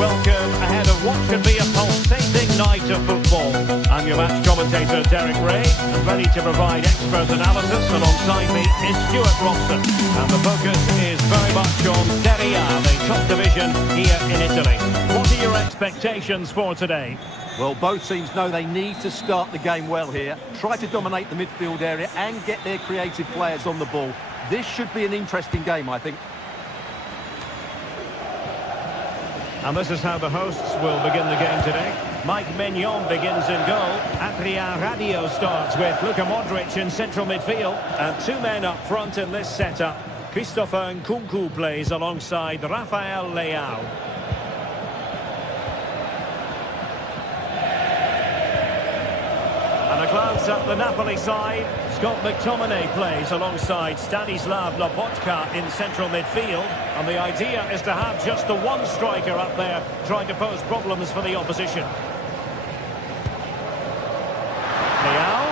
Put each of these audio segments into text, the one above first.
welcome ahead of what should be a pulsating night of football. I'm your match commentator, Derek Ray, and ready to provide expert analysis. Alongside me is Stuart Robson. And the focus is very much on Serie A, the top division here in Italy. What are your expectations for today? Well, both teams know they need to start the game well here. Try to dominate the midfield area and get their creative players on the ball. This should be an interesting game, I think. And this is how the hosts will begin the game today. Mike Maignan begins in goal. Adrien Rabiot starts with Luka Modric in central midfield. And two men up front in this setup. Christopher Nkunku plays alongside Rafael Leao. And a glance at the Napoli side. Scott McTominay plays alongside Stanislav Lobotka in central midfield. And the idea is to have just the one striker up there trying to pose problems for the opposition. Leao.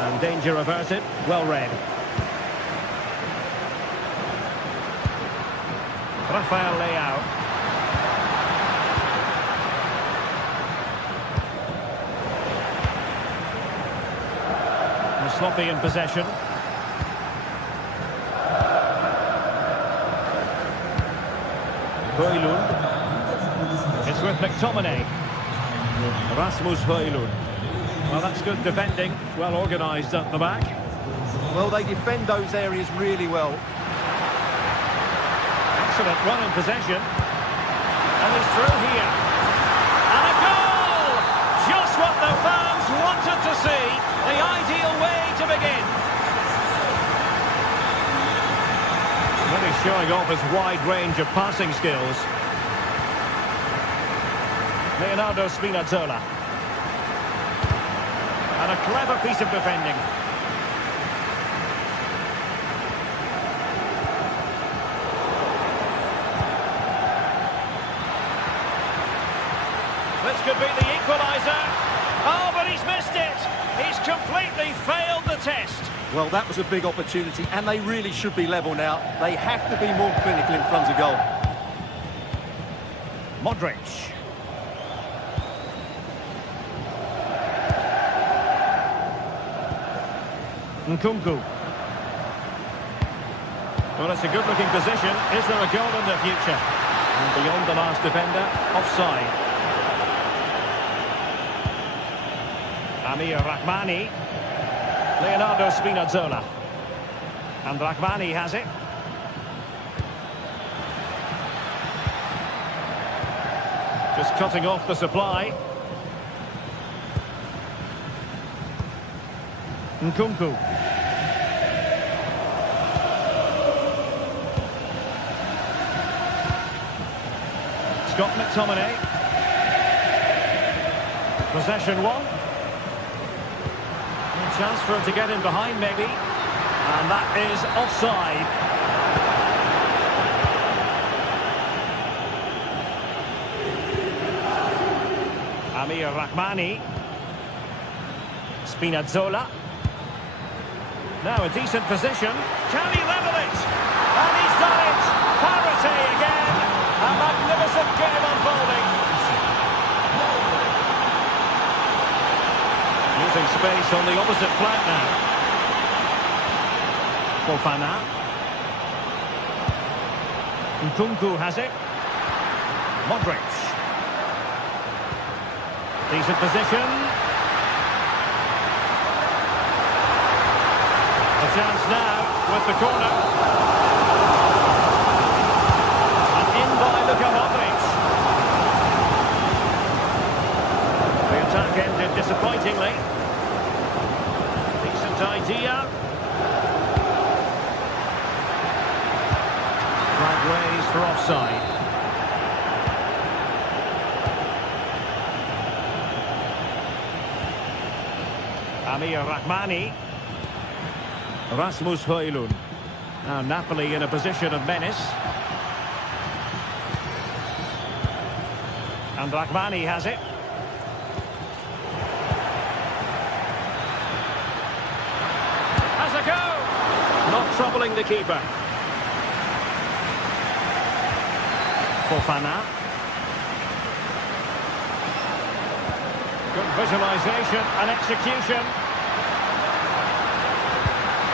And danger averted. Well read. Rafael Leao. Sloppy in possession. Højlund. It's with McTominay. Rasmus Højlund. Well, that's good defending. Well organised at the back. Well, they defend those areas really well. Excellent run in possession. And he's through here. And a goal! Just what the fans wanted to see. The ideal way to begin. Really showing off his wide range of passing skills. Leonardo Spinazzola. And a clever piece of defending. This could be the equaliser. Oh, but he's missed it. He's completely failed the test. Well, that was a big opportunity, and they really should be level now. They have to be more clinical in front of goal. Modric. Nkunku. Well, it's a good-looking position. Is there a goal in the future? And beyond the last defender, offside. Amir Rahmani. Leonardo Spinazzola. And Rahmani has it. Just cutting off the supply. Nkunku. Scott McTominay. Possession one. Chance for him to get in behind, maybe. And that is offside. Amir Rahmani. Spinazzola. Now a decent position. Can he level it? And he's done it! Parity again! A magnificent game unfolding. Using space on the opposite flank now. Fofana. Nkunku has it. Modric. Decent position. A chance now with the corner. And in by Luka Modric. The attack ended disappointingly. Decent idea. Flag raised for offside. Amir Rahmani. Rasmus Højlund. Now Napoli in a position of menace. And Rahmani has it. a go! Not troubling the keeper. Fofana. Good visualisation and execution.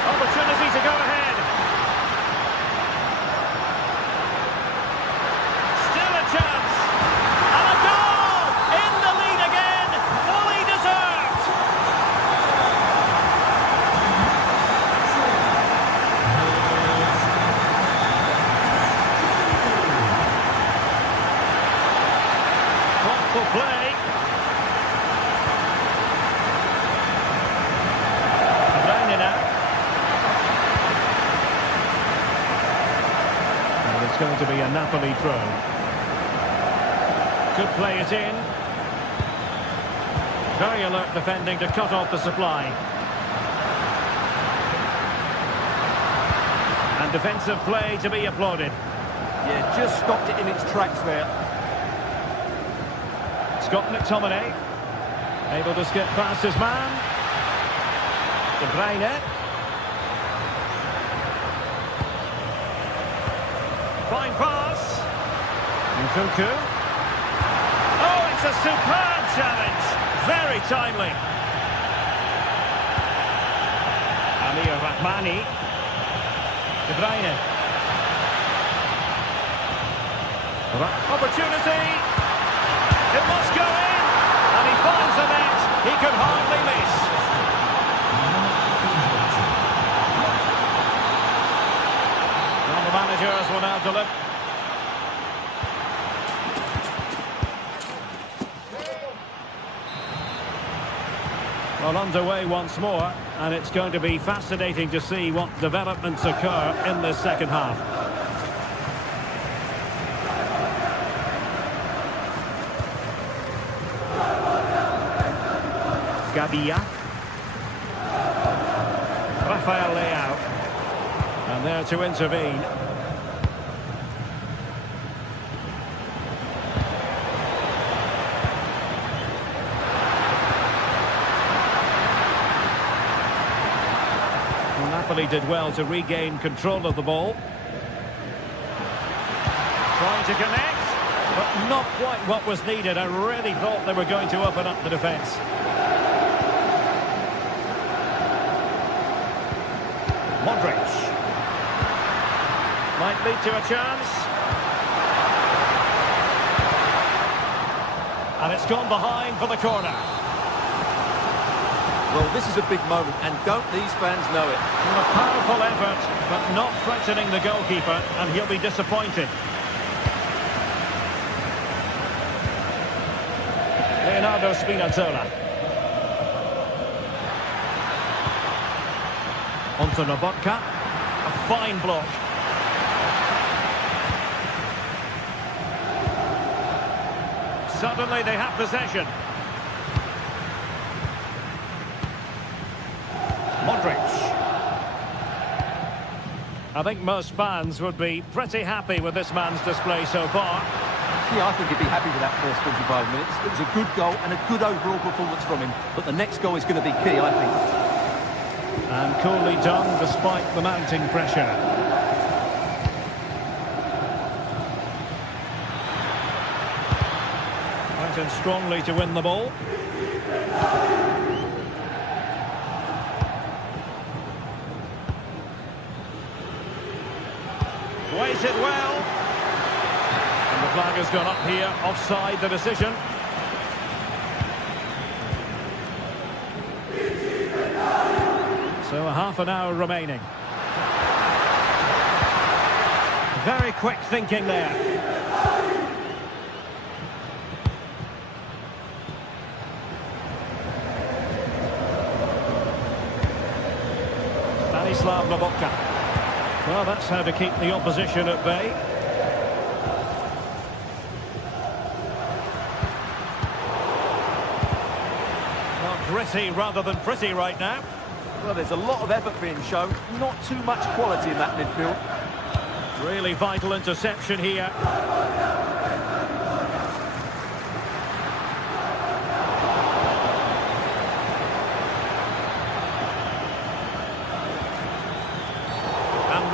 Opportunity to go ahead. Still a chance. And a goal! In the lead again. Fully deserved. Thoughtful play. Going to be a Napoli throw. Could play it in. Very alert defending to cut off the supply. And defensive play to be applauded. Yeah, just stopped it in its tracks there. Scott McTominay. Able to skip past his man. De Bruyne. Fine pass. Nkunku. Oh, it's a superb challenge. Very timely. Amir Rahmani. De Bruyne. Opportunity. It must go in. And he finds the net. He could hardly miss. Well, the managers will now deliver. Well, underway once more, and it's going to be fascinating to see what developments occur in this second half. Gabia. Rafael Leao. And there to intervene. Well, Napoli did well to regain control of the ball. Trying to connect, but not quite what was needed. I really thought they were going to open up the defence. Modric. Might lead to a chance. And it's gone behind for the corner. Well, this is a big moment, and don't these fans know it? A powerful effort, but not threatening the goalkeeper, and he'll be disappointed. Leonardo Spinazzola. Onto Nobotka. A fine block. Suddenly they have possession. Modric. I think most fans would be pretty happy with this man's display so far. Yeah, I think he'd be happy with that first 45 minutes. It was a good goal and a good overall performance from him. But the next goal is going to be key, I think. And coolly done despite the mounting pressure. Went in strongly to win the ball. Waited well. And the flag has gone up here, offside the decision. So a half an hour remaining. Very quick thinking there. Stanislav Nobotka. Well, that's how to keep the opposition at bay. Well, gritty rather than pretty right now. Well, there's a lot of effort being shown, not too much quality in that midfield. Really vital interception here.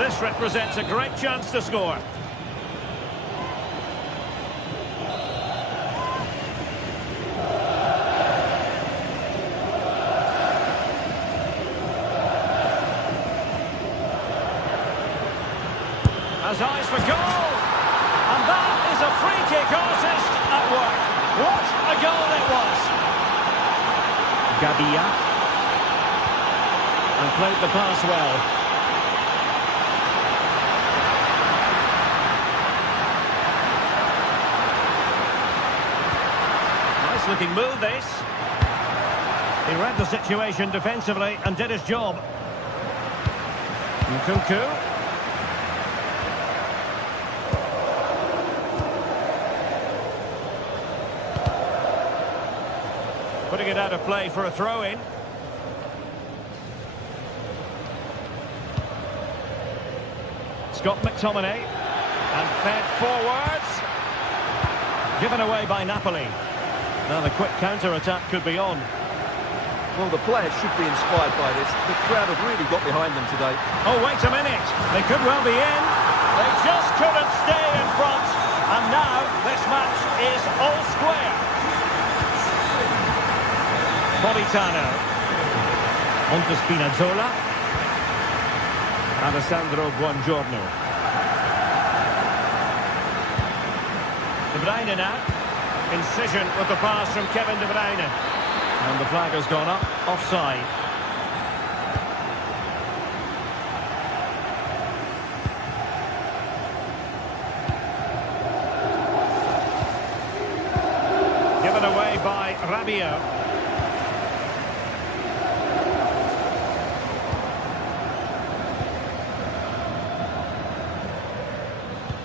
This represents a great chance to score. Has eyes for goal. And that is a free kick artist at work. What a goal it was. Gabia. And played the pass well. Nice looking move this. He read the situation defensively and did his job. Nkunku. Putting it out of play for a throw-in. Scott McTominay. And fed forwards. Given away by Napoli. Now the quick counter-attack could be on. Well, the players should be inspired by this. The crowd have really got behind them today. Oh, wait a minute. They could well be in. They just couldn't stay in front. And now this match is all square. Politano. Monte Spinazzola. Alessandro Buongiorno. De Bruyne now. Incision with the pass from Kevin De Bruyne. And the flag has gone up. Offside. Given away by Rabiot.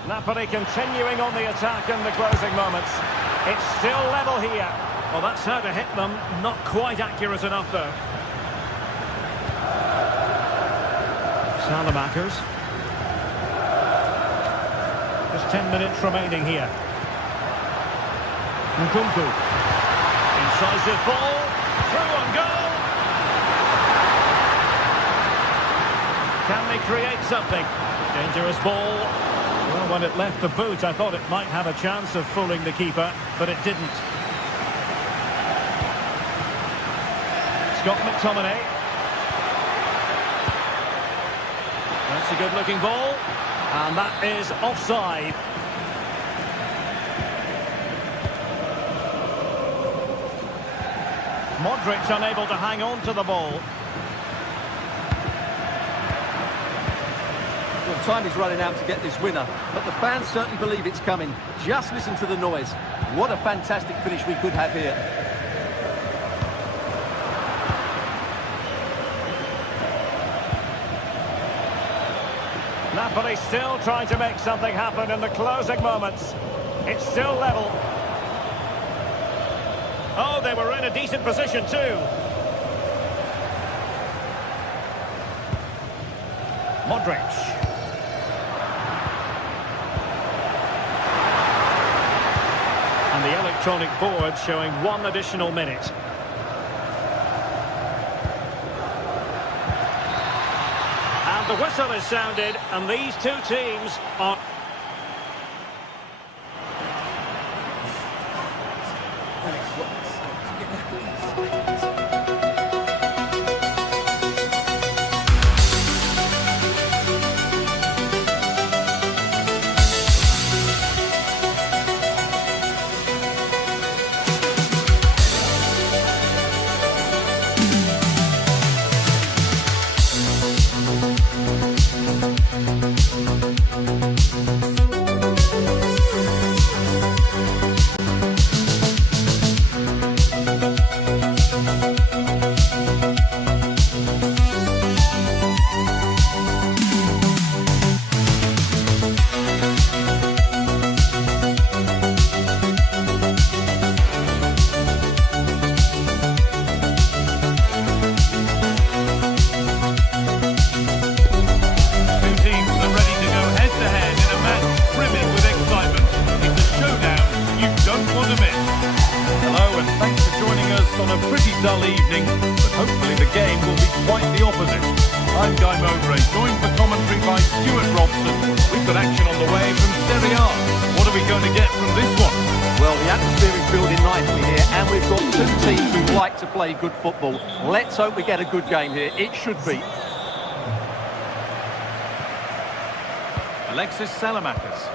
Napoli continuing on the attack in the closing moments. It's still level here. Well, that's how to hit them. Not quite accurate enough, though. Salamakers. Just 10 minutes remaining here. Nkunku. Incisive ball. Through on goal. Can they create something? Dangerous ball. Well, when it left the boot, I thought it might have a chance of fooling the keeper, but it didn't. Scott McTominay. That's a good-looking ball, and that is offside. Modric unable to hang on to the ball. Well, time is running out to get this winner, but the fans certainly believe it's coming. Just listen to the noise. What a fantastic finish we could have here. Napoli still trying to make something happen in the closing moments. It's still level. Oh, they were in a decent position too. Modric. And the electronic board showing 1 additional minute. And the whistle is sounded, and these two teams are... on a pretty dull evening, but hopefully the game will be quite the opposite. I'm Guy Mowbray, joined for commentary by Stuart Robson. We've got action on the way from Serie A. What are we going to get from this one? Well, the atmosphere is building nicely here, and we've got two teams who like to play good football. Let's hope we get a good game here. It should be. Alexis Salamakis.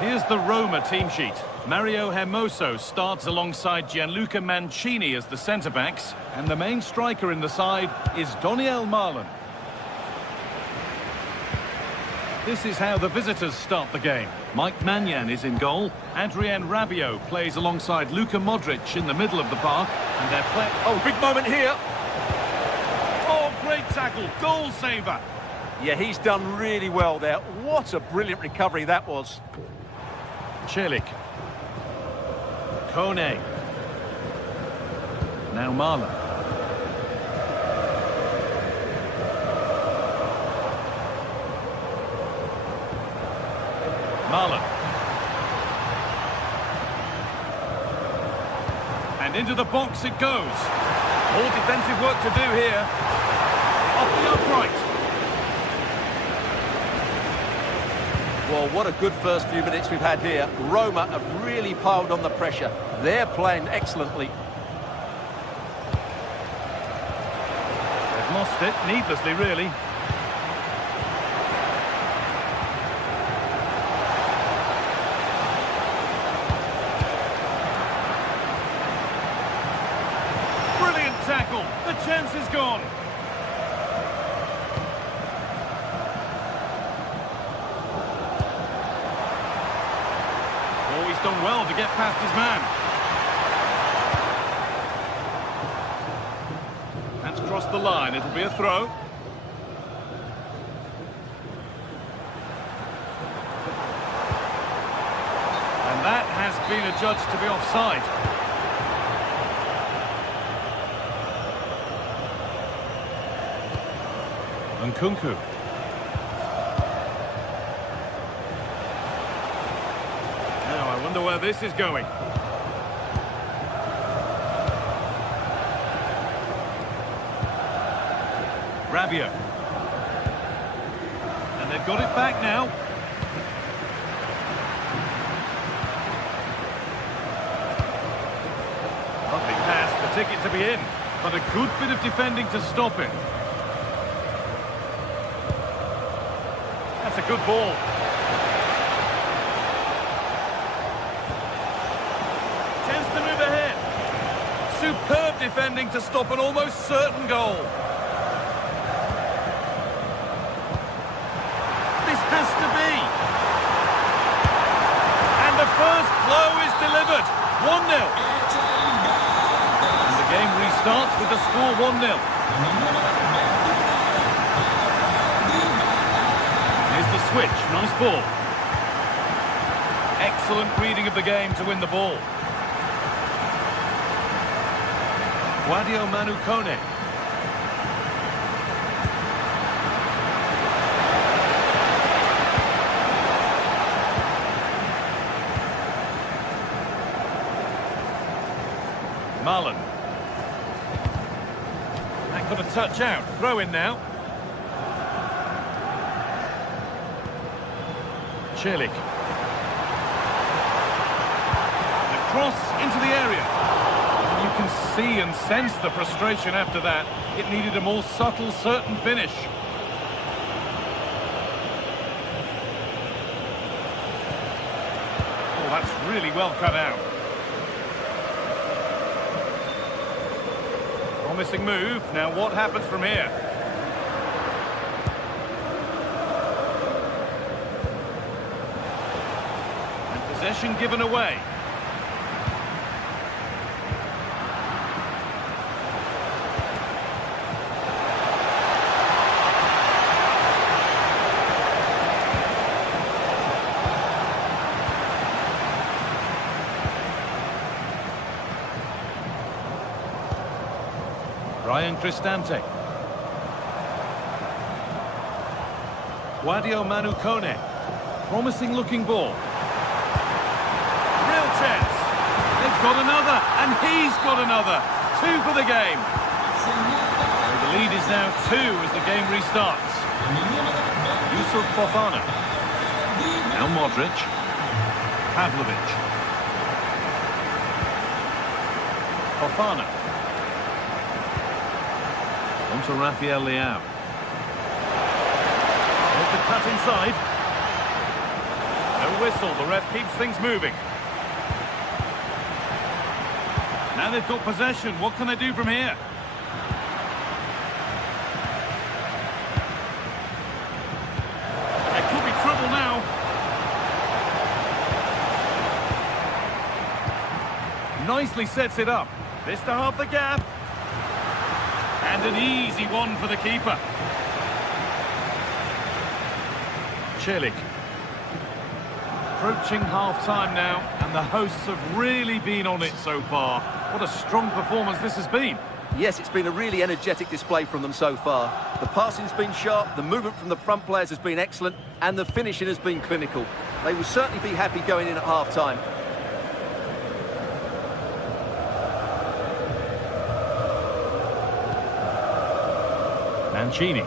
Here's the Roma team sheet. Mario Hermoso starts alongside Gianluca Mancini as the centre-backs, and the main striker in the side is Daniel Marlon. This is how the visitors start the game. Mike Maignan is in goal. Adrien Rabiot plays alongside Luka Modric in the middle of the park, and they're playing... Oh, big moment here. Oh, great tackle, goal saver. Yeah, he's done really well there. What a brilliant recovery that was. Celik. Kone. Now Marlon. Marlon. And into the box it goes. All defensive work to do here. Off the upright. Well, what a good first few minutes we've had here. Roma have really piled on the pressure. They're playing excellently. They've lost it, needlessly, really. Brilliant tackle. The chance is gone. Oh, he's done well to get past his man. That's crossed the line. It'll be a throw. And that has been adjudged to be offside. Nkunku. Now, I wonder where this is going. Rabiot. And they've got it back now. Lovely pass, the ticket to be in. But a good bit of defending to stop it. That's a good ball. Chance to move ahead. Superb defending to stop an almost certain goal. This has to be. And the first blow is delivered. 1-0. And the game restarts with the score 1-0. Here's the switch. Nice ball. Excellent reading of the game to win the ball. Guadio Manu Kone. Marlon. That got a touch out. Throw in now. Celik. The cross into the area. You can see and sense the frustration after that. It needed a more subtle, certain finish. Oh, that's really well cut out. Promising move. Now what happens from here? And possession given away. Ryan Cristante. Guadio Manu Kone. Promising looking ball. Real chance. They've got another, and he's got another. 2 for the game. So the lead is now 2 as the game restarts. Yusuf Fofana. Now Modric. Pavlovic. Fofana. On to Rafael Leao. There's the cut inside. No whistle, the ref keeps things moving. Now they've got possession, what can they do from here? There could be trouble now. Nicely sets it up. This to half the gap. And an easy one for the keeper. Celik. Approaching half-time now, and the hosts have really been on it so far. What a strong performance this has been. Yes, it's been a really energetic display from them so far. The passing's been sharp, the movement from the front players has been excellent, and the finishing has been clinical. They will certainly be happy going in at half-time. Mancini.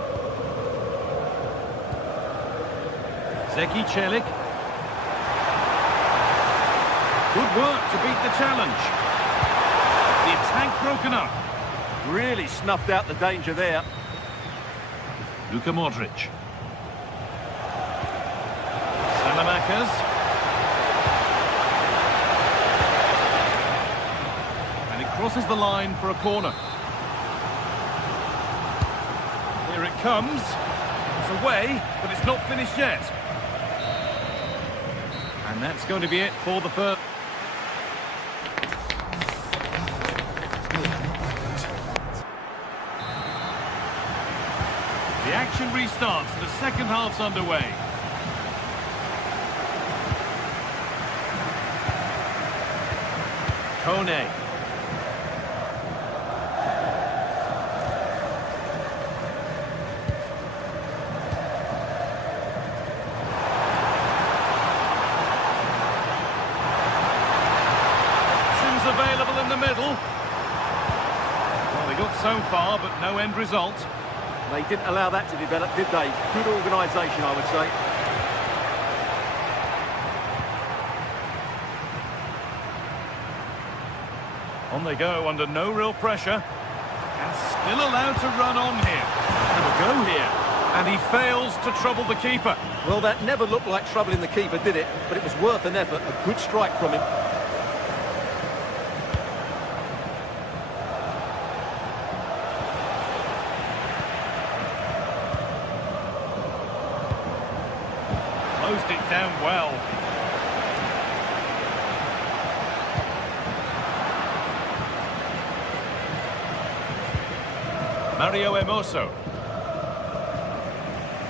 Zeki Celik. Good work to beat the challenge. The attack broken up. Really snuffed out the danger there. Luka Modric. Salamakers. And it crosses the line for a corner. Here it comes. It's away, but it's not finished yet. And that's going to be it for the first. The action restarts. The second half's underway. Kone. Options available in the middle. Well, they got so far, but no end result. They didn't allow that to develop, did they? Good organisation, I would say. On they go under no real pressure. And still allowed to run on here. Have a go here. And he fails to trouble the keeper. Well, that never looked like troubling the keeper, did it? But it was worth an effort. A good strike from him. Closed it down well. Mario Hermoso.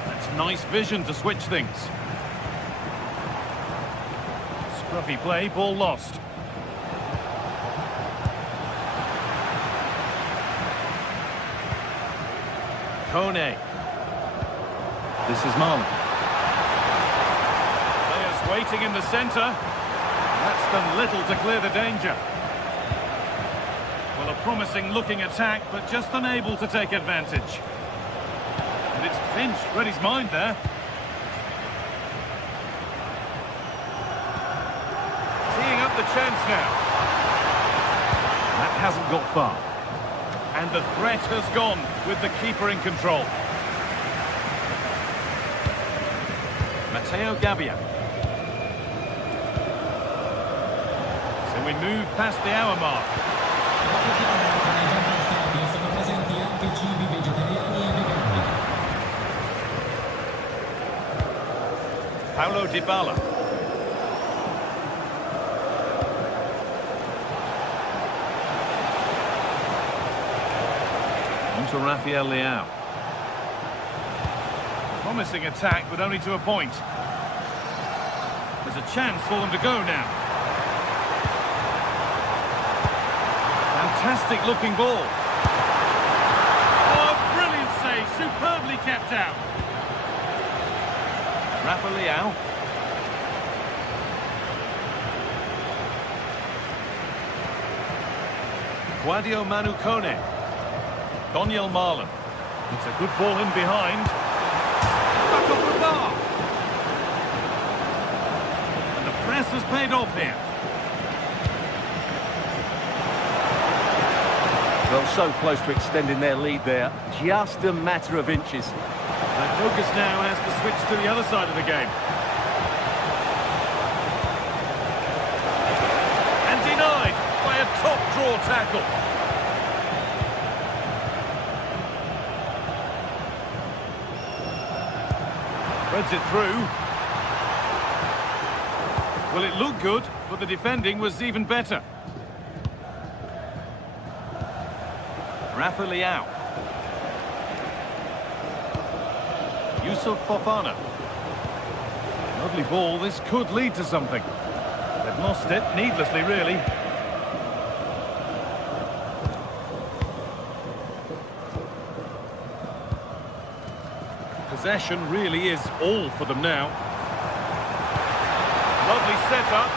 That's nice vision to switch things. Scruffy play, ball lost. Kone. This is Marlon. Waiting in the centre. That's done little to clear the danger. Well, a promising looking attack, but just unable to take advantage. And it's pinched, read his mind there. Teeing up the chance now. That hasn't got far. And the threat has gone with the keeper in control. Matteo Gabbia. We move past the hour mark. Paulo Dybala. On to Rafael Leao. Promising attack, but only to a point. There's a chance for them to go now. Fantastic looking ball. Oh, brilliant save, superbly kept out. Rafa Leao. Guadio Manu Kone. Daniel Marlon. It's a good ball in behind. back off the bar. And the press has paid off here. Well, so close to extending their lead there. Just a matter of inches. Their focus now has to switch to the other side of the game. And denied by a top draw tackle. Threads it through. Well, it looked good, but the defending was even better. Rafa Leao. Yusuf Fofana. Lovely ball, this could lead to something. They've lost it, needlessly really. Possession really is all for them now. Lovely setup.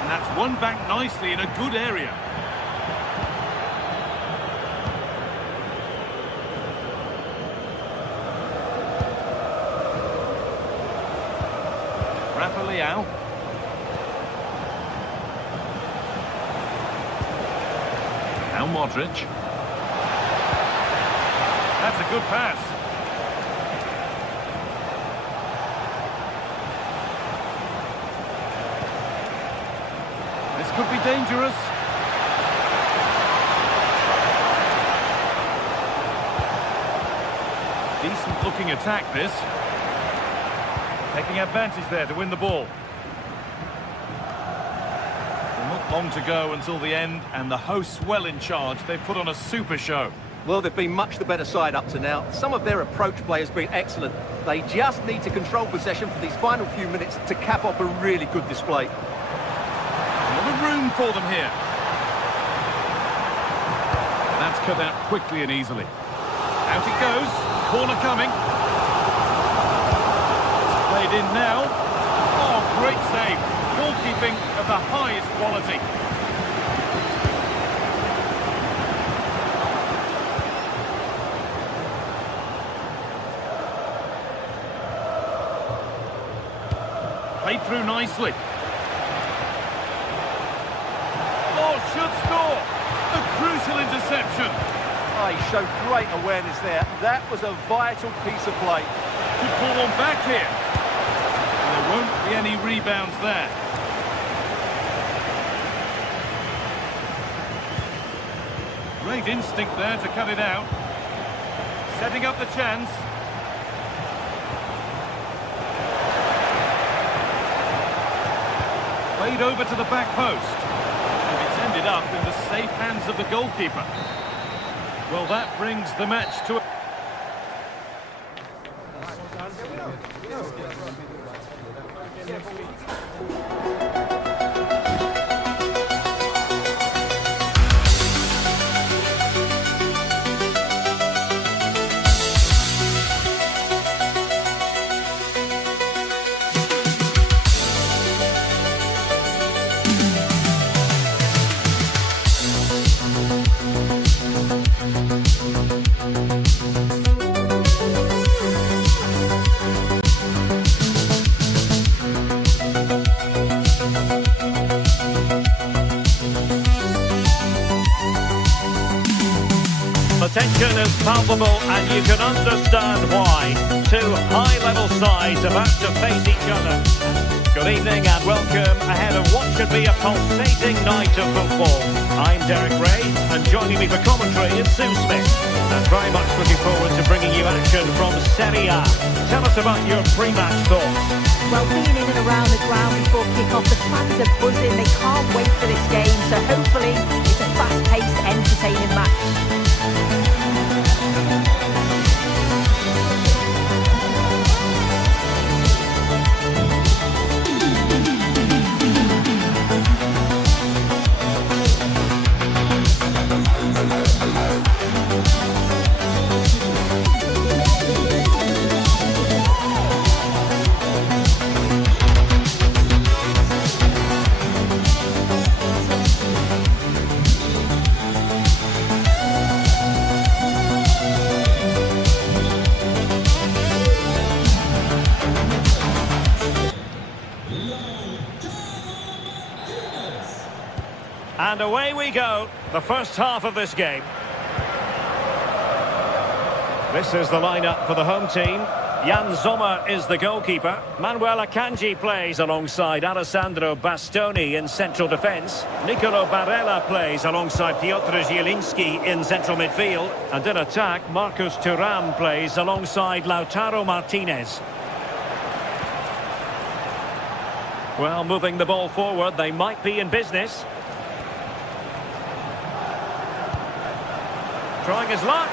And that's won back nicely in a good area. Rafa Leao. Now Modric. That's a good pass. This could be dangerous. Decent looking attack this. Taking advantage there to win the ball. Not long to go until the end, and the hosts well in charge. They've put on a super show. Well, they've been much the better side up to now. Some of their approach play has been excellent. They just need to control possession for these final few minutes to cap off a really good display. A lot of room for them here. That's cut out quickly and easily. Out it goes. Corner coming. It's played in now. Oh, great save. Goalkeeping of the highest quality. Played through nicely. Oh, should score. A crucial interception. Oh, he showed great awareness there. That was a vital piece of play. Could pull one back here. And there won't be any rebounds there. Great instinct there to cut it out. Setting up the chance. Played over to the back post. And it's ended up in the safe hands of the goalkeeper. Well, that brings the match to a... The tension is palpable and you can understand why. Two high-level sides about to face each other. Good evening and welcome ahead of what should be a pulsating night of football. I'm Derek Ray and joining me for commentary is Sue Smith. And very much looking forward to bringing you action from Serie A. Tell us about your pre-match thoughts. Well, being in and around the ground before kick-off, the fans are buzzing. They can't wait for this game. So hopefully it's a fast-paced, entertaining match. And away we go, the first half of this game. This is the lineup for the home team. Jan Sommer is the goalkeeper. Manuel Akanji plays alongside Alessandro Bastoni in central defence. Nicolo Barella plays alongside Piotr Zielinski in central midfield. And in attack, Marcus Thuram plays alongside Lautaro Martinez. Well, moving the ball forward, they might be in business. Trying his luck.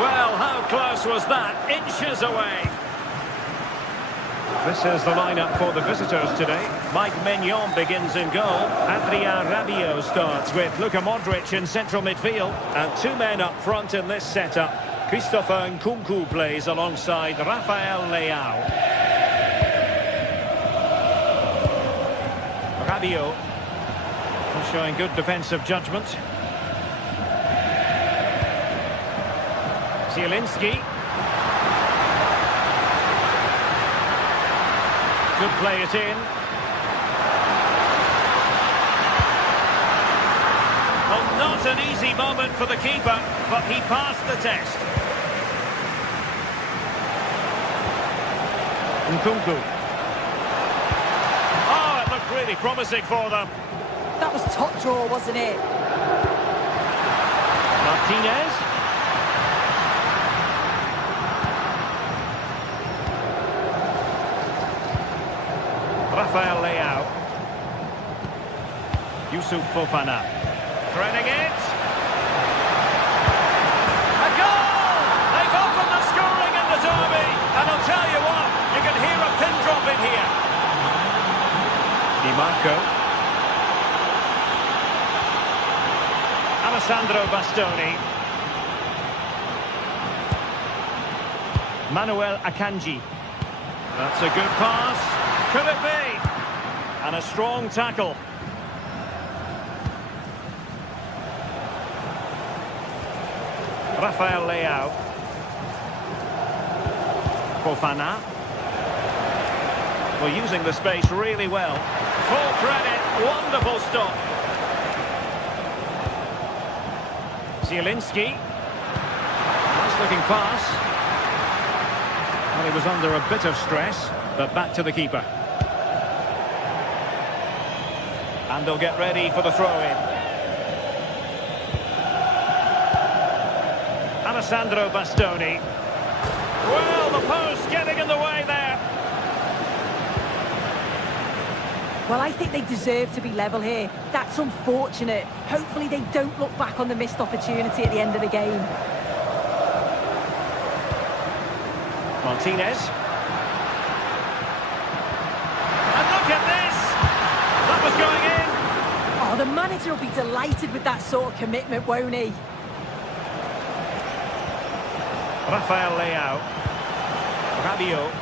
Well, how close was that? Inches away. This is the lineup for the visitors today. Mike Maignan begins in goal. Adrien Rabiot starts with Luka Modric in central midfield. And two men up front in this setup. Christopher Nkunku plays alongside Rafael Leao. Rabiot showing good defensive judgment. Zielinski. Could play it in. Well, not an easy moment for the keeper, but he passed the test. Nkunku. Oh, it looked really promising for them. That was top draw, wasn't it? Martinez. Rafael Leao. Youssouf Fofana. Threading it. A goal! They've opened the scoring in the derby. And I'll tell you what, you can hear a pin drop in here. Di Marco. Alessandro Bastoni. Manuel Akanji. That's a good pass. Could it be? And a strong tackle. Rafael Leao. Fofana. Well, using the space really well. Full credit. Wonderful stop. Zielinski. Nice looking pass. Well, he was under a bit of stress, but back to the keeper. And they'll get ready for the throw-in. Alessandro Bastoni. Well, the post getting in the way there. Well, I think they deserve to be level here. That's unfortunate. Hopefully they don't look back on the missed opportunity at the end of the game. Martinez. And look at this! That was going in! Oh, the manager will be delighted with that sort of commitment, won't he? Rafael Leao. Rabiot.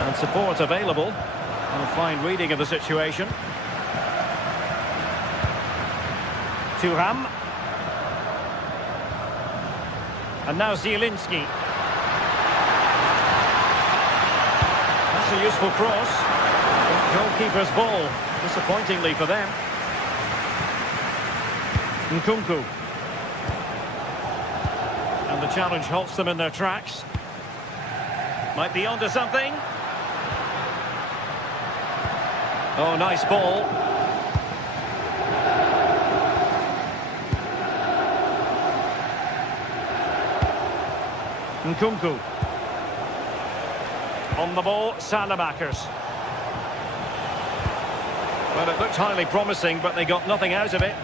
And support available. And a fine reading of the situation. Thuram. And now Zielinski. That's a useful cross. Goalkeeper's ball, disappointingly for them. Nkunku. And the challenge halts them in their tracks. Might be onto something. Oh, nice ball. Nkunku. On the ball, Salamakers. Well, it looked highly promising, but they got nothing out of it.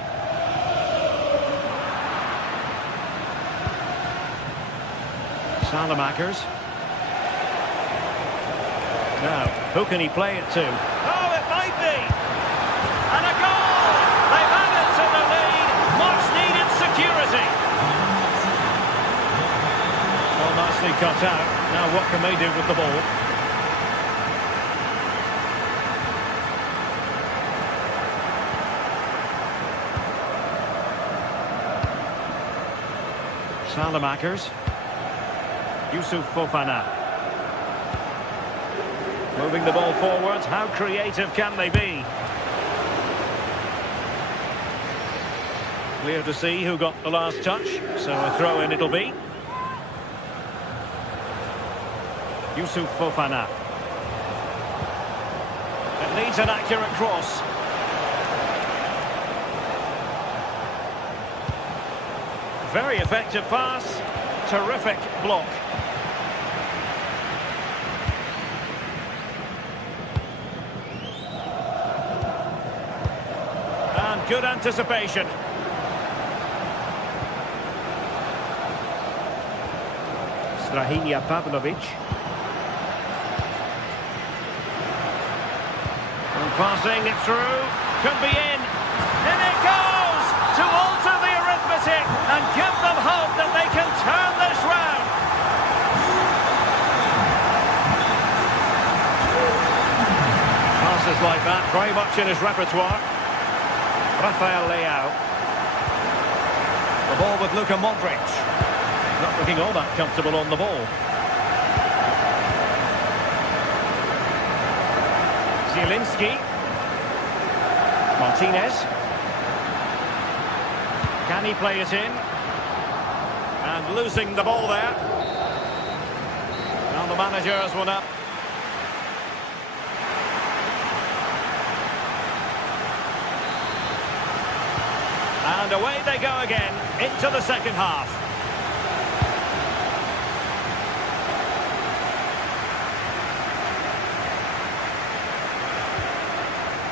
Salamakers. Now, who can he play it to? Oh, it might be! And a goal! They've added to the lead. Much needed security. Well, nicely cut out. Now what can they do with the ball? Salamakers. Youssouf Fofana. Moving the ball forwards. How creative can they be? Clear to see who got the last touch, so a throw in it'll be. Yusuf Fofana. It needs an accurate cross. Very effective pass. Terrific block. And good anticipation. Strahinja Pavlovic. And passing it through. Could be in. In it goes! To alter the arithmetic and give them hope that they can turn this round. Passes like that, very much in his repertoire. Rafael Leao. The ball with Luka Modric. Not looking all that comfortable on the ball. Zielinski. Martinez. Can he play it in? And losing the ball there. Now the manager has one up. And away they go again into the second half.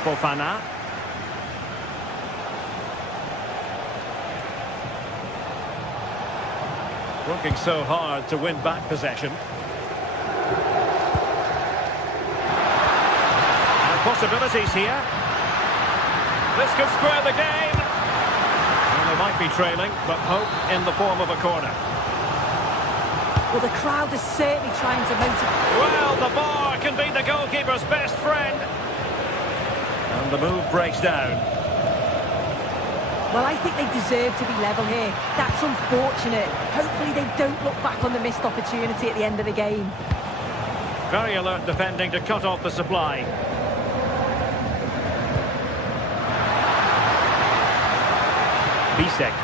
Fofana. Working so hard to win back possession. And possibilities here. This could square the game. Well, they might be trailing, but hope in the form of a corner. Well, the crowd is certainly trying to motivate. Well, the bar can be the goalkeeper's best friend. And the move breaks down. Well, I think they deserve to be level here. That's unfortunate. Hopefully they don't look back on the missed opportunity at the end of the game. Very alert defending to cut off the supply. Bisek.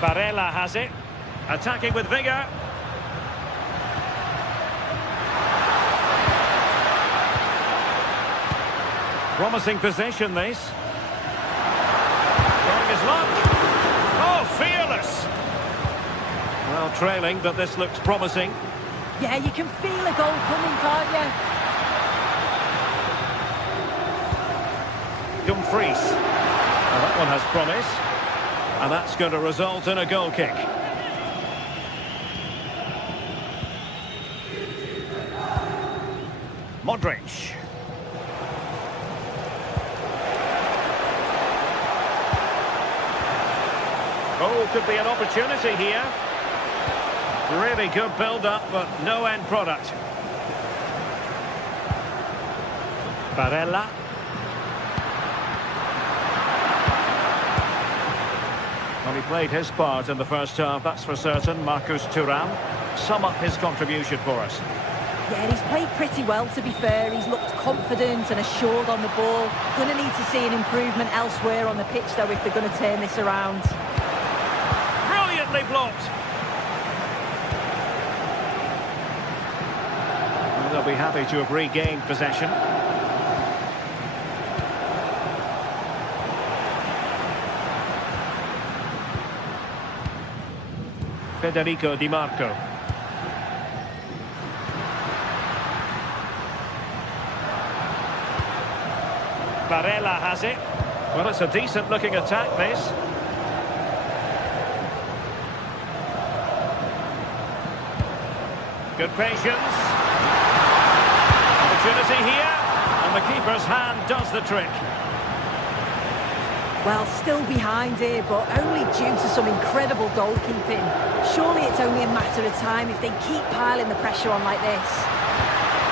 Barella has it. Attacking with vigour. Promising possession, this. Trying his luck. Oh, fearless. Well, trailing, but this looks promising. Yeah, you can feel a goal coming, can't you? Dumfries. Well, that one has promise. And that's going to result in a goal kick. Modric. Oh, could be an opportunity here. Really good build-up, but no end product. Barella. Well, he played his part in the first half, that's for certain. Marcus Thuram. Sum up his contribution for us. Yeah, he's played pretty well, to be fair. He's looked confident and assured on the ball. Going to need to see an improvement elsewhere on the pitch, though, if they're going to turn this around. Brilliantly blocked. Well, they'll be happy to have regained possession. Federico Di Marco. Barella has it. Well, it's a decent-looking attack, this. Good patience. Opportunity here. And the keeper's hand does the trick. Well, still behind here, but only due to some incredible goalkeeping. Surely it's only a matter of time if they keep piling the pressure on like this.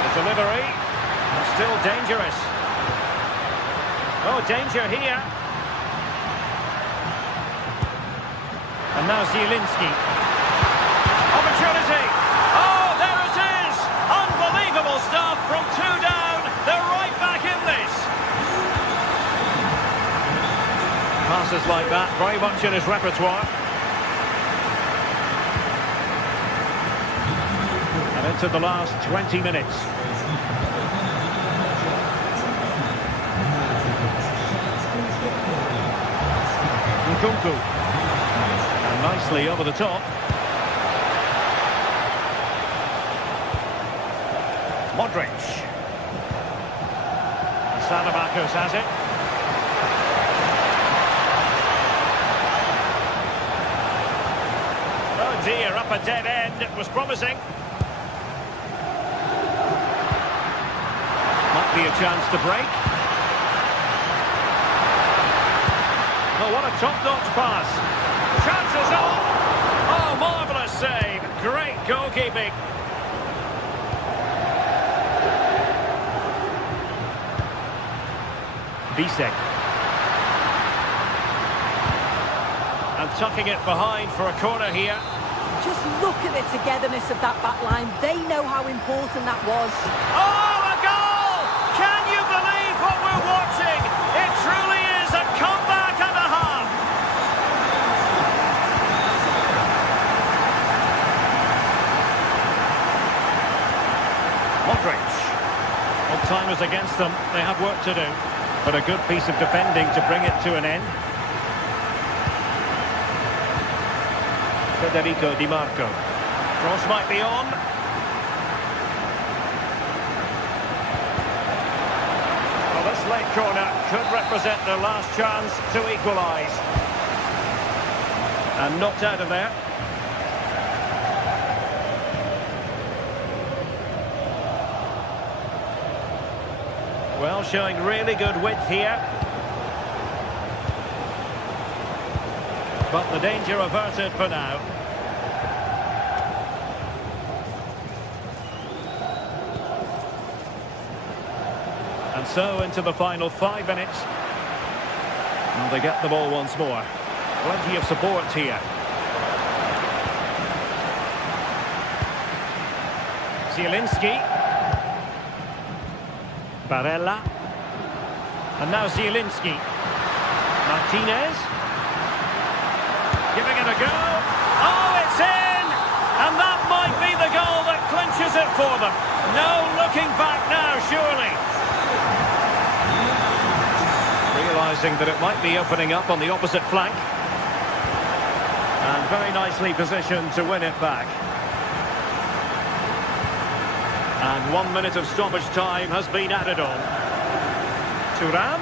The delivery. Still dangerous. Oh, danger here. And now Zielinski. Opportunity. Oh, there it is. Unbelievable stuff from two down. They're right back in this. Pass passes like that, very much in his repertoire. And into the last 20 minutes. Nkunku. And nicely over the top. Modric. Salamakos has it. Oh dear, up a dead end. It was promising. Might be a chance to break. Oh, what a top-notch pass. Chances on. Oh, marvellous save. Great goalkeeping. Bisek. And tucking it behind for a corner here. Just look at the togetherness of that back line. They know how important that was. Oh, a goal! Can you believe what we're watching? It truly is a comeback and a half. Modric. Well, time is against them. They have work to do. But a good piece of defending to bring it to an end. Federico Di Marco. Cross might be on. Well, this late corner could represent their last chance to equalise. And knocked out of there. Well, showing really good width here. But the danger averted for now. And so into the final 5 minutes. And they get the ball once more. Plenty of support here. Zielinski. Barella. And now Zielinski. Martinez. Giving it a go. Oh, it's in! And that might be the goal that clinches it for them. No looking back now, surely. Realising that it might be opening up on the opposite flank. And very nicely positioned to win it back. And 1 minute of stoppage time has been added on. Thuram.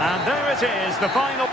And there it is, the final.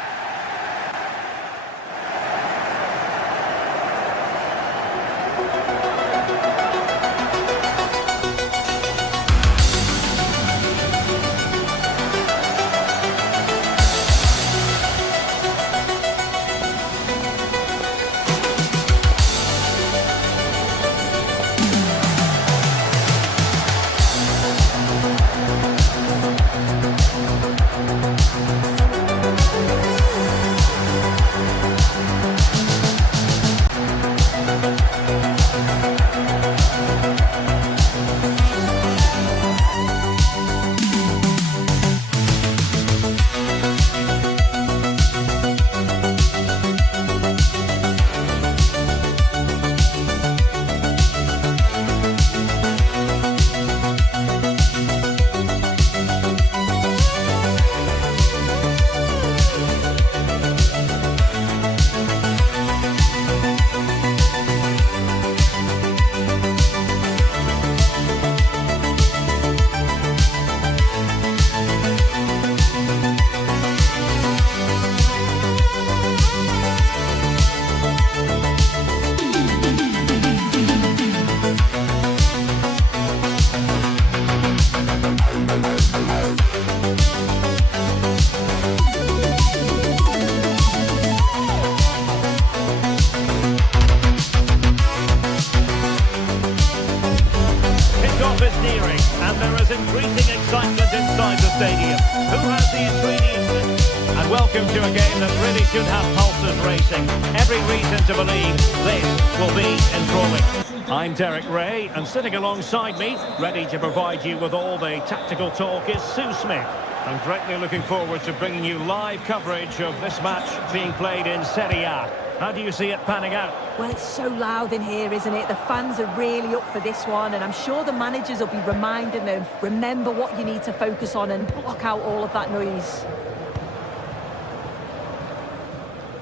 stadium. Who has the ingredients? And welcome to a game that really should have pulses racing. Every reason to believe this will be enthralling. I'm Derek Ray, and sitting alongside me, ready to provide you with all the tactical talk, is Sue Smith. I'm greatly looking forward to bringing you live coverage of this match being played in Serie A. How do you see it panning out? Well, it's so loud in here, isn't it? The fans are really up for this one, and I'm sure the managers will be reminding them, remember what you need to focus on and block out all of that noise.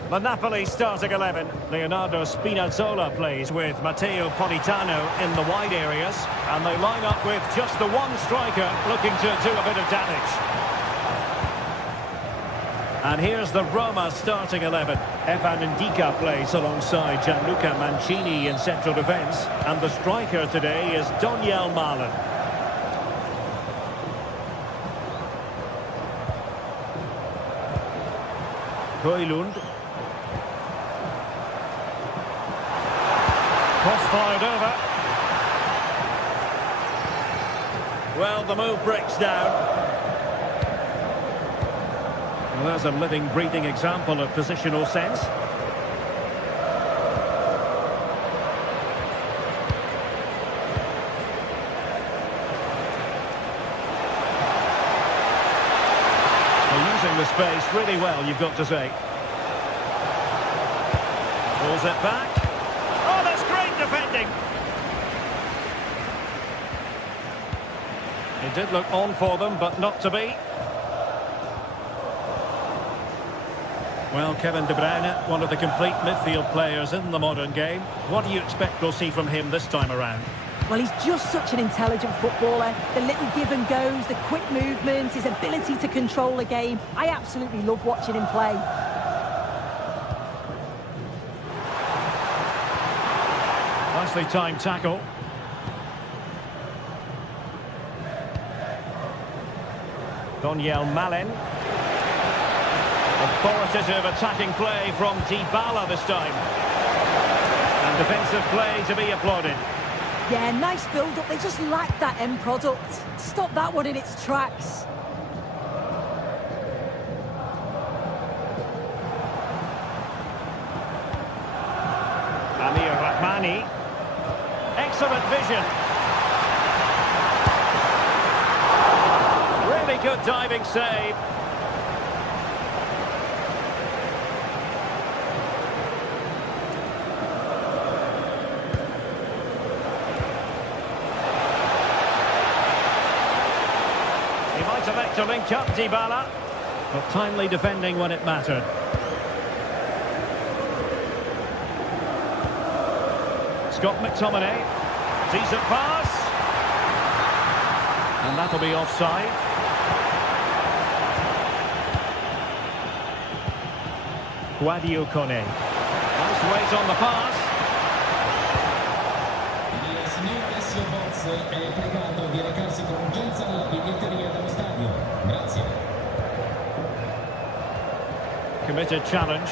The Napoli starting 11. Leonardo Spinazzola plays with Matteo Politano in the wide areas, and they line up with just the one striker looking to do a bit of damage. And here's the Roma starting 11. Evan Ndika plays alongside Gianluca Mancini in central defence, and the striker today is Daniel Malen. Højlund. Cross fired over. Well, the move breaks down. Well, there's a living, breathing example of positional sense. They're using the space really well, you've got to say. Pulls it back. Oh, that's great defending. It did look on for them, but not to be. Well, Kevin De Bruyne, one of the complete midfield players in the modern game. What do you expect we'll see from him this time around? Well, he's just such an intelligent footballer. The little give and goes, the quick movements, his ability to control a game. I absolutely love watching him play. Nicely timed tackle. Daniel Malen. Authoritative attacking play from Dybala this time. And defensive play to be applauded. Yeah, nice build-up. They just lack that end product. Stop that one in its tracks. Amir Rahmani. Excellent vision. Really good diving save. He might elect to link up Dybala, but timely defending when it mattered. Scott McTominay, decent pass, and that'll be offside. Guadio Kone, nice weight on the pass. Il signor GTSports è pregato di recarsi con urgenza alla biglietteria dello stadio. Grazie. Committed challenge.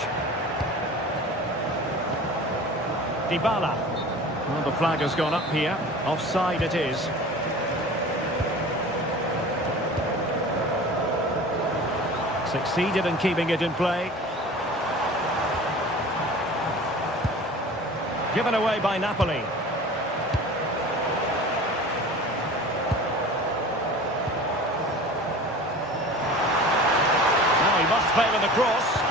Dybala. Well, the flag has gone up here. Offside it is. Succeeded in keeping it in play. Given away by Napoli. Now he must favour the cross.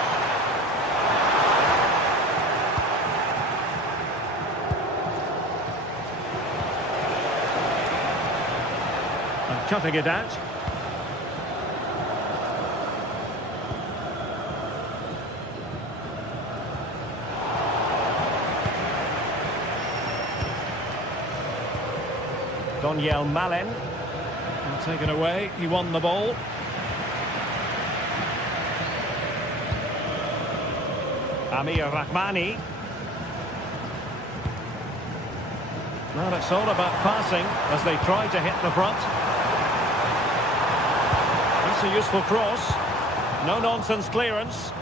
And cutting it out. Daniel Malen. And taken away, he won the ball. Amir Rahmani. Well, it's all about passing as they try to hit the front. That's a useful cross. No-nonsense clearance.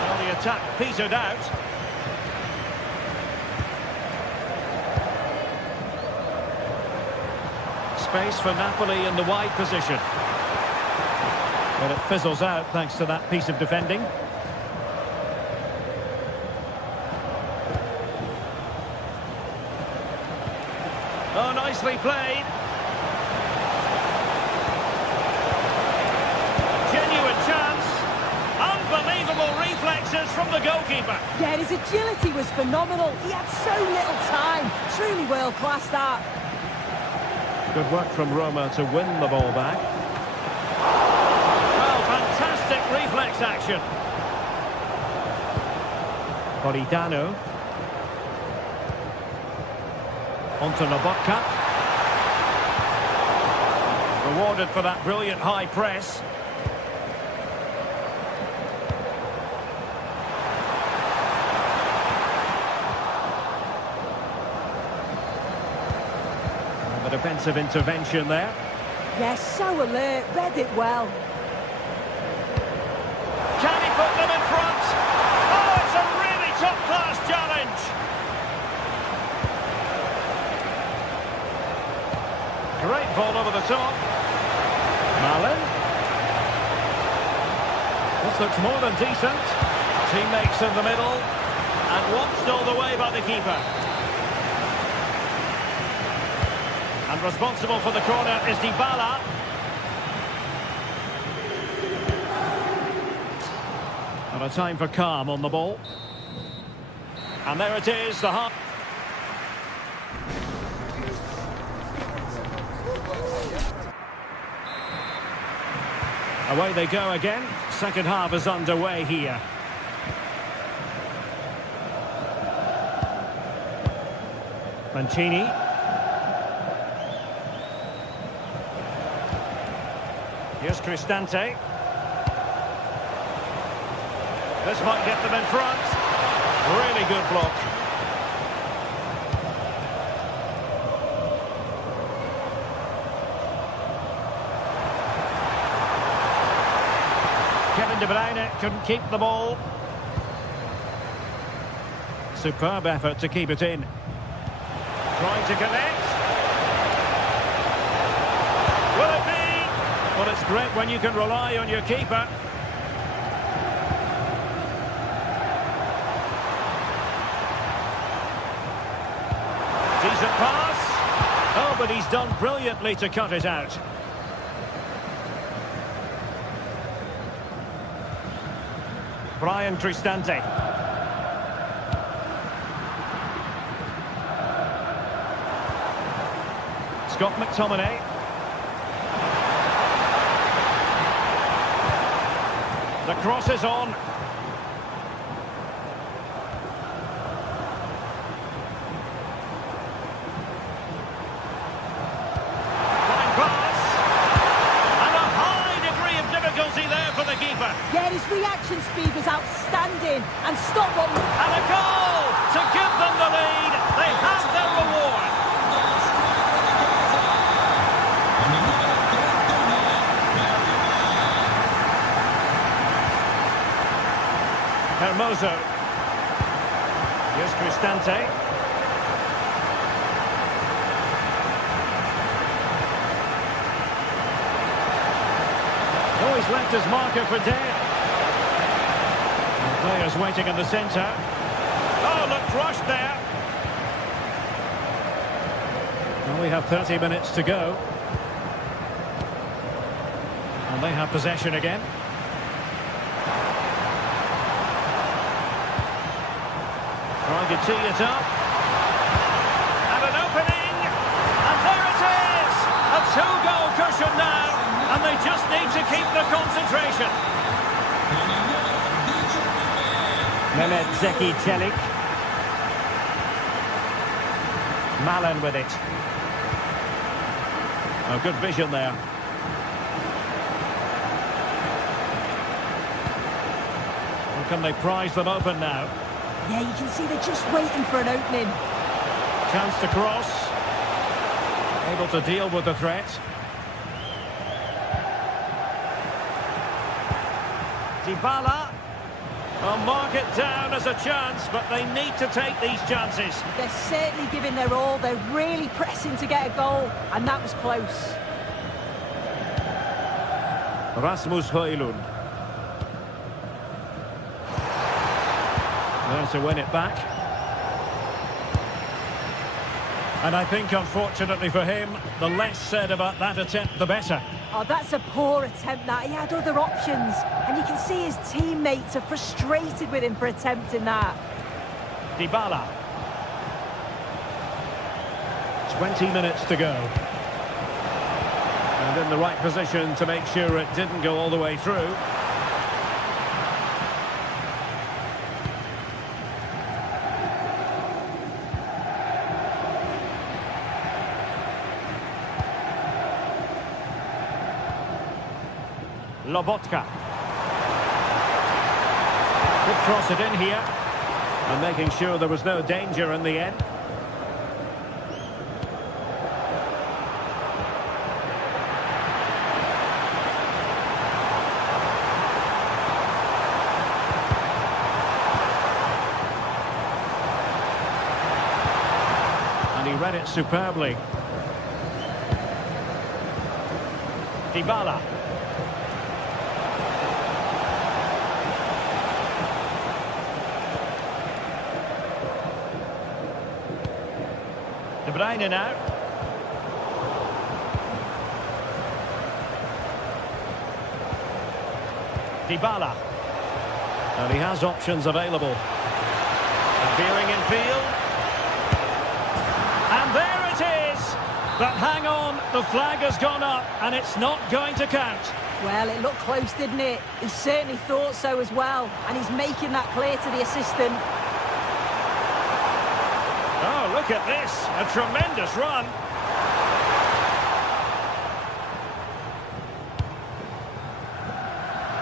Well, the attack petered out. Space for Napoli in the wide position. But it fizzles out thanks to that piece of defending. Oh, nicely played. Genuine chance. Unbelievable reflexes from the goalkeeper. Yeah, his agility was phenomenal. He had so little time. Truly world-class, that. Good work from Roma to win the ball back. Well, fantastic reflex action. Politano. Onto Lobotka. Rewarded for that brilliant high press. And the defensive intervention there. Yes, so alert, read it well. Can he put them in front? Oh, it's a really top-class challenge. Great ball over the top. Malen. This looks more than decent. Teammates in the middle. And watched all the way by the keeper. And responsible for the corner is Dybala. And a time for calm on the ball. And there it is, the half. Away they go again. Second half is underway here. Mancini. Here's Cristante. This might get them in front. Really good block. Kevin De Bruyne couldn't keep the ball. Superb effort to keep it in. Trying to connect. Will it be? Well, it's great when you can rely on your keeper. Decent pass. Oh, but he's done brilliantly to cut it out. Brian Cristante. Scott McTominay. The cross is on. Fine pass. And a high degree of difficulty there for the keeper. Yeah, his reaction speed was outstanding and stopped what... And a goal to give them the lead. They have their reward. Hermoso. Here's Cristante. Oh, he's left his marker for dead. The players waiting in the centre. Oh, look, rushed there. Well, we have 30 minutes to go. And they have possession again. Trying to tee it up. And an opening. And there it is. A two-goal cushion now. And they just need to keep the concentration. Mehmet Zeki Çelik. Malen with it. Oh, good vision there. Or can they prize them open now? Yeah, you can see they're just waiting for an opening. Chance to cross. Able to deal with the threat. Dybala. Well, mark it down as a chance, but they need to take these chances. They're certainly giving their all. They're really pressing to get a goal, and that was close. Rasmus Højlund. There to win it back. And I think, unfortunately for him, the less said about that attempt, the better. Oh, that's a poor attempt, that. He had other options. And you can see his teammates are frustrated with him for attempting that. Dybala. 20 minutes to go. And in the right position to make sure it didn't go all the way through. Lobotka. Could cross it in here. And making sure there was no danger in the end. And he read it superbly. Dybala. De Bruyne now. Dybala. And he has options available. Veering in field. And there it is! But hang on, the flag has gone up and it's not going to count. Well, it looked close, didn't it? He certainly thought so as well. And he's making that clear to the assistant. Oh, look at this. A tremendous run.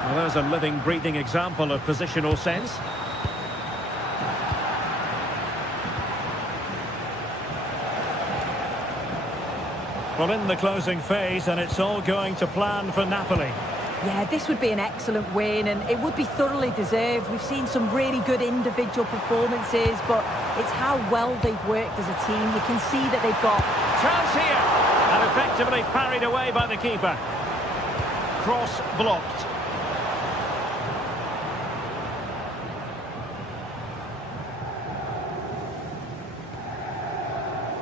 Well, there's a living, breathing example of positional sense. Well, in the closing phase, and it's all going to plan for Napoli. Yeah, this would be an excellent win, and it would be thoroughly deserved. We've seen some really good individual performances, but it's how well they've worked as a team. You can see that they've got... Chance here! And effectively parried away by the keeper. Cross blocked.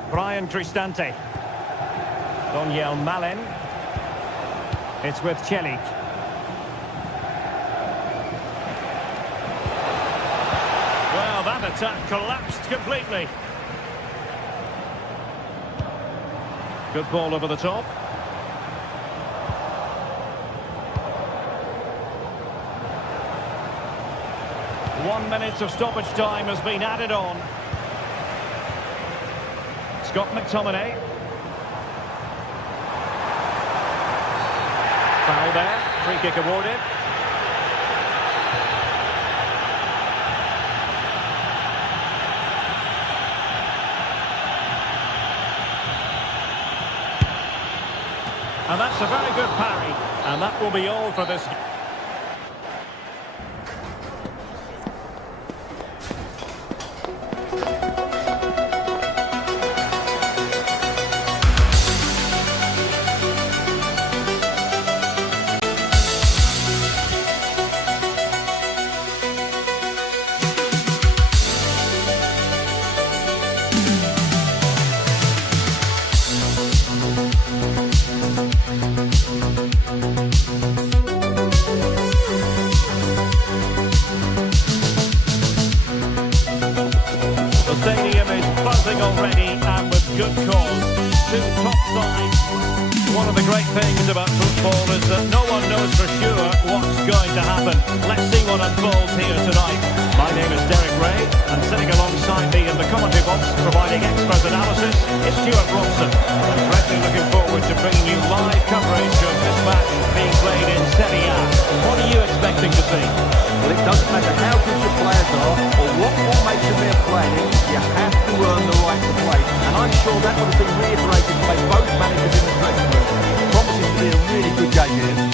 Brian Cristante. Daniel Malen. It's with Celik. Well, that attack collapsed completely. Good ball over the top. One minute of stoppage time has been added on. Scott McTominay. Foul there. Free kick awarded. And that's a very good parry. And that will be all for this. The stadium is buzzing already, and with good cause. Two top sides. One of the great things about football is that no one knows for sure what's going to happen. Let's see what unfolds here tonight. My name is Derek Ray, and sitting alongside me in the commentary box, providing expert analysis, is Stuart Robson. I'm greatly looking forward to bringing you live coverage of this match being played in Serie A. What are you expecting to see? Well, it doesn't matter how good your players are or what formation they're playing, you have to earn the right to play. And I'm sure that would have been reiterated by both managers in the dressing room. It promises to be a really good game here.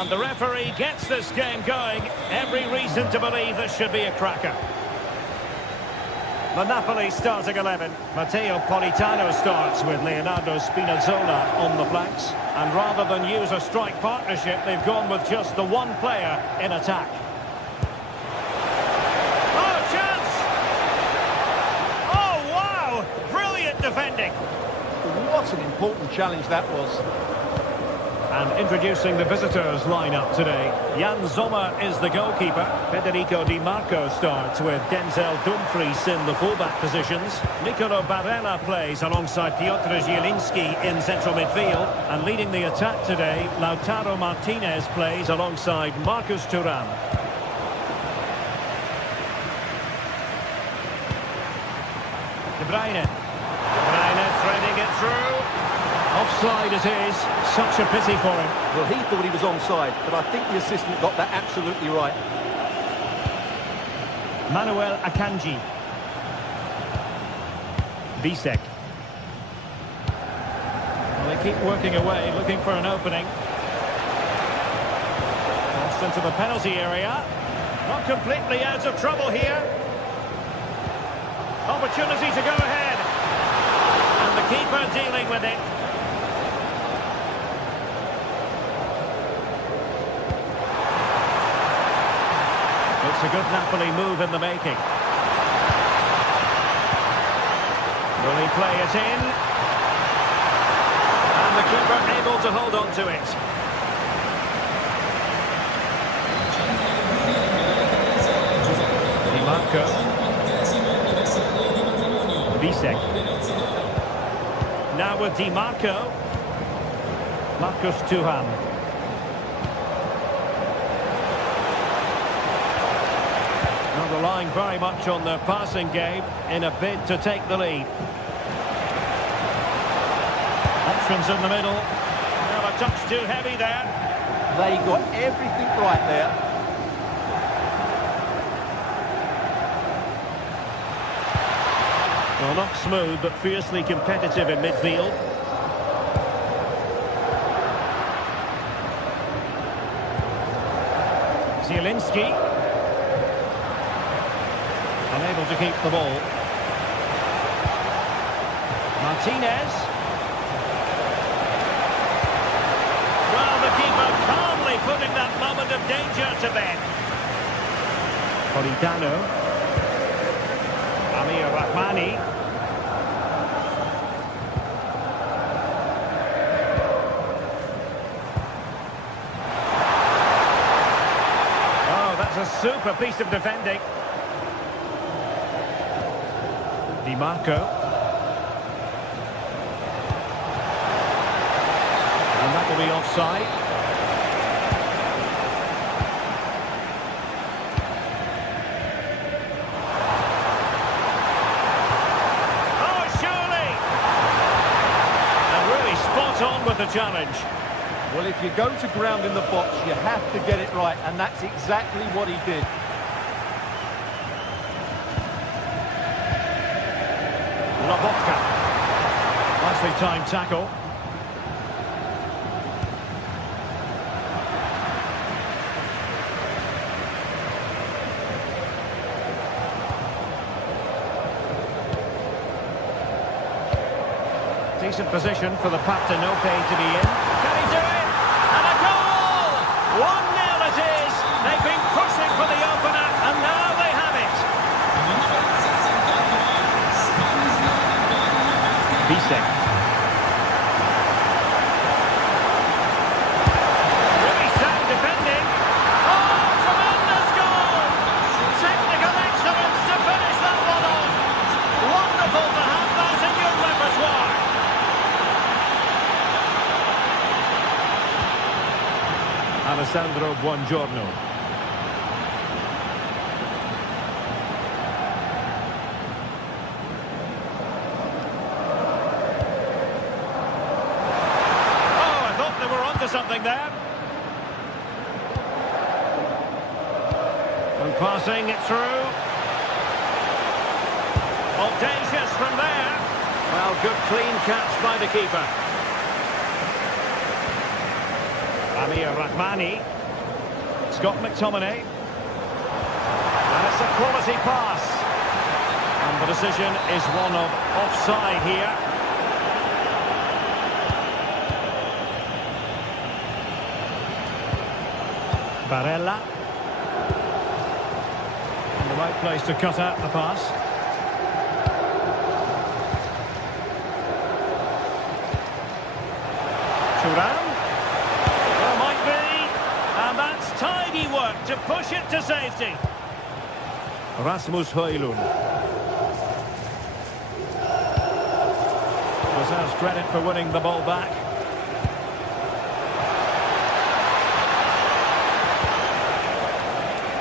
And the referee gets this game going. Every reason to believe this should be a cracker. The Napoli starting 11. Matteo Politano starts with Leonardo Spinazzola on the flanks. And rather than use a strike partnership, they've gone with just the one player in attack. Oh, chance! Oh, wow! Brilliant defending. What an important challenge that was. And introducing the visitors lineup today. Jan Sommer is the goalkeeper. Federico Di Marco starts with Denzel Dumfries in the fullback positions. Nicolo Barella plays alongside Piotr Zielinski in central midfield. And leading the attack today, Lautaro Martinez plays alongside Marcus Thuram. De Bruyne. De Bruyne threading it through. Offside it is. Such a pity for him. Well, he thought he was onside, but I think the assistant got that absolutely right. Manuel Akanji. Bisek. Well, they keep working away, looking for an opening. Crossed into the penalty area. Not completely out of trouble here. Opportunity to go ahead. And the keeper dealing with it. It's a good Napoli move in the making. Will he play it in? And the keeper able to hold on to it. Di Marco. Bisek. Now with Di Marco. Marcus Thuram. Relying very much on their passing game in a bid to take the lead. Options in the middle. Well, a touch too heavy there. They got everything right there. Well, not smooth, but fiercely competitive in midfield. Zielinski. Unable to keep the ball. Martinez. Well, the keeper calmly putting that moment of danger to bed. Politano. Amir Rahmani. Oh, that's a super piece of defending. Di Marco. And that will be offside. Oh, surely! And really spot on with the challenge. Well, if you go to ground in the box, you have to get it right, and that's exactly what he did. Lobotka. Nicely timed tackle. Decent position for the Partenope to be in. Can he do it? And a goal! 1-0 it is. They've been pushing for the opener, and now they have it. Bisek. Really sound defending. Oh, tremendous goal! Technical excellence to finish that one off. Wonderful to have that in your repertoire. Alessandro Buongiorno. Something there. And passing it through. Audacious from there. Well, good clean catch by the keeper. Amir Rahmani. Scott McTominay. And it's a quality pass. And the decision is one of offside here. Barella. In the right place to cut out the pass. Thuram. Well, might be. And that's tidy work to push it to safety. Rasmus Højlund. Deserves credit for winning the ball back.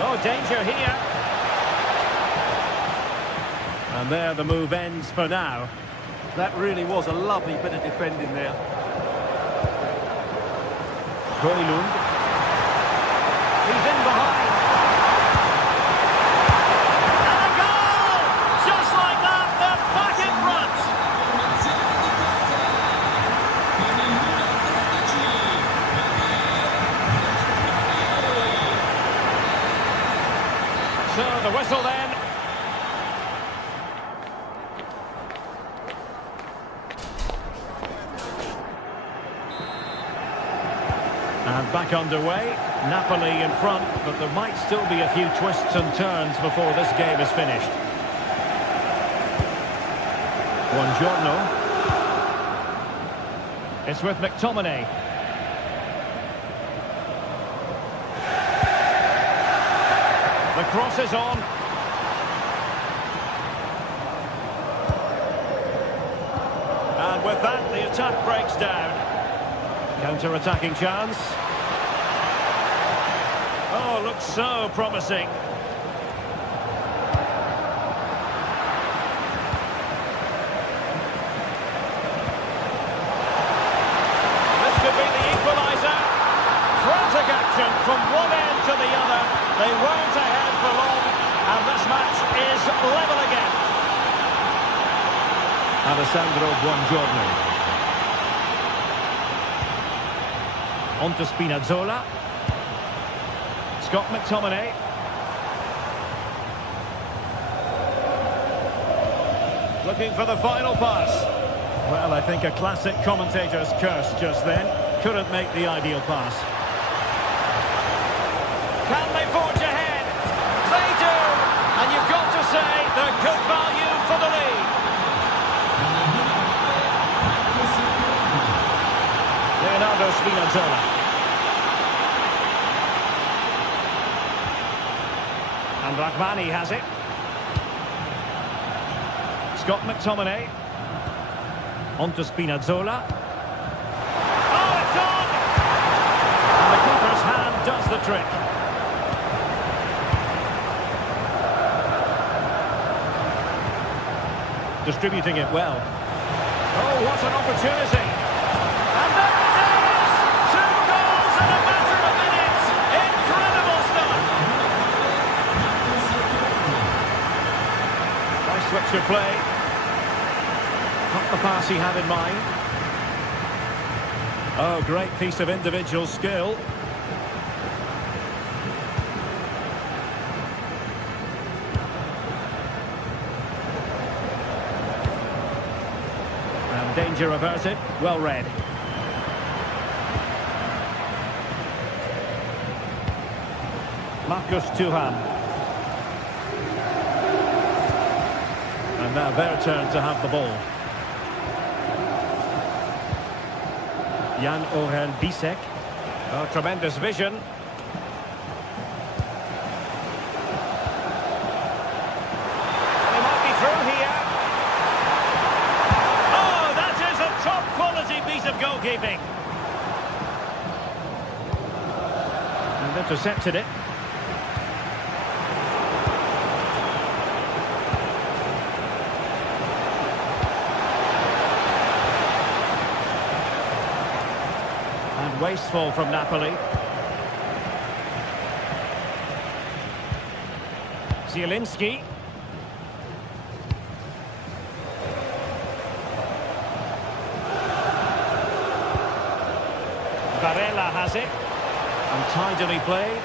Oh, danger here. And there the move ends for now. That really was a lovely bit of defending there. Højlund. He's in behind. And a goal! Just like that, they're back in front. So the whistle then. And back underway. Napoli in front, but there might still be a few twists and turns before this game is finished. Buongiorno. It's with McTominay. The cross is on. And with that, the attack breaks down. Counter-attacking chance. Oh, looks so promising. This could be the equaliser. Frantic action from one end to the other. They weren't ahead for long, and this match is level again. Alessandro Buongiorno. On to Spinazzola. Scott McTominay. Looking for the final pass. Well, I think a classic commentator's curse just then. Couldn't make the ideal pass. Can they forge ahead? They do! And you've got to say they're good value for the lead. Leonardo Spinazzola. And Rahmani has it. Scott McTominay. On to Spinazzola. Oh, it's on! And the keeper's hand does the trick. Distributing it well. Oh, what an opportunity! And there it is! 2 goals in a matter of minutes! Incredible stuff! Nice switch of play. Not the pass he had in mind. Oh, great piece of individual skill. And danger averted. Well read. Marcus Thuram. And now their turn to have the ball. Jan Orel Bisek. Oh, tremendous vision. They might be through here. Oh, that is a top-quality piece of goalkeeping. And intercepted it. Wasteful from Napoli. Zielinski. Barella has it. And tidily played.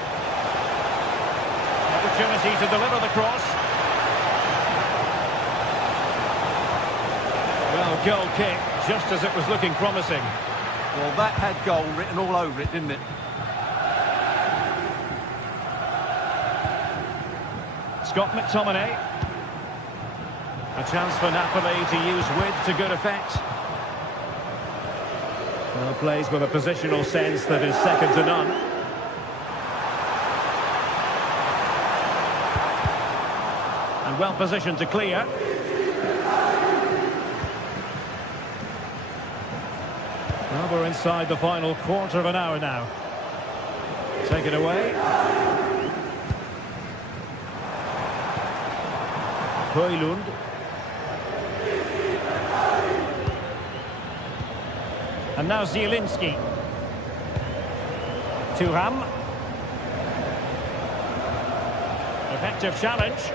Opportunity to deliver the cross. Well, goal kick, just as it was looking promising. Well, that had goal written all over it, didn't it? Scott McTominay. A chance for Napoli to use width to good effect. Well, plays with a positional sense that is second to none. And well positioned to clear. Well, we're inside the final quarter of an hour now. Take it away. Højlund. And now Zielinski. Thuram. Effective challenge.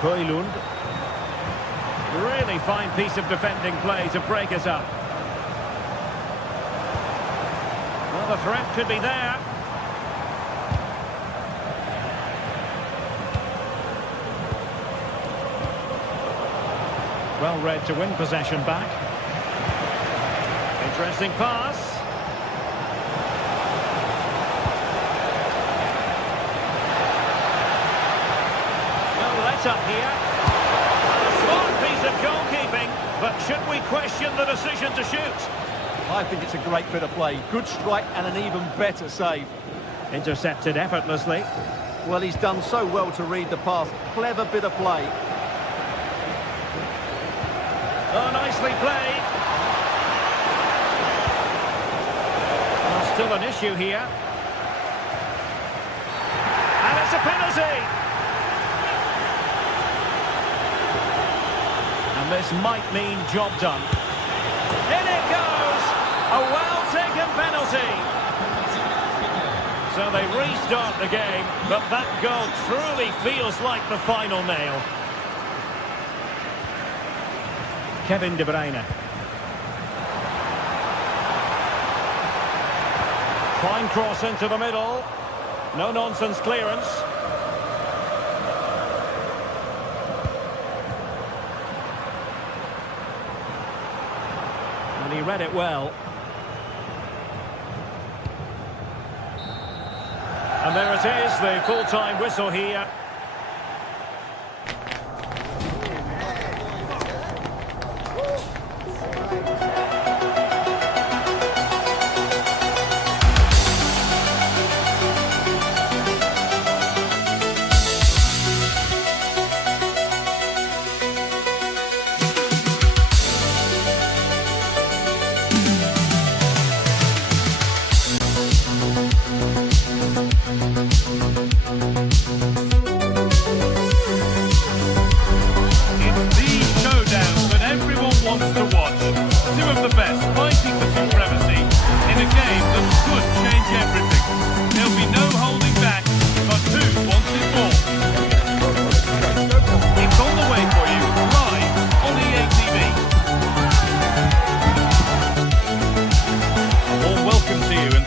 Højlund. Really fine piece of defending play to break us up. Well, the threat could be there. Well read to win possession back. Interesting pass. Up here. A smart piece of goalkeeping, but should we question the decision to shoot? I think it's a great bit of play. Good strike and an even better save. Intercepted effortlessly. Well, he's done so well to read the pass. Clever bit of play. Oh, nicely played. Well, still an issue here. And it's a penalty. And this might mean job done. In it goes! A well-taken penalty. So they restart the game, but that goal truly feels like the final nail. Kevin De Bruyne. Fine cross into the middle. No-nonsense clearance. And he read it well. And there it is, the full-time whistle here.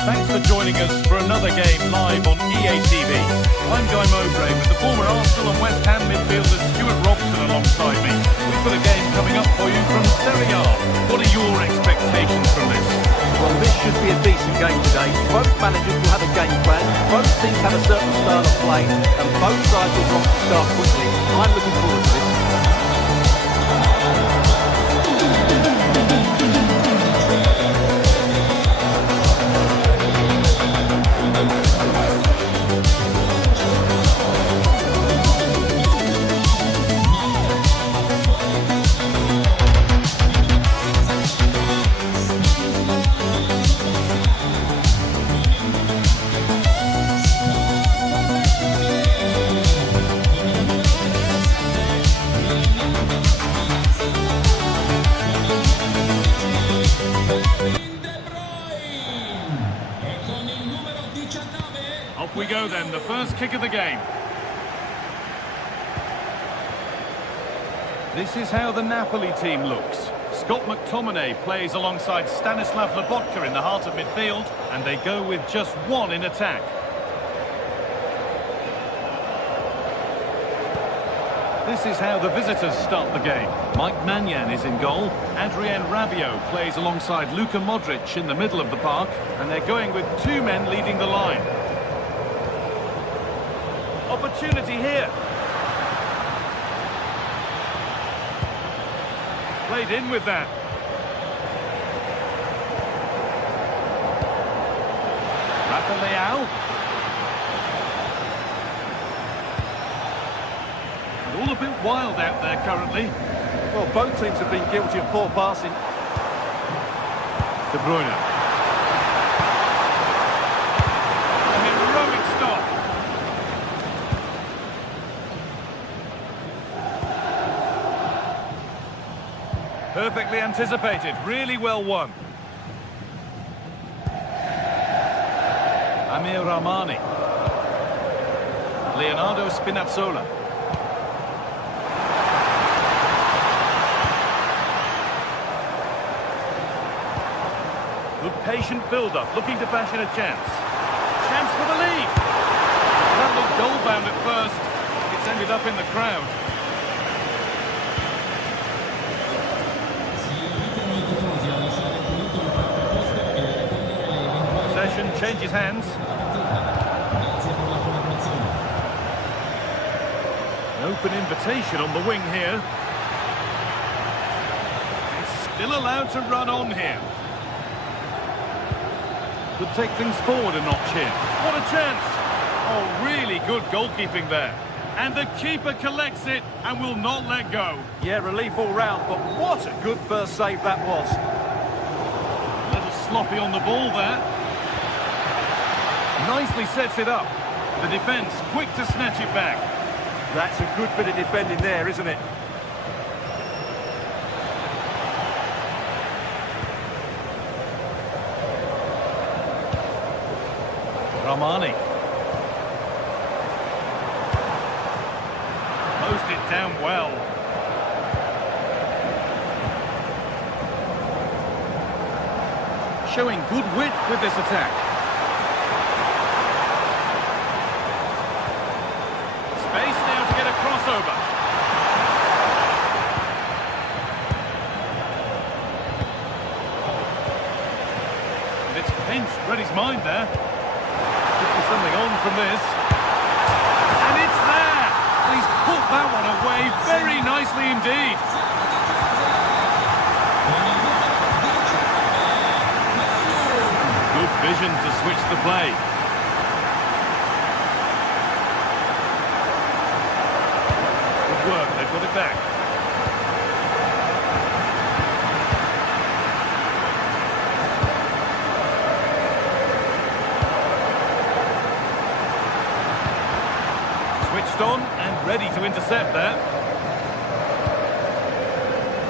Thanks for joining us for another game live on EA TV. I'm Guy Mowbray with the former Arsenal and West Ham midfielder Stuart Robson alongside me. We've got a game coming up for you from Serie A. What are your expectations from this? Well, this should be a decent game today. Both managers will have a game plan. Both teams have a certain style of play, and both sides will want to start quickly. I'm looking forward to this. go then, the first kick of the game. This is how the Napoli team looks. Scott McTominay plays alongside Stanislav Lobotka in the heart of midfield, and they go with just one in attack. This is how the visitors start the game. Mike Maignan is in goal. Adrien Rabiot plays alongside Luka Modric in the middle of the park, and they're going with two men leading the line. Opportunity here. Played in with that. Rafa Leao. All a bit wild out there currently. Well, both teams have been guilty of poor passing. De Bruyne. A heroic stop. Perfectly anticipated, really well won. Amir Rahmani. Leonardo Spinazzola. Good patient build-up, looking to fashion a chance. Chance for the lead. That looked goal-bound at first. It's ended up in the crowd. Possession changes hands. An open invitation on the wing here. It's still allowed to run on here. Could take things forward a notch here. What a chance! Oh, really good goalkeeping there. And the keeper collects it and will not let go. Yeah, relief all round, but what a good first save that was. A little sloppy on the ball there. Nicely sets it up. The defence quick to snatch it back. That's a good bit of defending there, isn't it? Rahmani. Closed it down well. Showing good wit with this attack. Space now to get a crossover. And it's pinched, read his mind there. Something on from this, and it's there. He's put that one away very nicely indeed. Good vision to switch the play. Good work, they've got it back. On and ready to intercept there.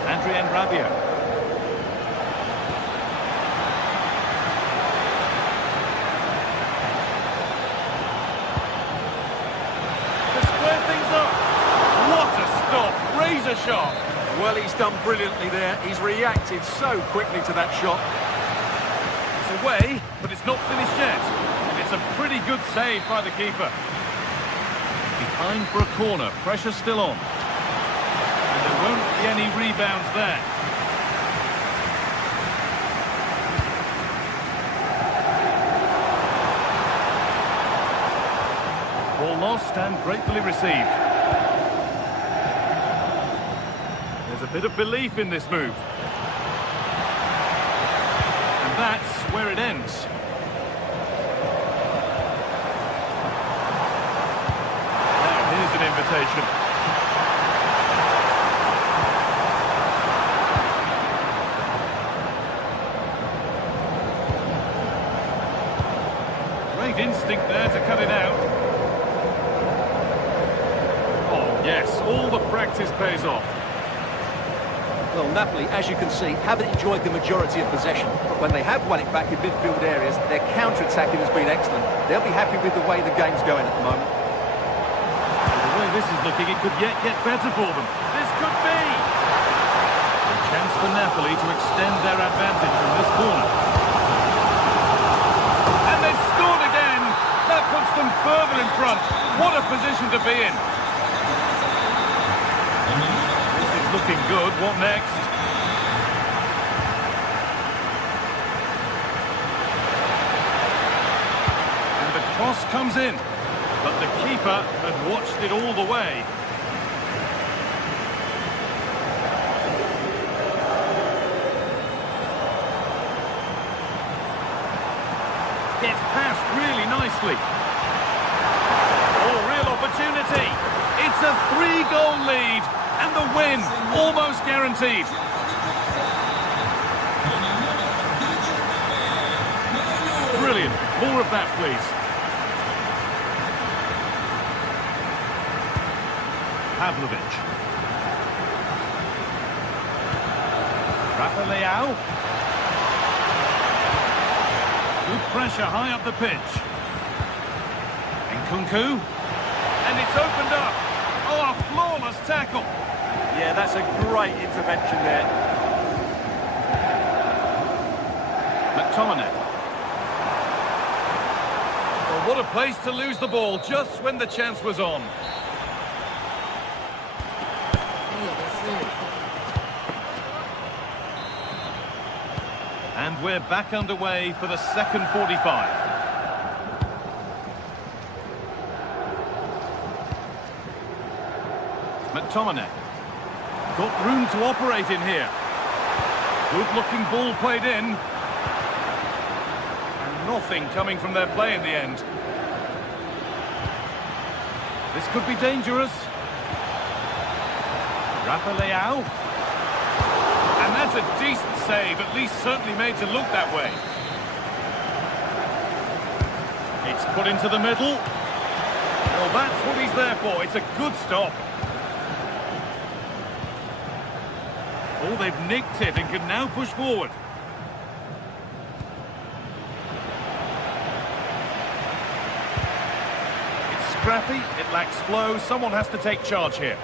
Adrien Rabiot. To square things up. What a stop. Razor sharp. Well, he's done brilliantly there. He's reacted so quickly to that shot. It's away, but it's not finished yet. And it's a pretty good save by the keeper. Behind for a corner, pressure still on. And there won't be any rebounds there. Ball lost and gratefully received. There's a bit of belief in this move. And that's where it ends. Invitation. Great instinct there to cut it out. Oh yes, all the practice pays off. Well, Napoli, as you can see, haven't enjoyed the majority of possession. But when they have won it back in midfield areas, their counter-attacking has been excellent. They'll be happy with the way the game's going at the moment. The way this is looking, it could yet get better for them. This could be! A chance for Napoli to extend their advantage from this corner. And they've scored again! That puts them further in front. What a position to be in! This is looking good. What next? And the cross comes in. But the keeper had watched it all the way. Gets passed really nicely. Oh, real opportunity. It's a 3-goal lead. And the win almost guaranteed. Brilliant. More of that, please. Pavlovic. Rafa Leao. Good pressure high up the pitch. Nkunku. And it's opened up. Oh, a flawless tackle. Yeah, that's a great intervention there. McTominay. Well, what a place to lose the ball just when the chance was on. And we're back underway for the second 45. McTominay. Got room to operate in here. Good-looking ball played in. And nothing coming from their play in the end. This could be dangerous. Rafa Leao. And that's a decent save, at least certainly made to look that way. It's put into the middle. Well, that's what he's there for. It's a good stop. Oh, they've nicked it and can now push forward. It's scrappy, it lacks flow. Someone has to take charge here.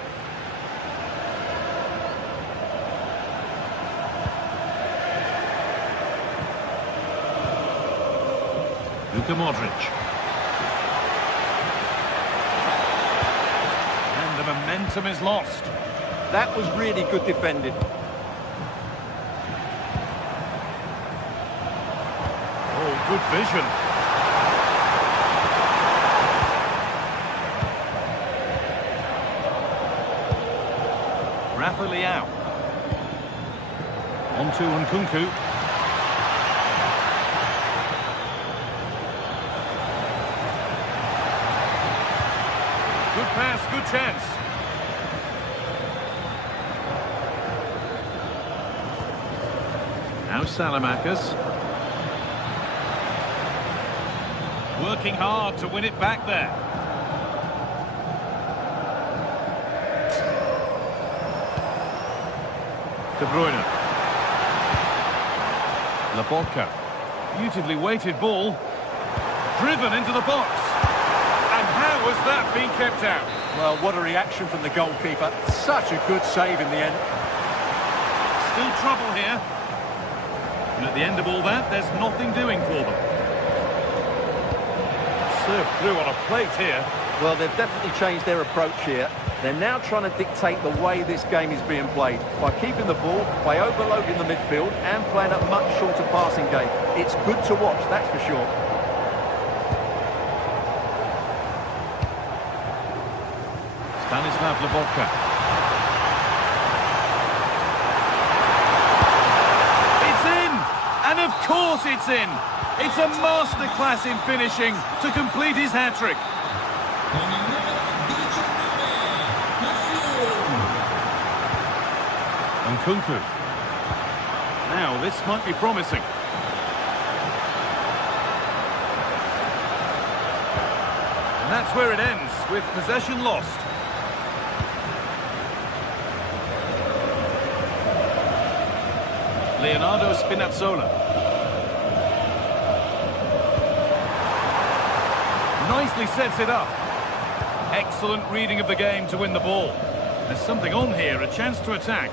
Luka Modric. And the momentum is lost. That was really good defending. Oh, good vision. Rafa Leao. On to Nkunku. Good pass, good chance. Now Salamakers. Working hard to win it back there. De Bruyne. Laporta. Beautifully weighted ball. Driven into the box. And how has that been kept out? Well, what a reaction from the goalkeeper. Such a good save in the end. Still trouble here. And at the end of all that, there's nothing doing for them. Served through on a plate here. Well, they've definitely changed their approach here. They're now trying to dictate the way this game is being played by keeping the ball, by overloading the midfield and playing a much shorter passing game. It's good to watch, that's for sure. Stanislav Laporta. It's in! And of course it's in! It's a masterclass in finishing to complete his hat-trick. Nkunku. Now, this might be promising. And that's where it ends, with possession lost. Leonardo Spinazzola. Nicely sets it up. Excellent reading of the game to win the ball. There's something on here, a chance to attack.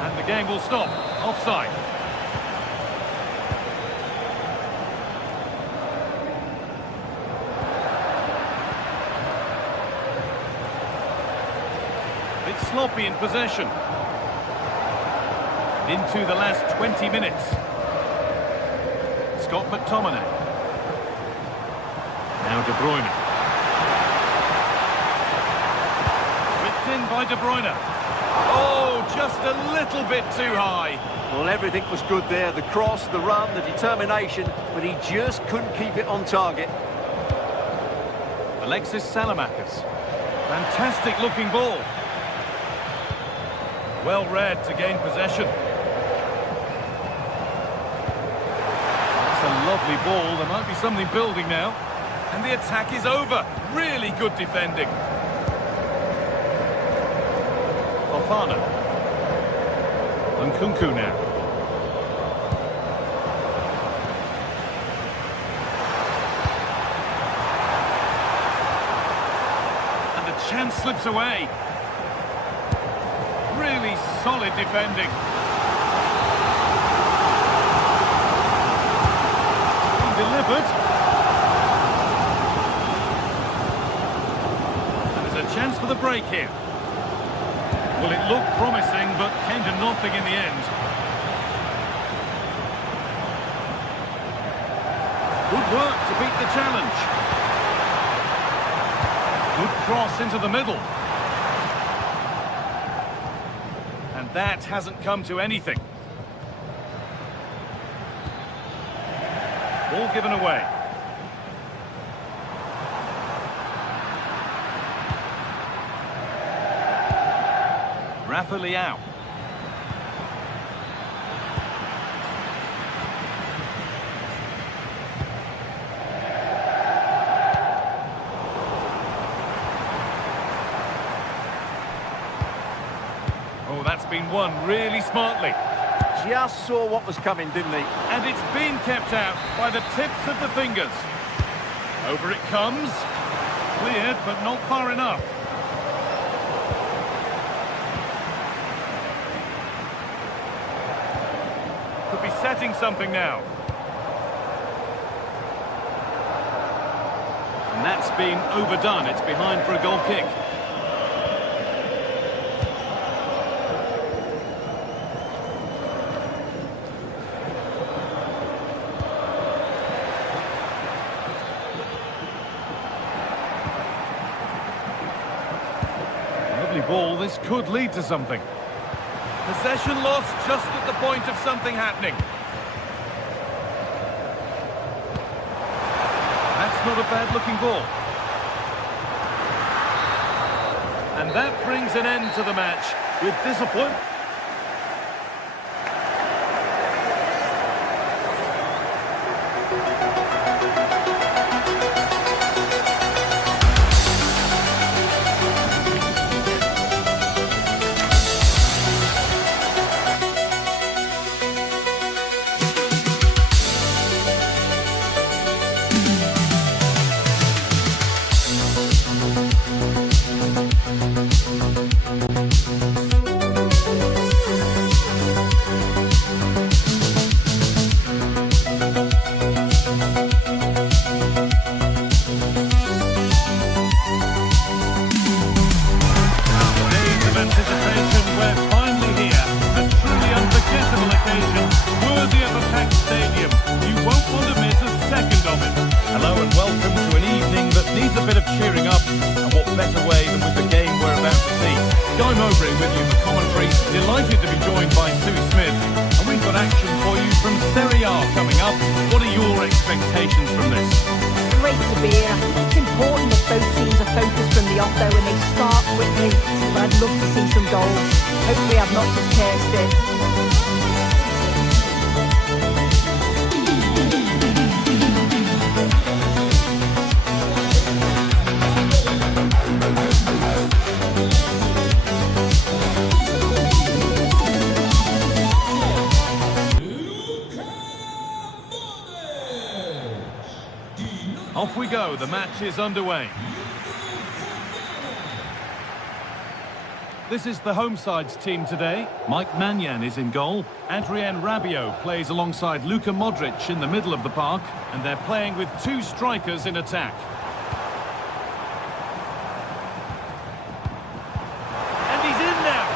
And the game will stop. Offside. Bit sloppy in possession. Into the last 20 minutes. Scott McTominay. Now De Bruyne. Whipped in by De Bruyne. Oh, just a little bit too high. Well, everything was good there. The cross, the run, the determination, but he just couldn't keep it on target. Alexis Salamakis. Fantastic looking ball. Well read to gain possession. That's a lovely ball. There might be something building now. And the attack is over. Really good defending. Fofana. Nkunku now. And the chance slips away. Really solid defending. Delivered. And there's a chance for the break here. Well, it looked promising, but came to nothing in the end. Good work to beat the challenge. Good cross into the middle. And that hasn't come to anything. Ball given away. Rafa Leao. Oh, that's been won really smartly. Just saw what was coming, didn't he? And it's been kept out by the tips of the fingers. Over it comes. Cleared, but not far enough. Could be setting something now. And that's been overdone. It's behind for a goal kick. Ball, this could lead to something. Possession lost just at the point of something happening. That's not a bad looking ball. And that brings an end to the match with disappointment. Expectations from this? Great to be here. I think it's important that both teams are focused from the off though and they start quickly. But I'd love to see some goals. Hopefully I've not just cursed it. Off we go, the match is underway. This is the home side's team today. Mike Maignan is in goal. Adrien Rabiot plays alongside Luka Modric in the middle of the park. And they're playing with two strikers in attack. And he's in now.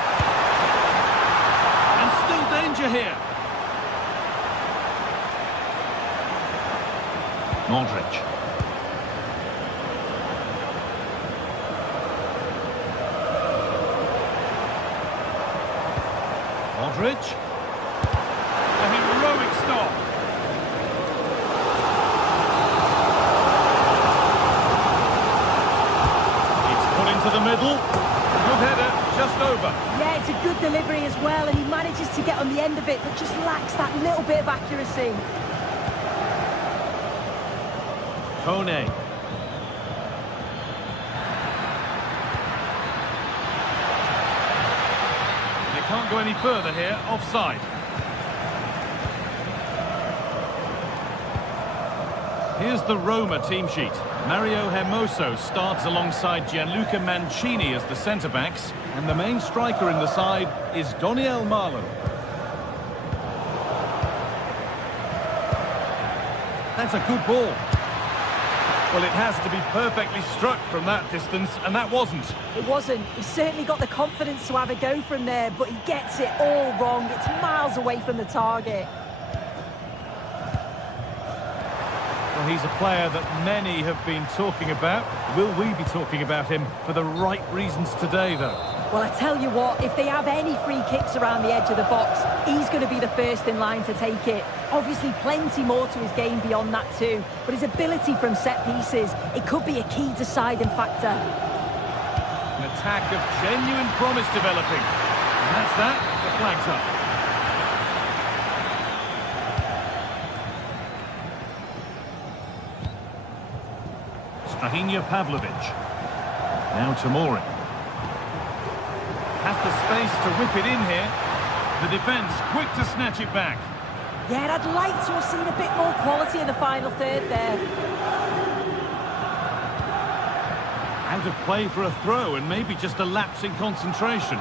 And still danger here. Modric. Modric. A heroic stop. It's put into the middle. Good header, just over. Yeah, it's a good delivery as well, and he manages to get on the end of it, but just lacks that little bit of accuracy. Kone. Can't go any further here, offside. Here's the Roma team sheet. Mario Hermoso starts alongside Gianluca Mancini as the centre-backs, and the main striker in the side is Daniel Marlon. That's a good ball. Well, it has to be perfectly struck from that distance, and that wasn't. It wasn't. He's certainly got the confidence to have a go from there, but he gets it all wrong. It's miles away from the target. Well, he's a player that many have been talking about. Will we be talking about him for the right reasons today, though? Well, I tell you what, if they have any free kicks around the edge of the box, he's going to be the first in line to take it. Obviously, plenty more to his game beyond that too, but his ability from set pieces, it could be a key deciding factor. An attack of genuine promise developing. And that's that, the flag's up. Strahinja Pavlovic. Now Tomori. Has the space to whip it in here. The defence quick to snatch it back. Yeah, I'd like to have seen a bit more quality in the final third there. Out of play for a throw and maybe just a lapse in concentration.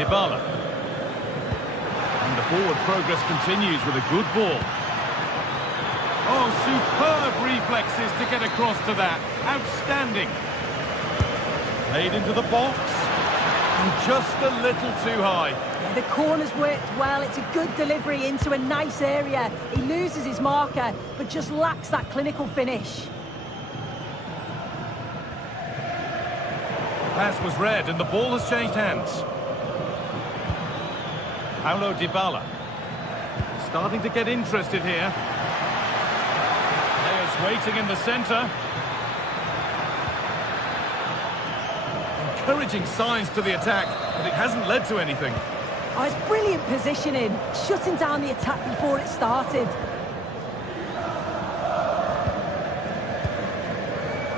Dybala. And the forward progress continues with a good ball. Oh, superb reflexes to get across to that. Outstanding. Played into the box. And just a little too high. Yeah, the corner's worked well. It's a good delivery into a nice area. He loses his marker, but just lacks that clinical finish. Pass was read and the ball has changed hands. Paulo Dybala. Starting to get interested here. Players waiting in the centre. Encouraging signs to the attack, but it hasn't led to anything. Oh, it's brilliant positioning, shutting down the attack before it started.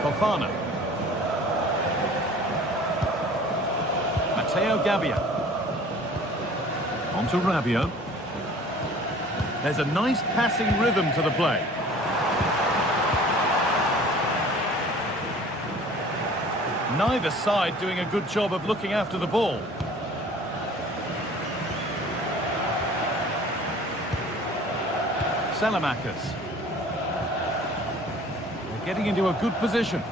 Fofana. Matteo Gabbia. On to Rabiot. There's a nice passing rhythm to the play. Neither side doing a good job of looking after the ball. Salamakers. They're getting into a good position.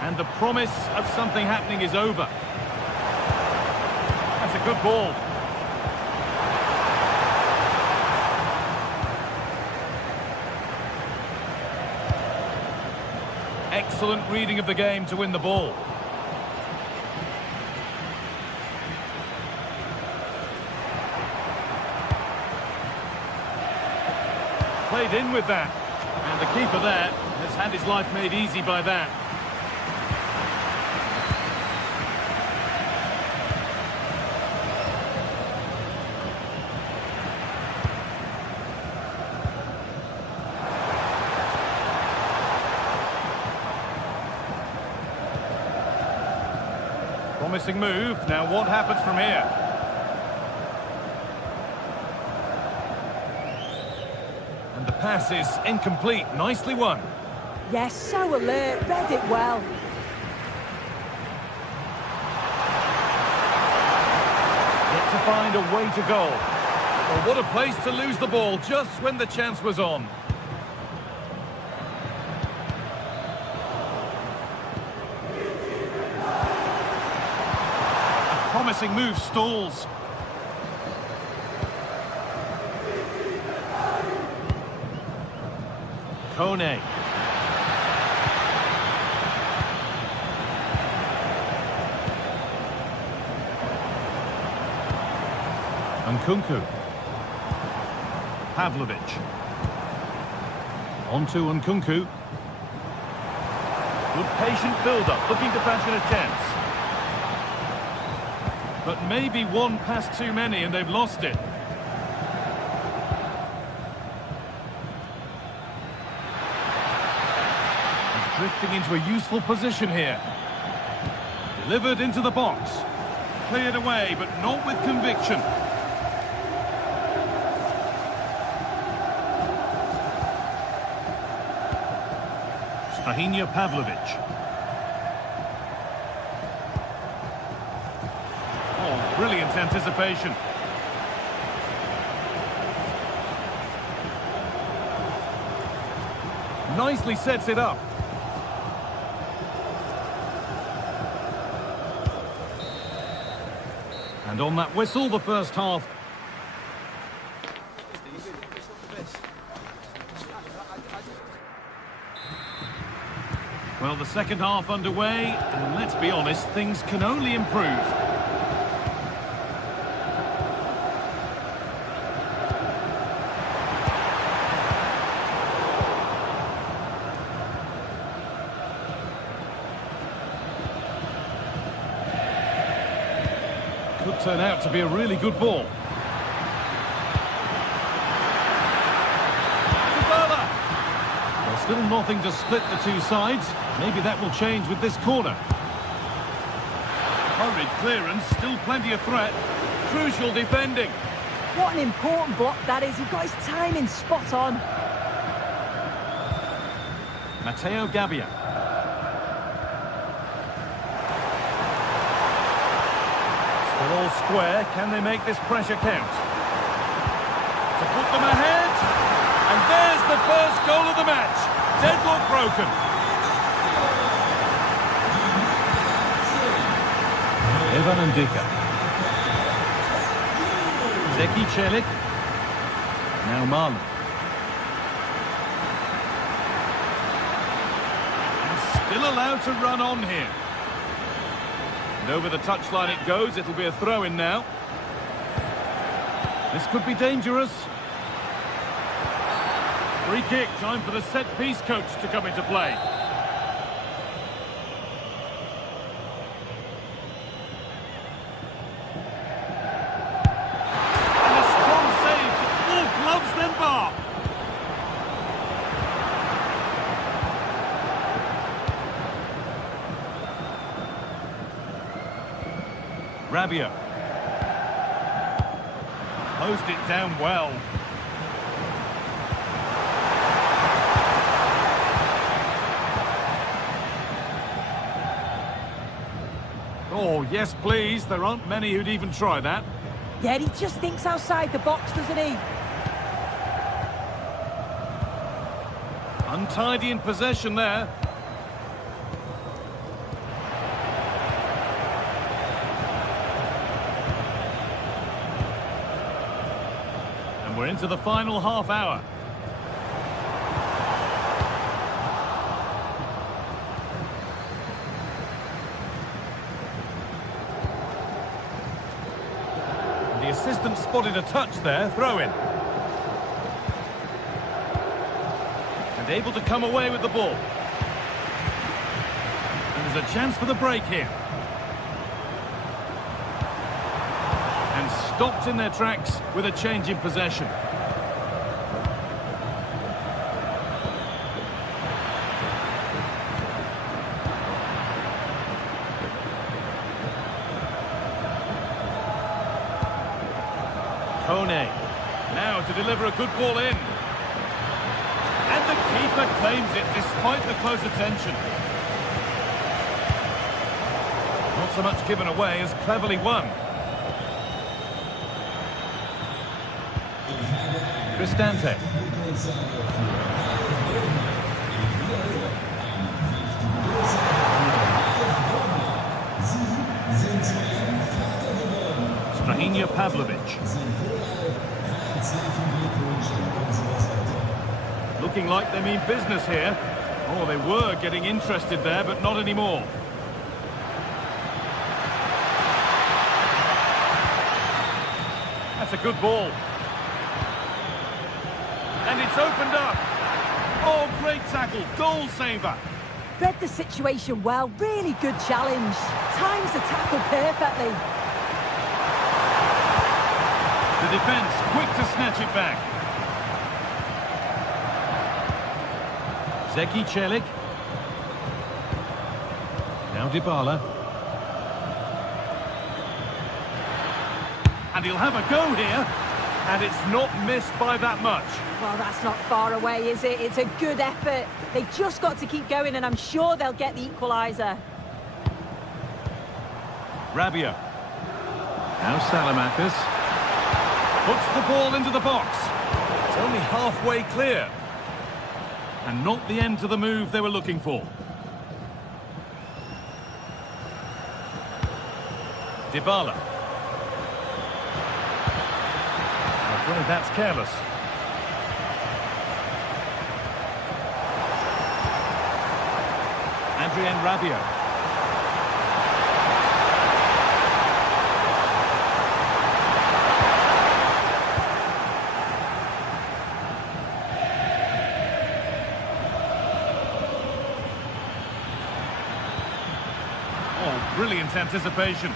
And the promise of something happening is over. That's a good ball. Excellent reading of the game to win the ball. Played in with that. And the keeper there has had his life made easy by that. Promising move. Now what happens from here? pass is incomplete. Nicely won. Yes, so alert, read it well. Yet to find a way to goal. Well, what a place to lose the ball just when the chance was on. A promising move stalls. Kone. Nkunku. Pavlovic. On to Nkunku. Good patient build-up, looking to fashion a chance. But maybe one pass too many and they've lost it. He's drifting into a useful position here. Delivered into the box. Cleared away, but not with conviction. Strahinja Pavlovic. Oh, brilliant anticipation. Nicely sets it up. And on that whistle, the first half. Well, the second half underway, and let's be honest, things can only improve. Could turn out to be a really good ball. Well, still nothing to split the two sides. Maybe that will change with this corner. Hurried clearance, still plenty of threat. Crucial defending. What an important block that is. He got his timing spot on. Matteo Gabbia. Still all square. Can they make this pressure count? To put them ahead. And there's the first goal of the match. Deadlock broken. Ivan Ndika. Zeki Celik. Now Marlon. And still allowed to run on here. And over the touchline it goes. It'll be a throw-in now. This could be dangerous. Free kick. Time for the set-piece coach to come into play. Rabiot. Closed it down well. Oh, yes, please. There aren't many who'd even try that. Yeah, he just thinks outside the box, doesn't he? Untidy in possession there. And we're into the final half hour. The assistant spotted a touch there, throw in. And able to come away with the ball. And there's a chance for the break here. And stopped in their tracks with a change in possession. Kone, now to deliver a good ball in. Keeper claims it despite the close attention. Not so much given away as cleverly won. Cristante. Strahinja Pavlovic. Looking like they mean business here. Oh, they were getting interested there, but not anymore. That's a good ball. And it's opened up. Oh, great tackle. Goal saver. Read the situation well. Really good challenge. Times the tackle perfectly. The defence quick to snatch it back. Zeki Celik. Now Dybala. And he'll have a go here. And it's not missed by that much. Well, that's not far away, is it? It's a good effort. They've just got to keep going, and I'm sure they'll get the equaliser. Rabiot. Now Salamakis. Puts the ball into the box. It's only halfway clear. And not the end to the move they were looking for. Dybala. I'm afraid that's careless. Adrien Rabiot. Oh, brilliant anticipation.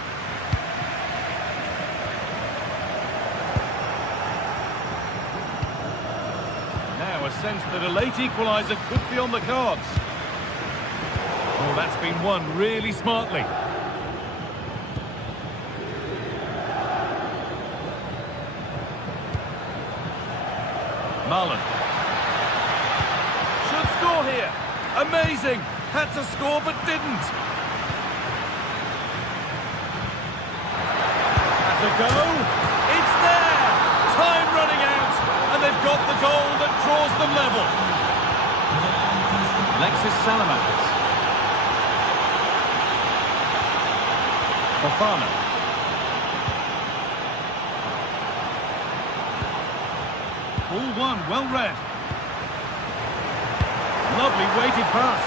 Now a sense that a late equaliser could be on the cards. Oh, that's been won really smartly. Marlon. Should score here. Amazing. Had to score but didn't. That's a go. It's there. Time running out. And they've got the goal that draws them level. Alexis Salamakis. Fofana. Ball one, well read. Lovely weighted pass.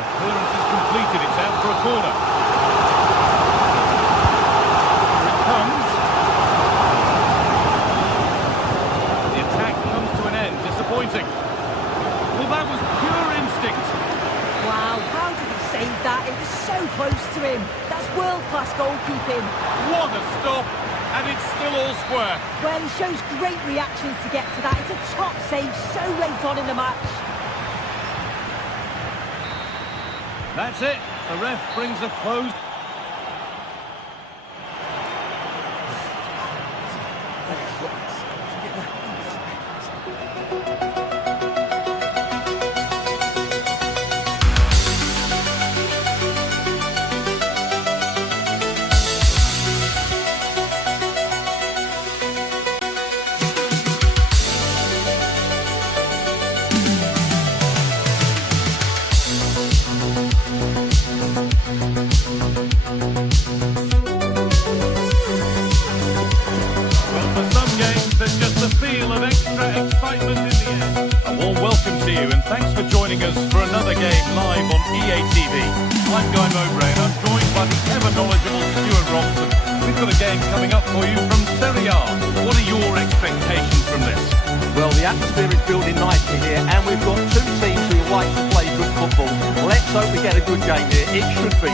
The clearance is completed, it's out for a corner. Here it comes. The attack comes to an end, disappointing. Well, that was pure instinct. Wow, how did he save that? It was so close to him. That's world-class goalkeeping. What a stop, and it's still all square. Well, he shows great reactions to get to that. It's a top save so late on in the match. That's it. The ref brings a close. Us for another game live on EA TV. I'm Guy Mowbray and I'm joined by the ever knowledgeable Stuart Robson. We've got a game coming up for you from Serie A. What are your expectations from this? Well, the atmosphere is building nicely here, and we've got two teams who like to play good football. Let's hope we get a good game here. It should be.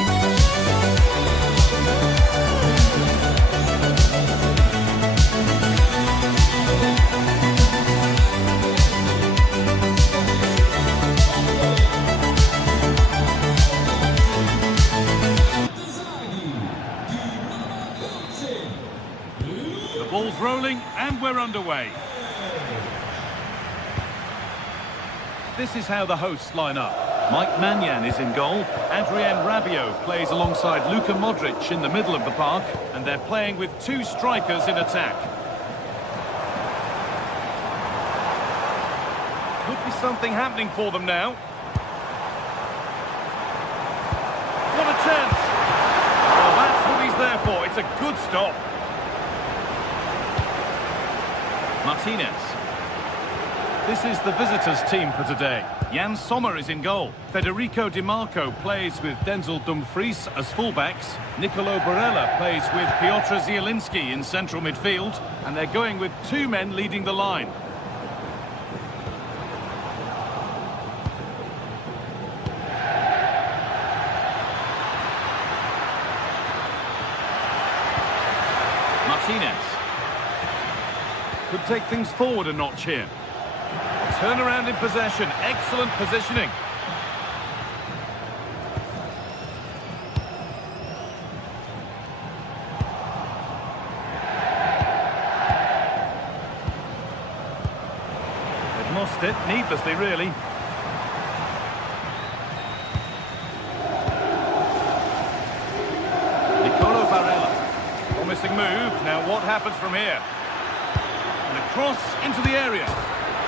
Ball's rolling and we're underway. this is how the hosts line up. Mike Maignan is in goal. Adrien Rabiot plays alongside Luka Modric in the middle of the park. And they're playing with two strikers in attack. Could be something happening for them now. What a chance! Well, that's what he's there for. It's a good stop. Martinez. This is the visitors' team for today. Jan Sommer is in goal. Federico Di Marco plays with Denzel Dumfries as fullbacks. Nicolo Barella plays with Piotr Zielinski in central midfield. And they're going with two men leading the line. Martinez. Could take things forward a notch here. Turnaround in possession. Excellent positioning. They've lost it needlessly, really. Nicolo Barella. Promising move. Now what happens from here? And a cross into the area.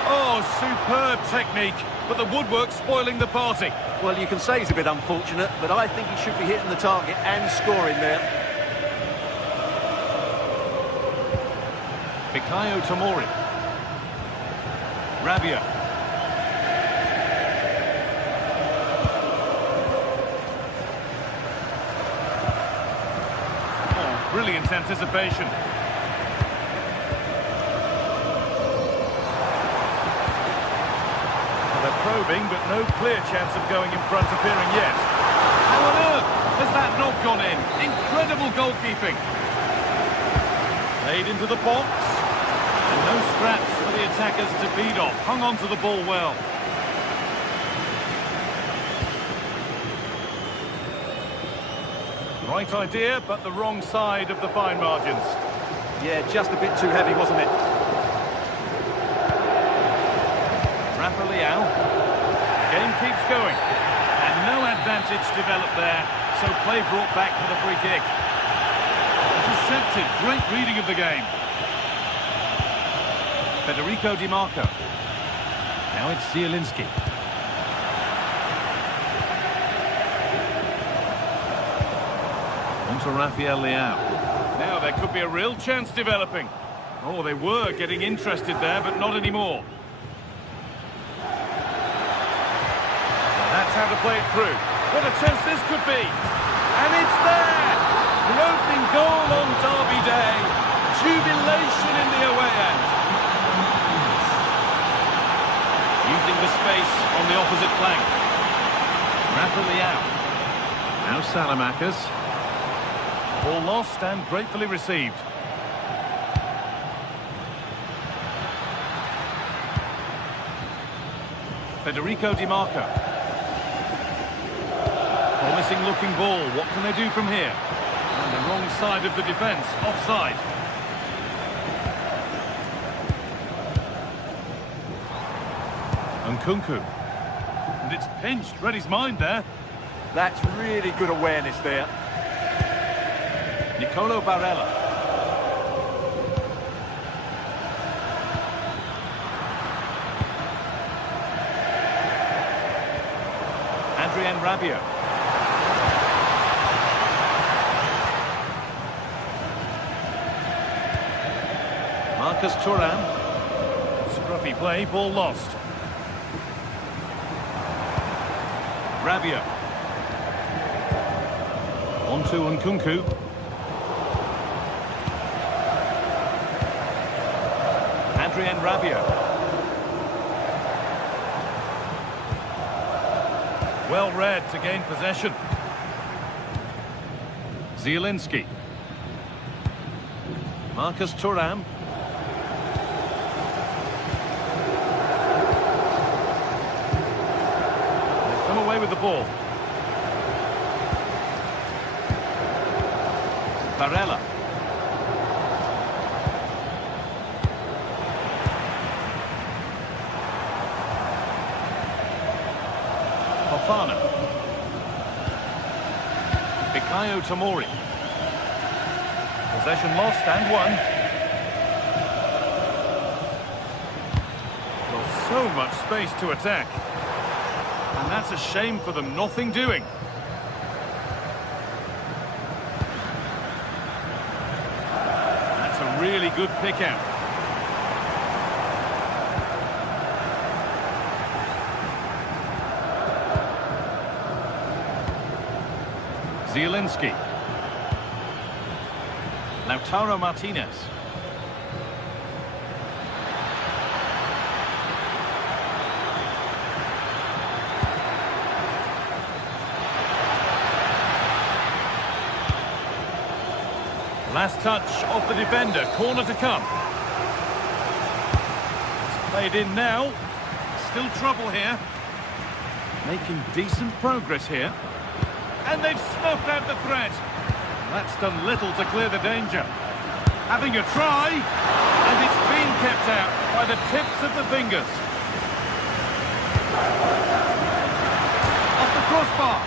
Oh, superb technique, but the woodwork spoiling the party. Well, you can say he's a bit unfortunate, but I think he should be hitting the target and scoring there. Fikayo Tomori. Rabiot. Oh, brilliant anticipation. Probing, but no clear chance of going in front appearing yet. How on earth has that not gone in? Incredible goalkeeping. Played into the box. And no scraps for the attackers to beat off. Hung on to the ball well. Right idea, but the wrong side of the fine margins. Yeah, just a bit too heavy, wasn't it? Rafa Leao. Game keeps going. And no advantage developed there. So play brought back for the free kick. Intercepted. Great reading of the game. Federico Di Marco. Now it's Zielinski. On to Rafael Leao. Now there could be a real chance developing. Oh, they were getting interested there, but not anymore. That's how to play it through. What a chance this could be. And it's there! The opening goal on Derby Day. Jubilation in the away end. Using the space on the opposite flank. Rafa Leao. Now Salamakers. Ball lost and gratefully received. Federico Di Marco. Promising looking ball. What can they do from here? On the wrong side of the defence. Offside. Nkunku. And it's pinched. Read his mind there. That's really good awareness there. Nicolo Barella. Adrien Rabiot. Marcus Thuram. Scruffy play, ball lost. Rabiot. On to Nkunku. Adrien Rabiot. Well read to gain possession. Zielinski. Marcus Thuram. They've come away with the ball. Barella. Fikayo Tomori. Possession lost and won. Well, so much space to attack. And that's a shame for them, nothing doing. That's a really good pick out. Zielinski. Lautaro Martinez. Last touch of the defender, corner to come. It's played in now. Still trouble here. Making decent progress here. And they've snuffed out the threat. That's done little to clear the danger. Having a try, and it's been kept out by the tips of the fingers. Off the crossbar.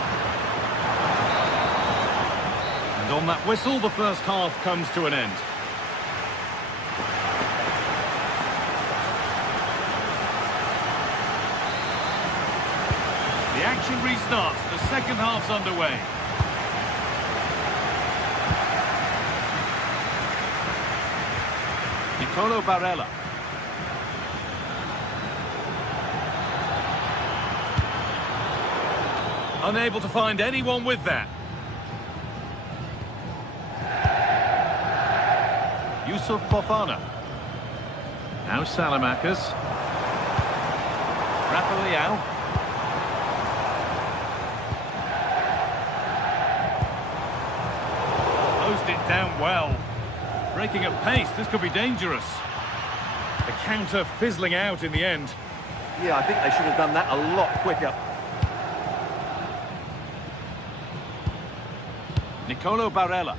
And on that whistle, the first half comes to an end. The action restarts. The second half's underway. Nicolo Barella. Unable to find anyone with that. Yusuf Fofana. Now Salamakers. Rafa Leao. Closed it down well. Breaking at pace, this could be dangerous. The counter fizzling out in the end. Yeah, I think they should have done that a lot quicker. Nicolo Barella.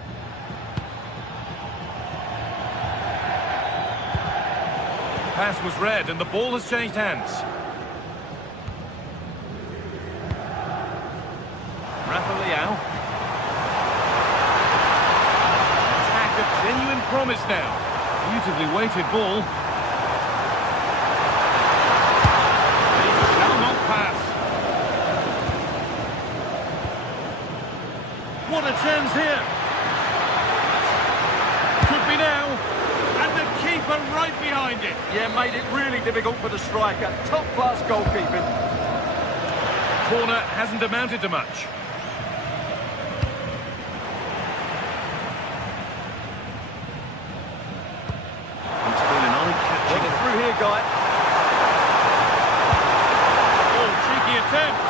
Pass was read and the ball has changed hands. Rafa Leao. Attack of genuine promise now. Beautifully weighted ball. He shall not pass. What a chance here. Could be now. And the keeper right behind it. Yeah, made it really difficult for the striker. Top-class goalkeeping. Corner hasn't amounted to much. It's been an eye-catching. Well, they're through here, Guy. Oh, cheeky attempt.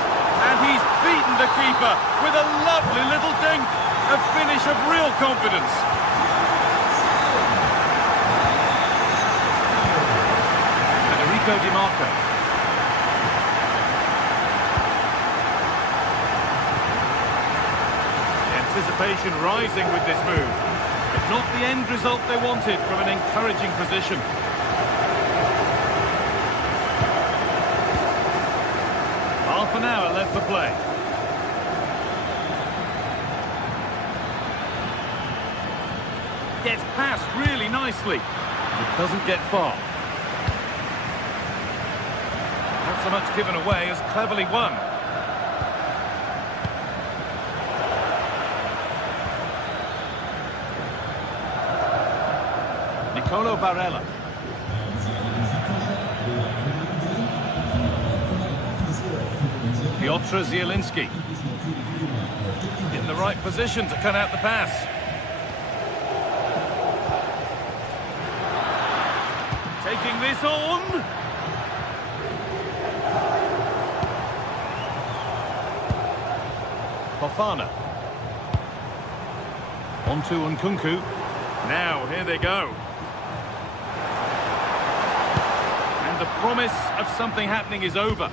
And he's beaten the keeper with a lovely little dink. A finish of real confidence. Di Marco. Anticipation rising with this move, but not the end result they wanted from an encouraging position. Half an hour left to play. Gets past really nicely, but doesn't get far. Not so much given away as cleverly won. Nicolo Barella. Piotr Zielinski. In the right position to cut out the pass. Taking this on. Fofana. On to Nkunku. Now, here they go. And the promise of something happening is over.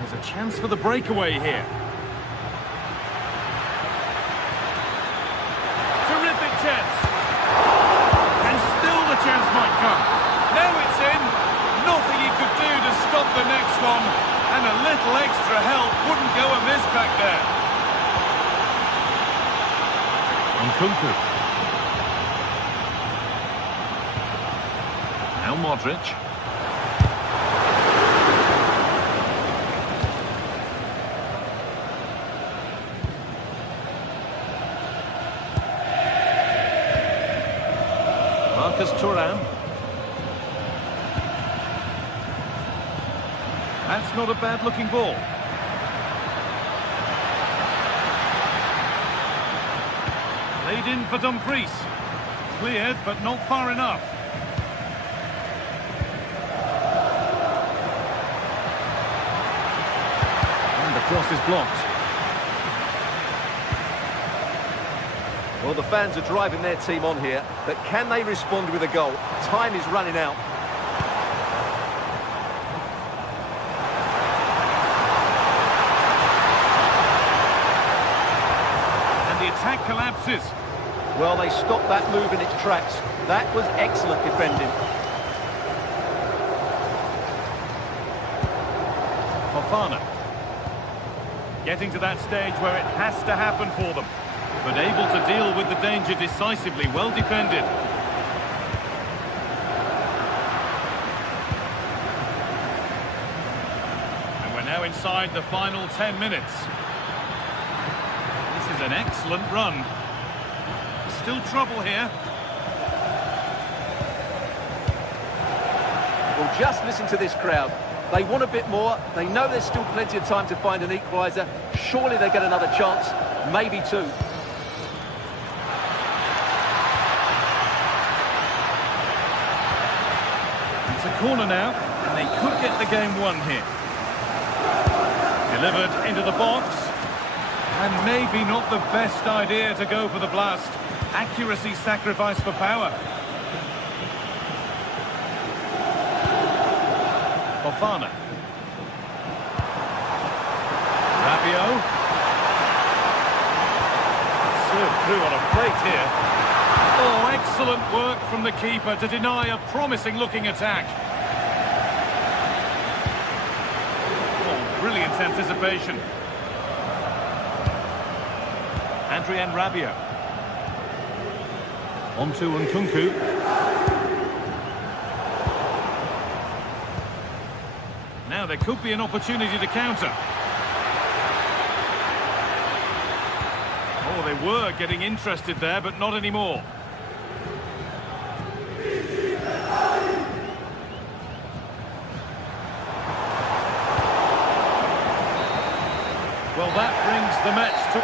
There's a chance for the breakaway here. Terrific chance. And still the chance might come. Now it's in. Nothing he could do to stop the next one. And a little extra help wouldn't go amiss back there. Nkunku. Now Modric. Marcus Thuram. That's not a bad-looking ball. Laid in for Dumfries. Cleared, but not far enough. And the cross is blocked. Well, the fans are driving their team on here, but can they respond with a goal? Time is running out. And the attack collapses. Well, they stopped that move in its tracks. That was excellent defending. Fofana. Getting to that stage where it has to happen for them. But able to deal with the danger decisively. Well defended. And we're now inside the final 10 minutes. This is an excellent run. Still trouble here. Well, just listen to this crowd. They want a bit more. They know there's still plenty of time to find an equaliser. Surely they get another chance. Maybe two. It's a corner now, and they could get the game won here. Delivered into the box. And maybe not the best idea to go for the blast. Accuracy sacrificed for power. Fofana. Rabiot. Served through on a plate here. Oh, excellent work from the keeper to deny a promising-looking attack. Oh, brilliant anticipation. Adrien Rabiot. On to Nkunku. Now there could be an opportunity to counter. Oh, they were getting interested there, but not anymore. Well, that brings the match to...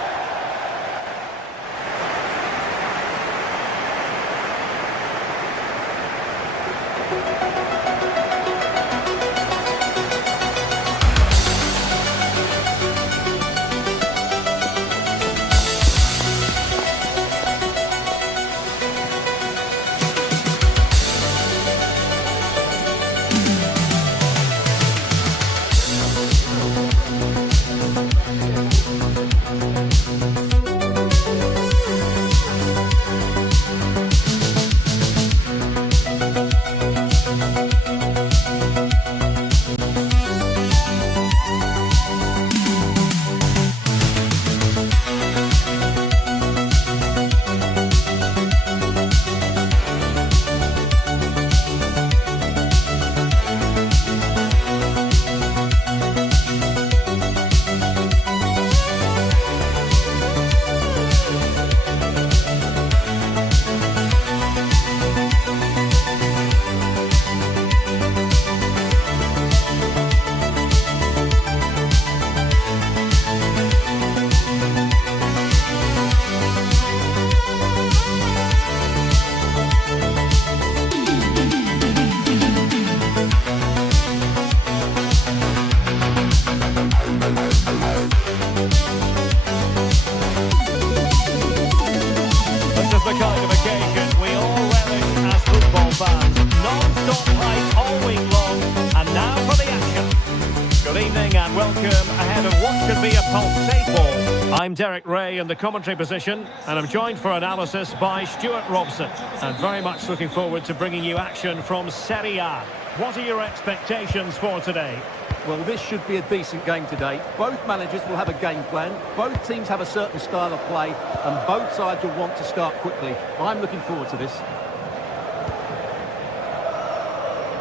I'm Derek Ray in the commentary position, and I'm joined for analysis by Stuart Robson, and very much looking forward to bringing you action from Serie A. What are your expectations for today? Well, this should be a decent game today. Both managers will have a game plan. Both teams have a certain style of play, and both sides will want to start quickly. I'm looking forward to this.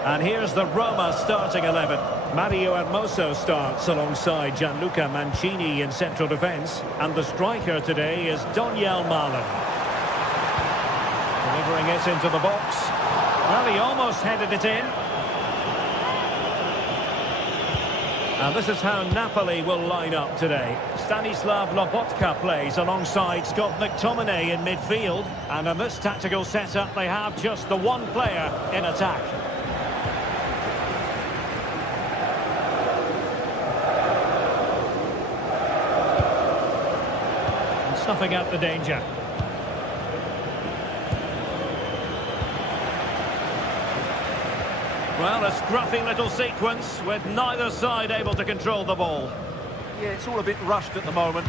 And here's the Roma starting 11. Mario Hermoso starts alongside Gianluca Mancini in central defence. And the striker today is Donyell Malen. Delivering it into the box. Well, he almost headed it in. And this is how Napoli will line up today. Stanislav Lobotka plays alongside Scott McTominay in midfield. And in this tactical setup, they have just the one player in attack. And snuffing out the danger. Well, a scruffy little sequence with neither side able to control the ball. Yeah, it's all a bit rushed at the moment.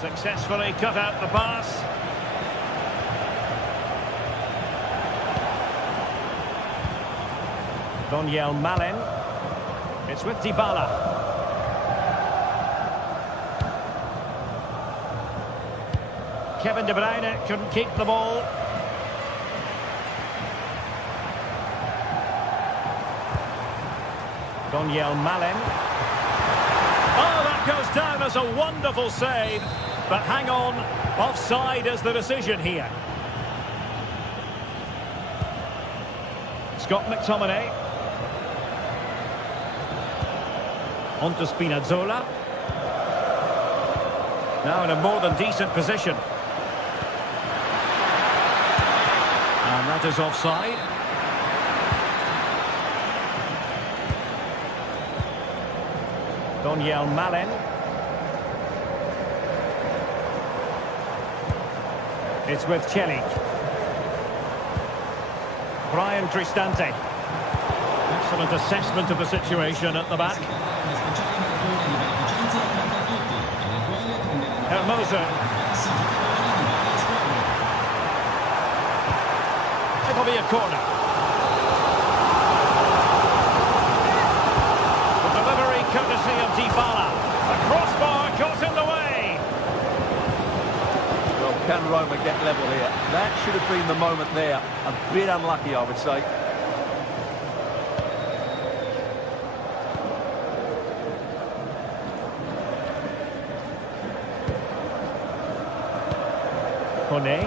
Successfully cut out the pass. Donyell Malen. It's with Dybala. Kevin De Bruyne couldn't keep the ball. Donyell Malen. Oh, that goes down as a wonderful save. But hang on, offside is the decision here. Scott McTominay. On to Spinazzola. Now in a more than decent position. And that is offside. Donyell Malen. It's with Celik. Brian Cristante. Excellent assessment of the situation at the back. Hermoso. It'll be a corner. The delivery courtesy of Dybala. The crossbar got in the way. Well, can Roma get level here? That should have been the moment there. A bit unlucky, I would say. Kone.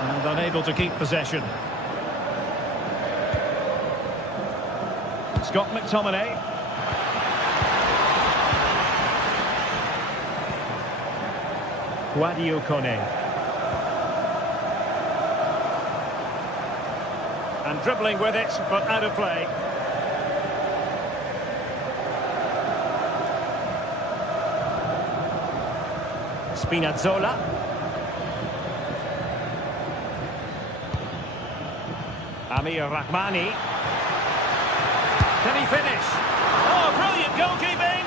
And unable to keep possession. Scott McTominay. Guadio Kone. And dribbling with it, but out of play. Spinazzola. Amir Rahmani. Can he finish? Oh, brilliant goalkeeping!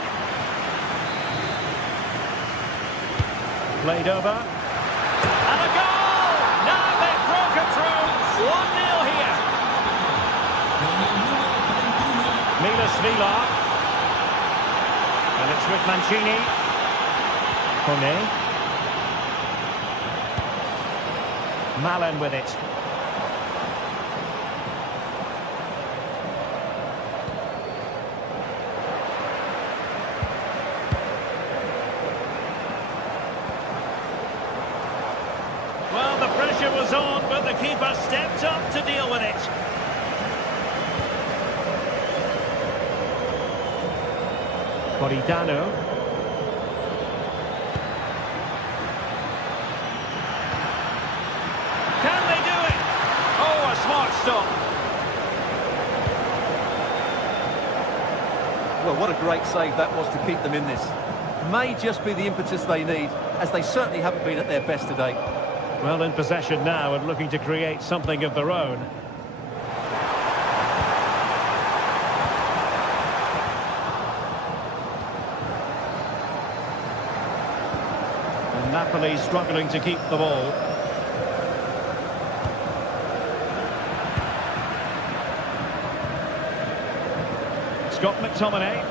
Played over. And a goal! Now they've broken through. 1-0 here. Milos Vilar. And it's with Mancini. Kone. Malen with it. Well, the pressure was on, but the keeper stepped up to deal with it. Politano. Stop. Well, what a great save that was to keep them in this. May just be the impetus they need, as they certainly haven't been at their best today. Well, in possession now and looking to create something of their own. Napoli struggling to keep the ball. Scott McTominay.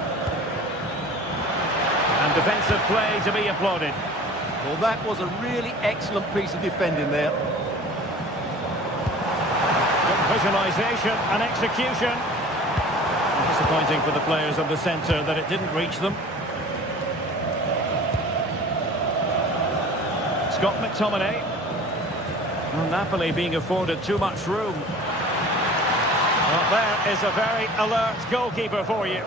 And defensive play to be applauded. Well, that was a really excellent piece of defending there. Good visualisation and execution. Disappointing for the players of the centre that it didn't reach them. Scott McTominay. Well, Napoli being afforded too much room. Well, there is a very alert goalkeeper for you.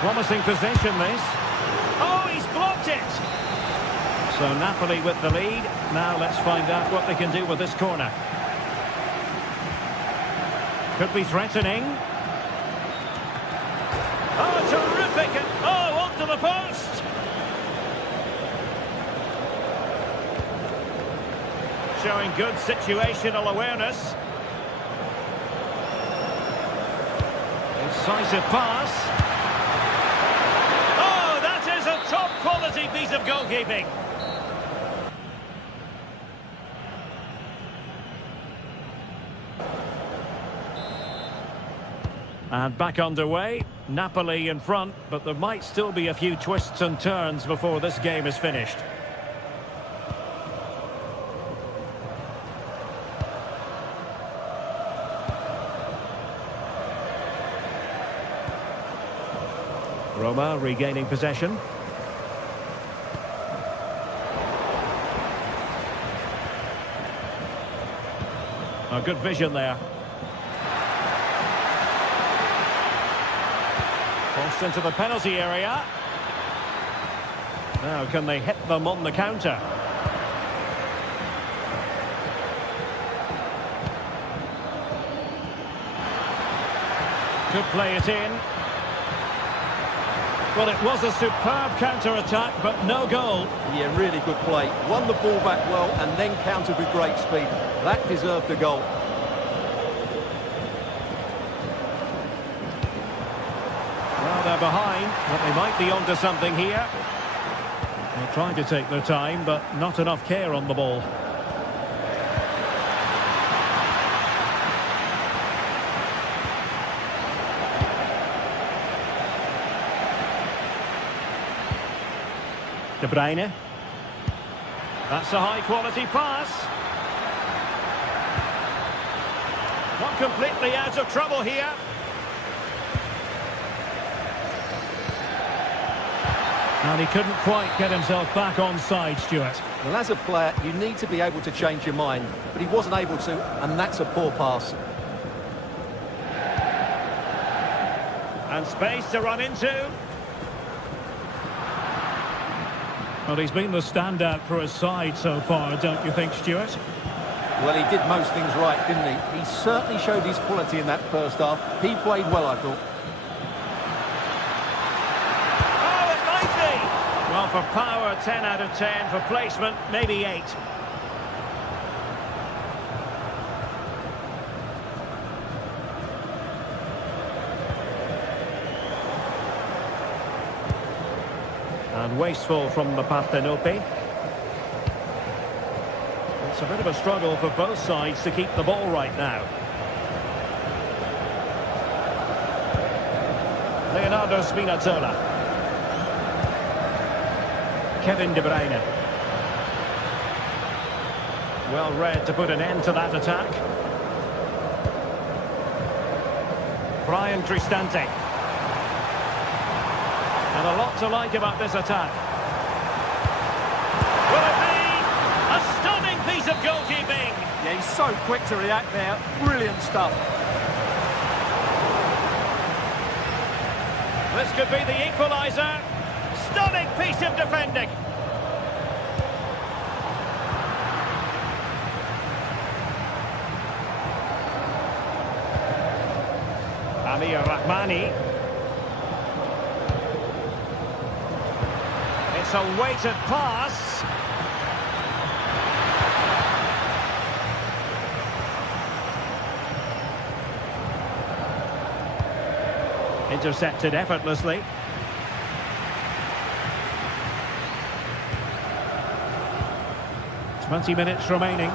Promising position, this. Oh, he's blocked it! So Napoli with the lead. Now let's find out what they can do with this corner. Could be threatening. Oh, terrific! And, oh, onto the post! Showing good situational awareness. Incisive pass. Top-quality piece of goalkeeping. And back underway. Napoli in front, but there might still be a few twists and turns before this game is finished. Roma regaining possession. A good vision there. Crossed into the penalty area. Now can they hit them on the counter? Could play it in. Well, it was a superb counter-attack, but no goal. Yeah, really good play. Won the ball back well and then countered with great speed. That deserved a goal. Well, they're behind, but they might be onto something here. They're trying to take their time, but not enough care on the ball. De Bruyne. That's a high-quality pass. Not completely out of trouble here. And he couldn't quite get himself back on side, Stuart. Well, as a player, you need to be able to change your mind, but he wasn't able to, and that's a poor pass. And space to run into. Well, he's been the standout for his side so far, don't you think, Stuart? Well, he did most things right, didn't he? He certainly showed his quality in that first half. He played well, I thought. Oh, it might be! Well, for power, 10 out of 10. For placement, maybe 8. And wasteful from the Parthenope. It's a bit of a struggle for both sides to keep the ball right now. Leonardo Spinazzola. Kevin De Bruyne. Well read to put an end to that attack. Brian Cristante. And a lot to like about this attack. Will it be a stunning piece of goalkeeping? Yeah, he's so quick to react there. Brilliant stuff. This could be the equaliser. Stunning piece of defending. Amir Rahmani. It's a weighted pass. Intercepted effortlessly. 20 minutes remaining.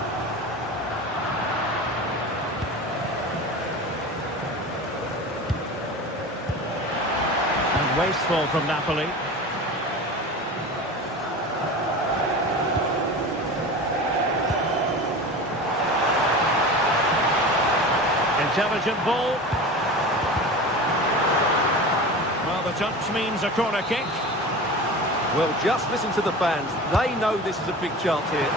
And wasteful from Napoli. Intelligent ball. Well, the touch means a corner kick. Well, just listen to the fans. They know this is a big chance here.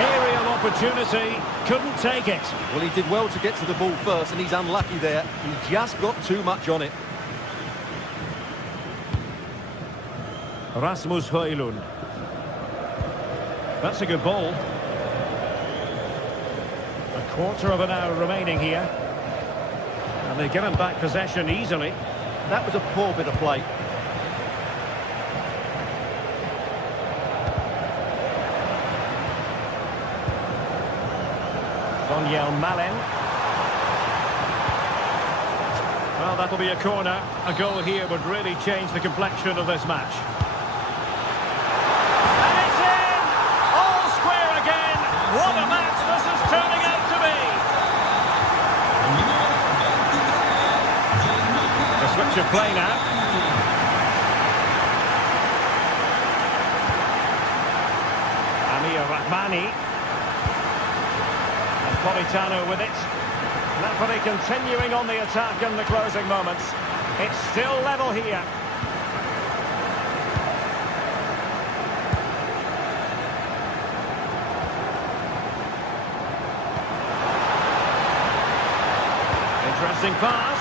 Aerial opportunity, couldn't take it. Well, he did well to get to the ball first, and he's unlucky there. He just got too much on it. Rasmus Højlund. That's a good ball. A quarter of an hour remaining here. And they get him back possession easily. That was a poor bit of play. Daniel Malen. Well, that'll be a corner. A goal here would really change the complexion of this match. And it's in! All square again! What a match this is turning out to be! The switch of play now. Amir Rahmani. Politano with it. Napoli continuing on the attack in the closing moments. It's still level here. Interesting pass.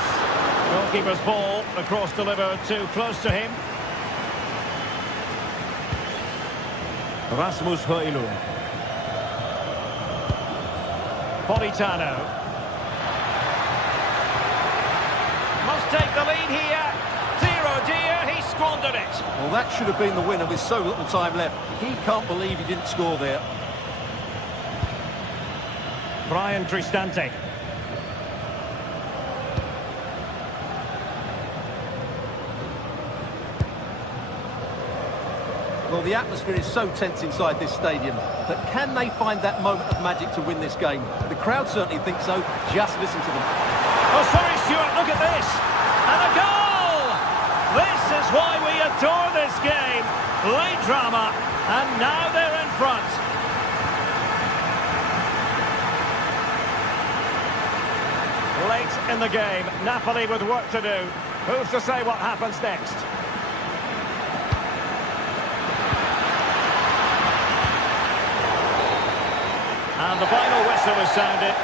Goalkeeper's ball, the cross delivered too close to him. Rasmus Højlund. Politano. Must take the lead here. Dear oh dear, he squandered it. Well, that should have been the winner with so little time left. He can't believe he didn't score there. Brian Cristante. Well, the atmosphere is so tense inside this stadium, but can they find that moment of magic to win this game? The crowd certainly think so. Just listen to them. Oh, sorry, Stuart, look at this. And a goal! This is why we adore this game. Late drama, and now they're in front. Late in the game, Napoli with work to do. Who's to say what happens next? And the final whistle is sounded.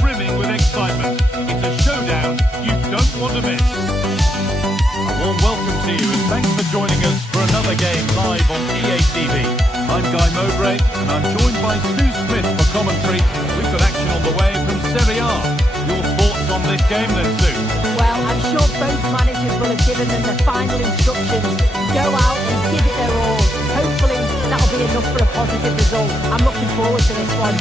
Brimming with excitement. It's a showdown you don't want to miss. A warm welcome to you and thanks for joining us for another game live on EA TV. I'm Guy Mowbray and I'm joined by Sue Smith for commentary. We've got action on the way from Serie A. Your thoughts on this game then, Sue? Well, I'm sure both managers will have given them the final instructions. Go out and give it their all. Hopefully that'll be enough for a positive result. I'm looking forward to this one.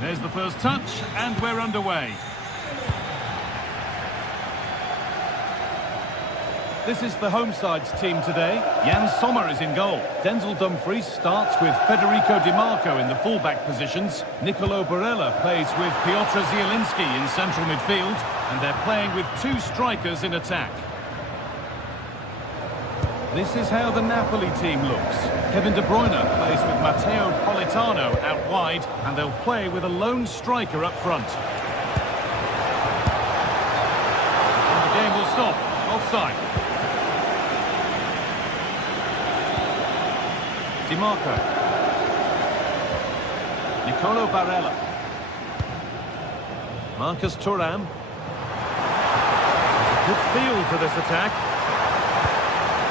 There's the first touch, and we're underway. This is the home side's team today. Jan Sommer is in goal. Denzel Dumfries starts with Federico Di Marco in the full-back positions. Nicolo Barella plays with Piotr Zielinski in central midfield. And they're playing with two strikers in attack. This is how the Napoli team looks. Kevin De Bruyne plays with Matteo Politano out wide, and they'll play with a lone striker up front. And the game will stop. Offside. Di Marco. Nicolo Barella. Marcus Thuram. Good feel to this attack.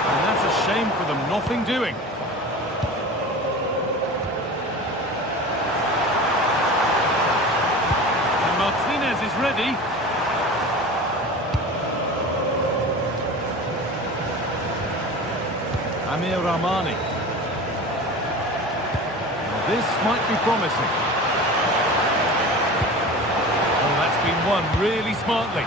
And that's a shame for them, nothing doing. And Martinez is ready. Amir Rahmani. This might be promising. Oh, that's been won really smartly.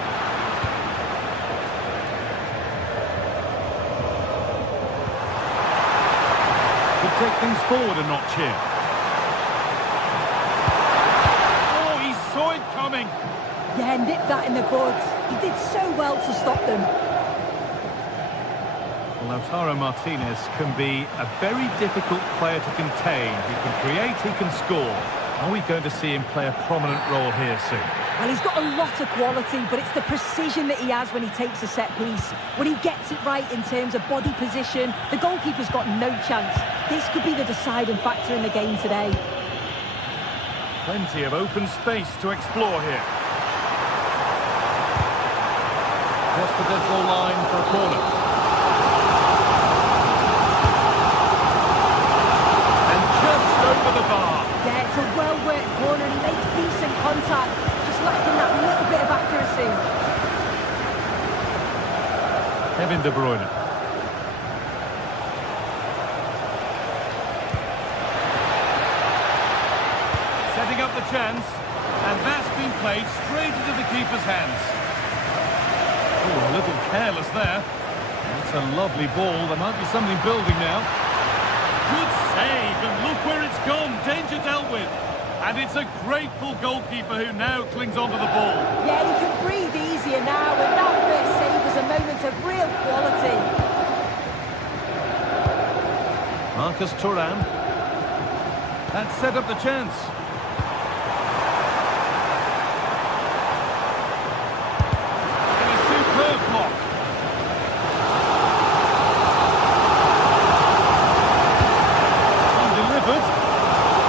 Could take things forward a notch here. Oh, he saw it coming. Yeah, nipped that in the bud. He did so well to stop them. Lautaro Martinez can be a very difficult player to contain. He can create, he can score. Are we going to see him play a prominent role here soon? Well, he's got a lot of quality, but it's the precision that he has when he takes a set piece. When he gets it right in terms of body position, the goalkeeper's got no chance. This could be the deciding factor in the game today. Plenty of open space to explore here. Across the dead ball line for a corner. And just over the bar. Yeah, it's a well-worked corner and he makes decent contact. Just lacking that little bit of accuracy. Kevin De Bruyne. Setting up the chance. And that's been played straight into the keeper's hands. Oh, a little careless there. That's a lovely ball. There might be something building now. Good save, and look where it's gone. Danger dealt with. And it's a grateful goalkeeper who now clings onto the ball. Yeah, he can breathe easier now, and that first save was a moment of real quality. Marcus Thuram. That set up the chance. And a superb block. Undelivered.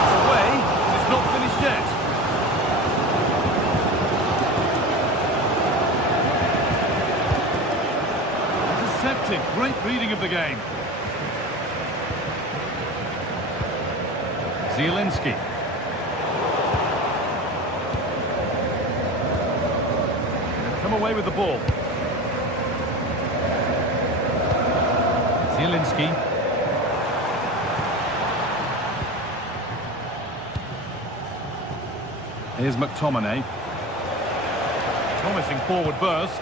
It's away. It's not finished yet. Intercepted. Great reading of the game. Zielinski. They've come away with the ball. Zielinski. Here's McTominay. Promising forward burst.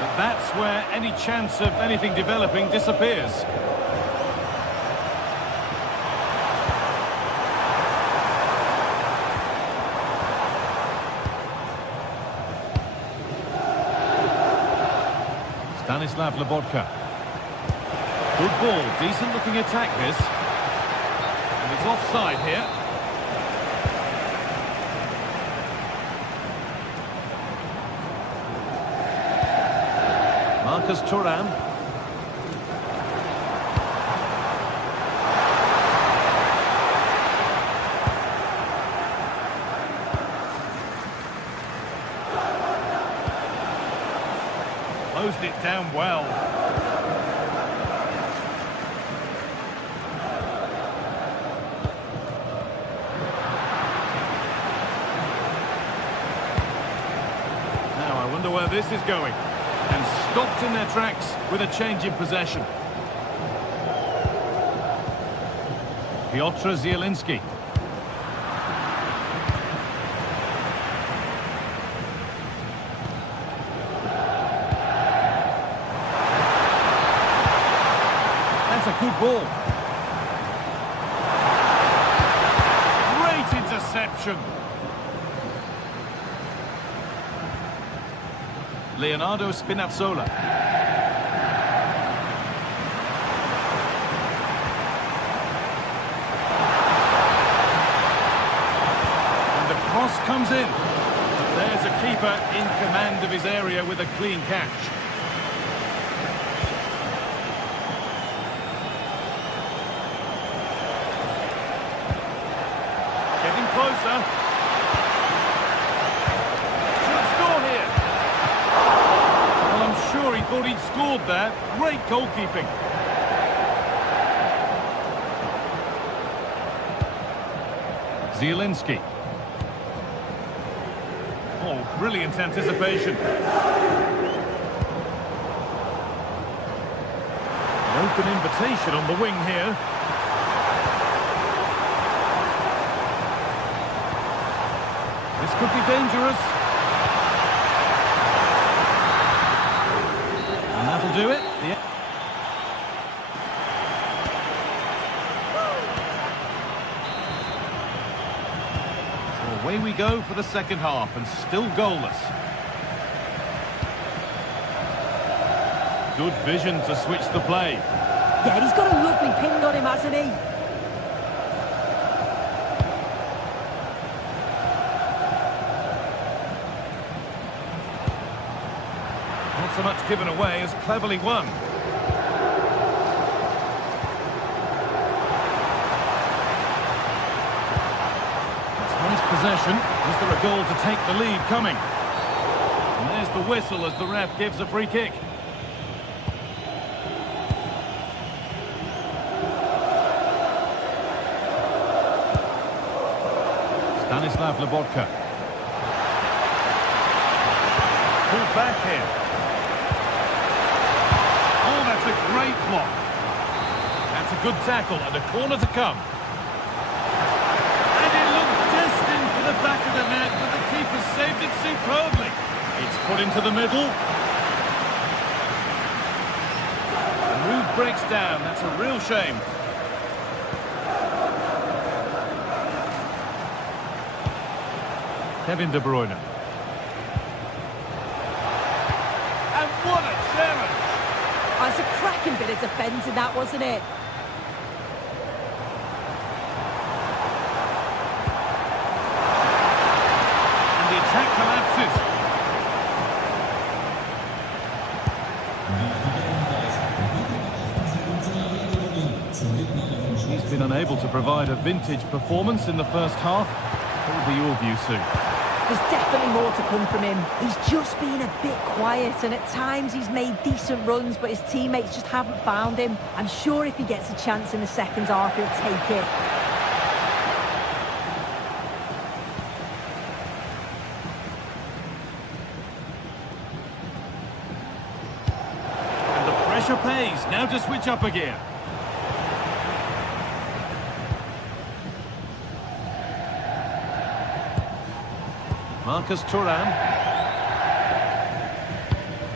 But that's where any chance of anything developing disappears. Stanislav Lobotka. Good ball, decent looking attack this. And it's offside here. Marcus Thuram. Closed it down well. Now I wonder where this is going. And stopped in their tracks with a change in possession. Piotr Zielinski. ball. Great interception. Leonardo Spinazzola. And the cross comes in. There's a keeper in command of his area with a clean catch. Getting closer. Should score here. Well, I'm sure he thought he'd scored there. Great goalkeeping. Zielinski. Oh, brilliant anticipation. An open invitation on the wing here. This could be dangerous. And that'll do it. So away we go for the second half, and still goalless. Good vision to switch the play. Yeah, he's got a lovely ping on him, hasn't he? Not so much given away as cleverly won. That's nice possession. Is there a goal to take the lead coming? And there's the whistle as the ref gives a free kick. Stanislav Lobotka. Pulled back here. Oh, that's a great block. That's a good tackle and a corner to come. And it looked destined for the back of the net, but the keeper saved it superbly. It's put into the middle. The move breaks down. That's a real shame. Kevin De Bruyne. And what a challenge! Oh, it's a cracking bit of defending, that, wasn't it? And the attack collapses. He's been unable to provide a vintage performance in the first half. What will be your view, Sue? There's definitely more to come from him. He's just been a bit quiet, and at times he's made decent runs, but his teammates just haven't found him. I'm sure if he gets a chance in the second half, he'll take it. And the pressure pays. Now to switch up again. Marcus Thuram.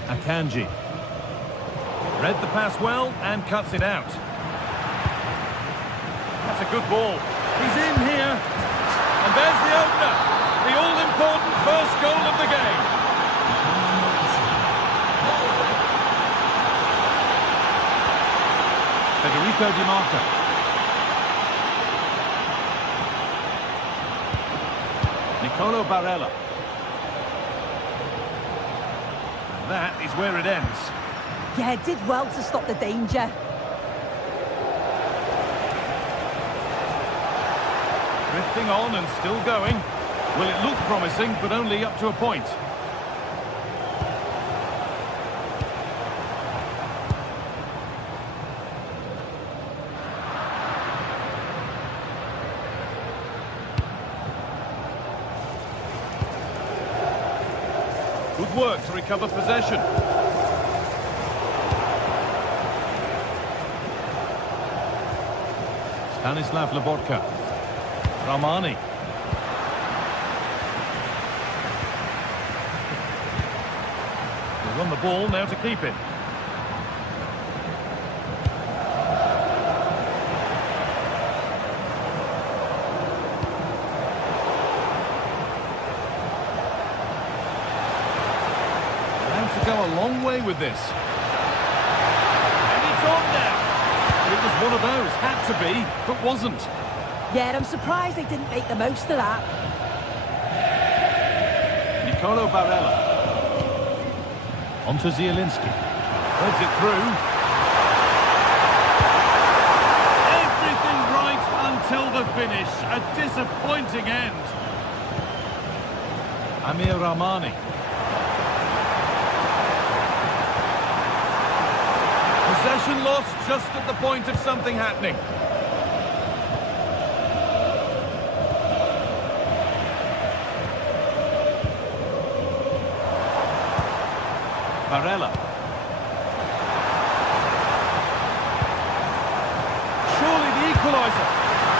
Akanji. Read the pass well and cuts it out. That's a good ball. He's in here. And there's the opener. The all-important first goal of the game. Federico Di Marco. Nicolo Barella. And that is where it ends. Yeah, did well to stop the danger. Drifting on and still going. Well, it looked promising, but only up to a point. Good work to recover possession. Stanislav Lobotka. Ramani. They won the ball, now to keep it. a long way with this. And it's on now. It was one of those, had to be, but wasn't. Yeah, I'm surprised they didn't make the most of that. Nicolo Barella. Onto Zielinski. Threads it through. Everything right until the finish. A disappointing end. Amir Rahmani. Possession lost just at the point of something happening. Barella. Surely the equaliser.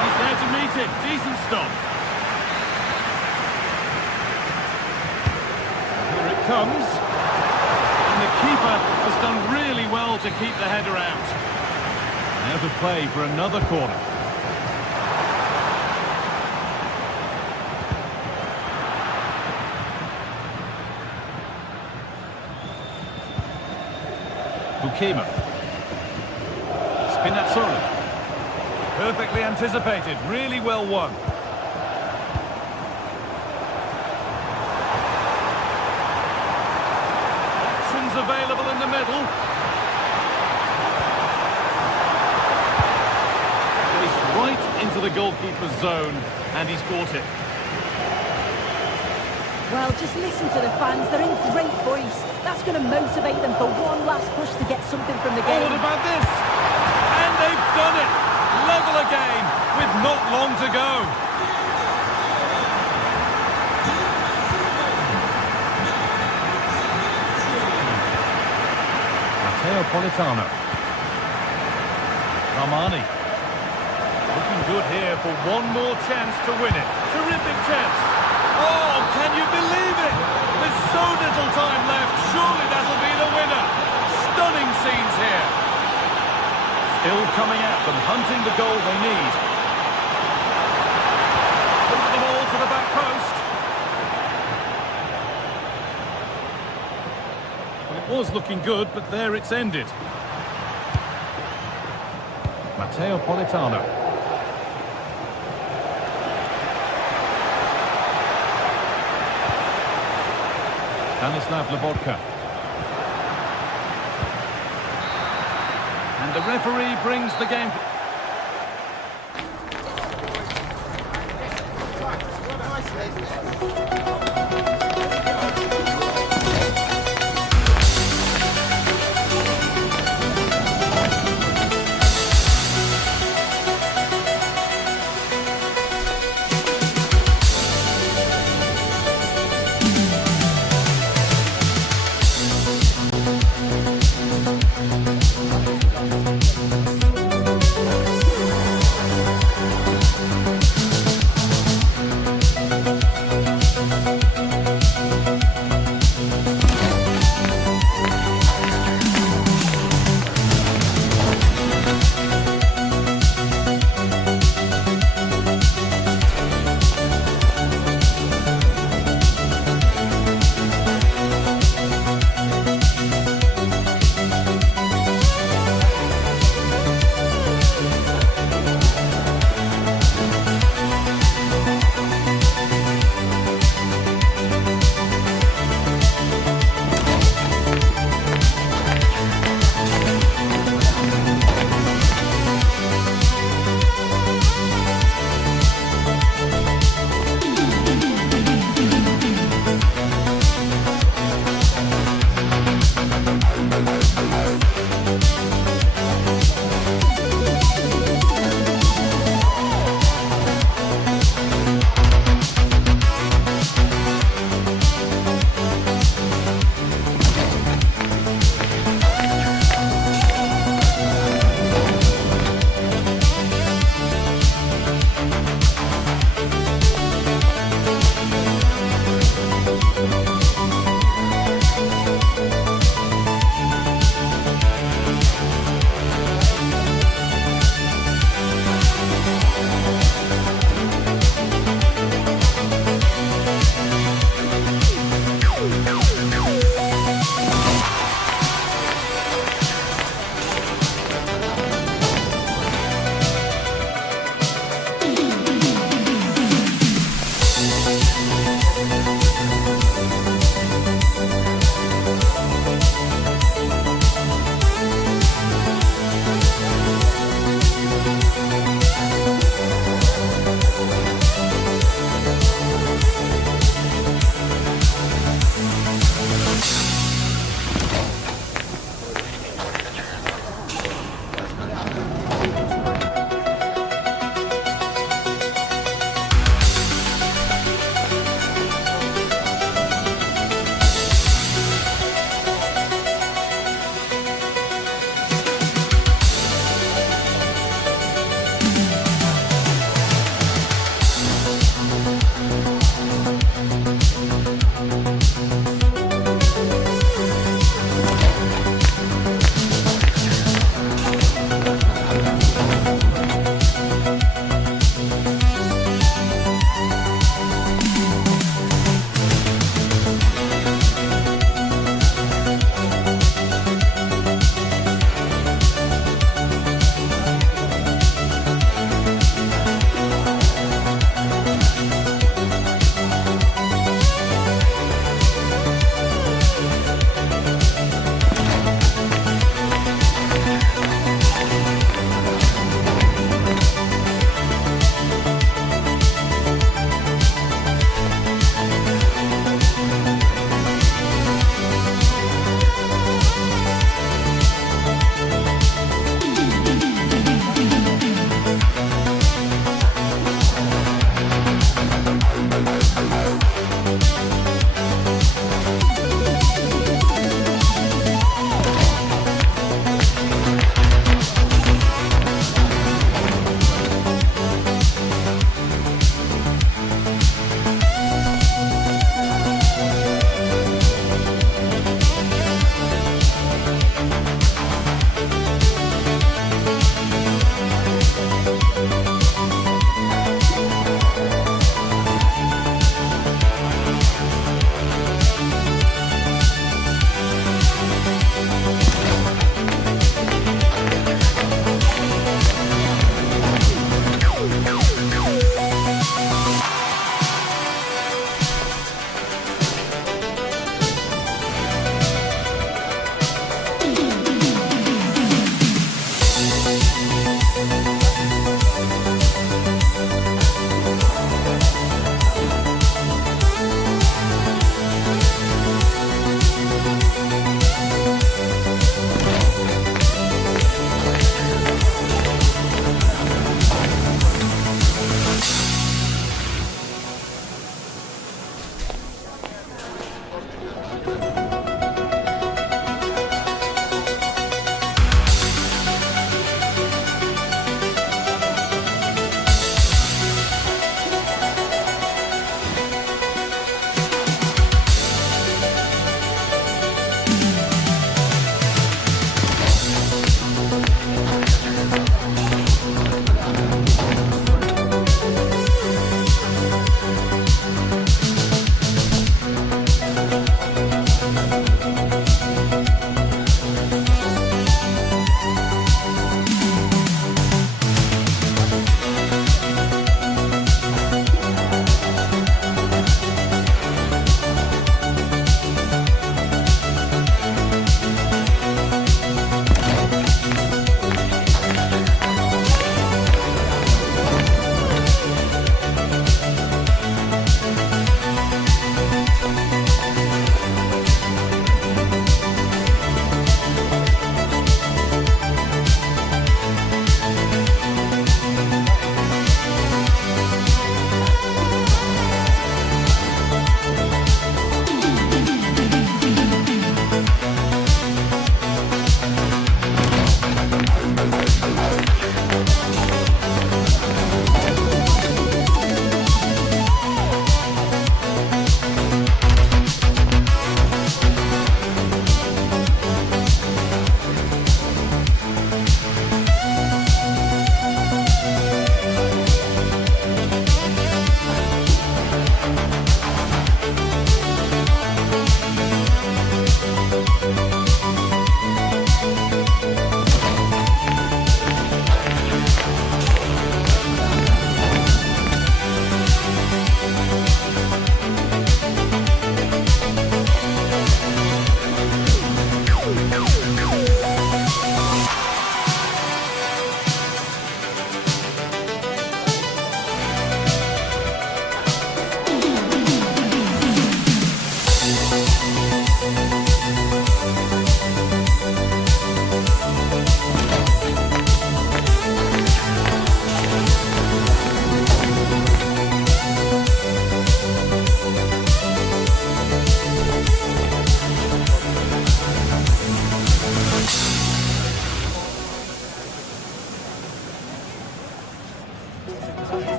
He's there to meet it. Decent stop. Here it comes. And the keeper has done really well to keep the header out. Now to play for another corner. Bukema. Spinazzola. Perfectly anticipated, really well won. Options available in the middle. Placed right into the goalkeeper's zone, and he's caught it. Well, just listen to the fans. They're in great voice. That's going to motivate them for one last push to get something from the game. What about this? And they've done it! Level again, with not long to go. Matteo Politano. Rahmani. Looking good here for one more chance to win it. Terrific chance. Oh, can you believe it? There's so little time left. Surely that'll be the winner. Stunning scenes here. Still coming at them, hunting the goal they need. Put the ball to the back post. Well, it was looking good, but there it's ended. Matteo Politano. Stanislav Lobotka. And the referee brings the game.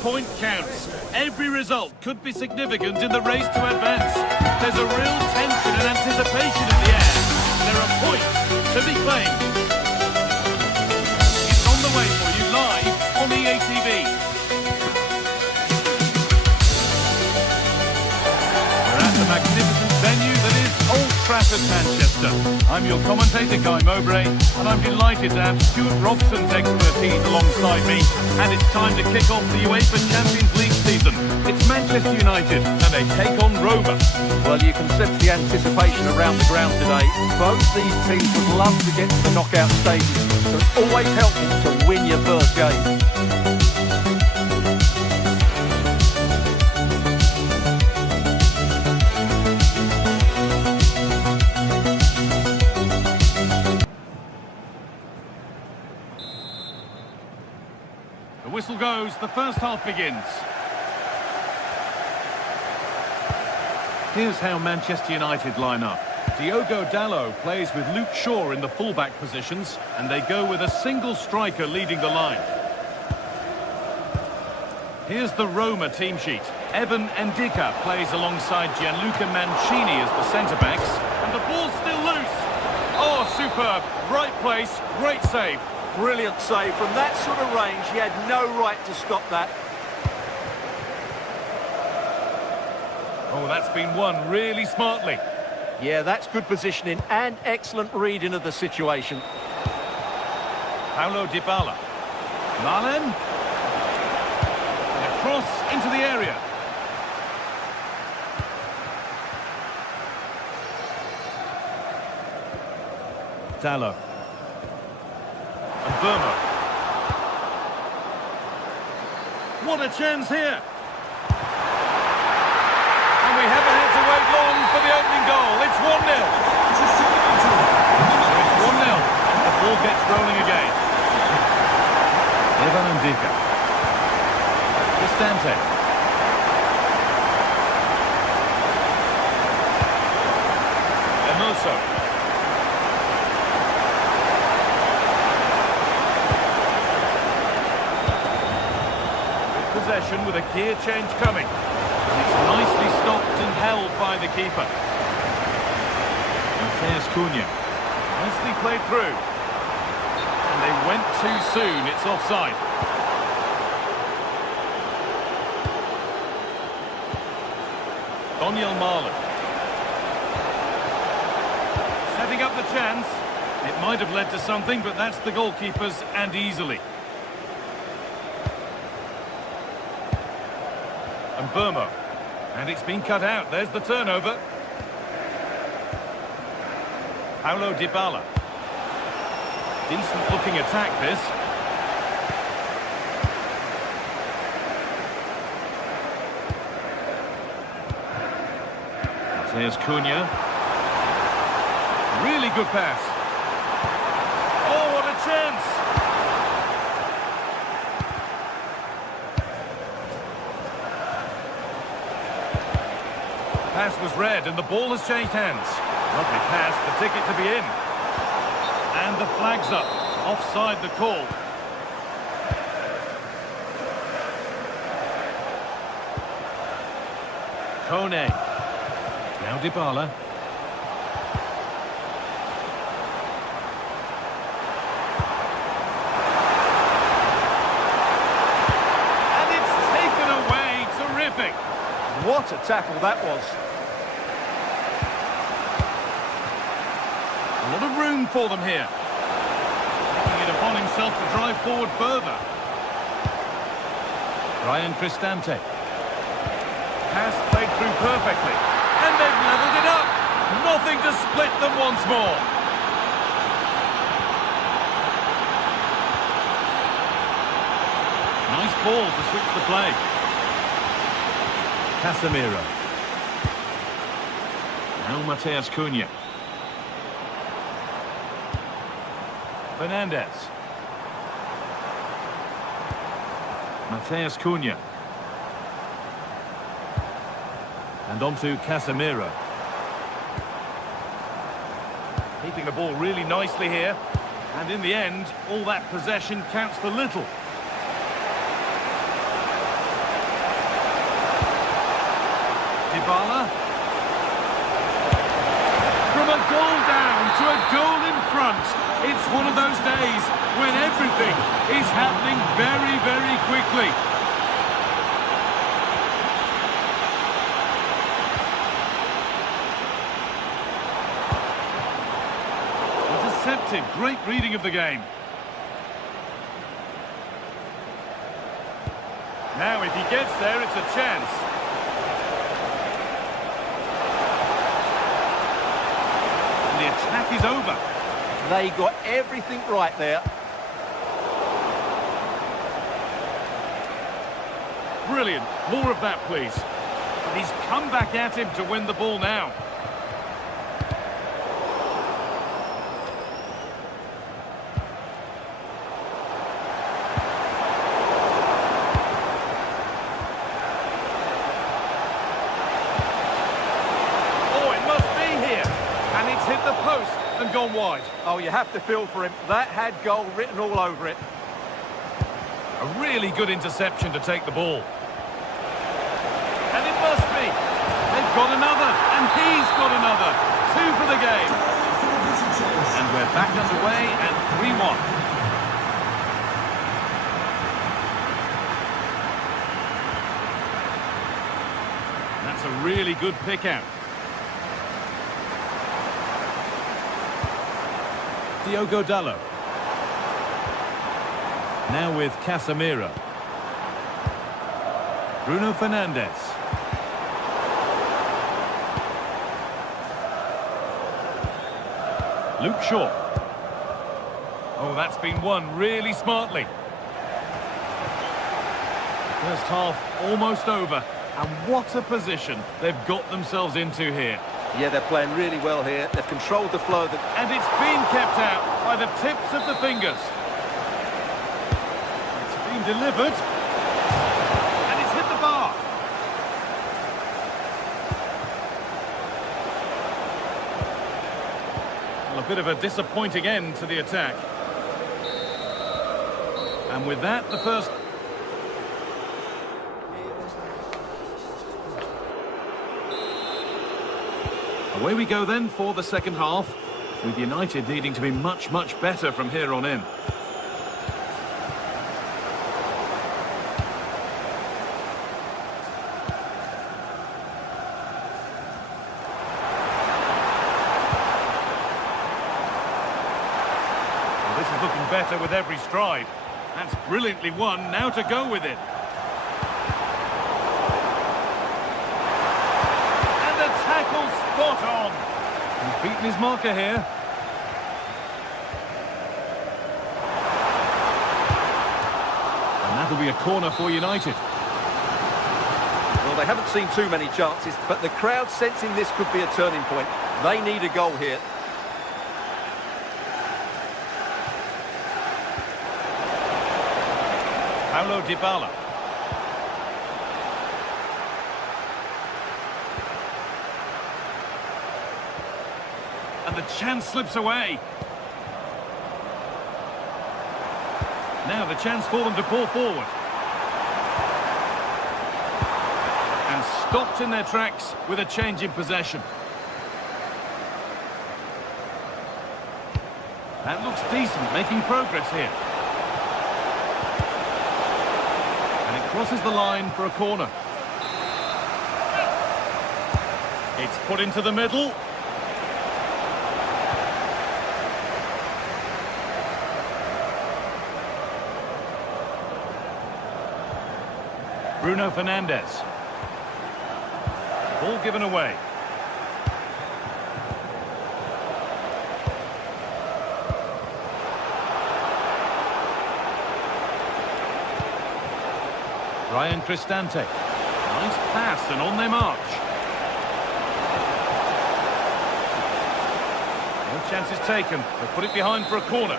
point counts. Every result could be significant in the race to advance. There's a real tension and anticipation in the air. There are points to be claimed. It's on the way for you live on EA TV. We're at the magnificent venue that is Old Trafford, Manchester. I'm your commentator, Guy Mowbray, and I'm delighted to have Stuart Robson's expertise alongside me. And it's time to kick off the UEFA Champions League season. It's Manchester United, and they take on Roma. Well, you can sense the anticipation around the ground today. Both these teams would love to get to the knockout stages, so it's always helpful to win your first game. The whistle goes, the first half begins. Here's how Manchester United line up. Diogo Dalot plays with Luke Shaw in the fullback positions, and they go with a single striker leading the line. Here's the Roma team sheet. Evan Ndika plays alongside Gianluca Mancini as the centre-backs, and the ball's still loose. Oh, superb. Right place, great save. Brilliant save. From that sort of range, he had no right to stop that. Oh, that's been won really smartly. Yeah, that's good positioning and excellent reading of the situation. Paulo Dybala. Malen. And a cross into the area. Dalot. And Burma. What a chance here. And we haven't had to wait long for the opening goal. It's 1-0. It's 1-0 as the ball gets rolling again. Evan Ndika. Cristante. Hermoso. Possession with a gear change coming. And it's nicely stopped and held by the keeper. Matheus Cunha. Nicely played through. And they went too soon. It's offside. Daniel Marlon. Setting up the chance. It might have led to something, but that's the goalkeeper's, and easily. And Burma. And it's been cut out. There's the turnover. Paulo Dybala. Decent looking attack, this. Matheus Cunha. Really good pass. Oh, what a chance! Pass was read and the ball has changed hands. Lovely pass, the ticket to be in. And the flag's up. Offside the call. Kone. Now Dybala. And it's taken away. Terrific. What a tackle that was. A lot of room for them here. Taking it upon himself to drive forward further. Ryan Cristante. Pass played through perfectly. And they've levelled it up. Nothing to split them once more. Nice ball to switch the play. Casemiro. Now Matheus Cunha. Fernandez. Matheus Cunha. And on to Casemiro. Keeping the ball really nicely here. And in the end, all that possession counts for little. goal down to a goal in front. It's one of those days when everything is happening very, very quickly. Intercepted. Great reading of the game. Now, if he gets there, it's a chance. And the attack is over. They got everything right there. Brilliant. More of that, please. And he's come back at him to win the ball now. Hit the post and gone wide. Oh, you have to feel for him. That had goal written all over it. A really good interception to take the ball. And it must be. They've got another, and he's got another. 2 for the game. And we're back underway at 3-1. That's a really good pick out. Diogo Dallo. Now with Casemiro. Bruno Fernandes. Luke Shaw. Oh, that's been won really smartly. First half almost over. And what a position they've got themselves into here. Yeah, they're playing really well here. They've controlled the flow. And it's been kept out by the tips of the fingers. It's been delivered. And it's hit the bar. Well, a bit of a disappointing end to the attack. And with that, the first... Away we go then for the second half, with United needing to be much, much better from here on in. Well, this is looking better with every stride. That's brilliantly won, now to go with it. Spot on. He's beaten his marker here. And that'll be a corner for United. Well, they haven't seen too many chances, but the crowd sensing this could be a turning point. They need a goal here. Paulo Dybala. And the chance slips away. Now the chance for them to pull forward. And stopped in their tracks with a change in possession. That looks decent, making progress here. And it crosses the line for a corner. It's put into the middle. Bruno Fernandes. Ball given away. Ryan Cristante. Nice pass and on they march. No chances taken. They put it behind for a corner.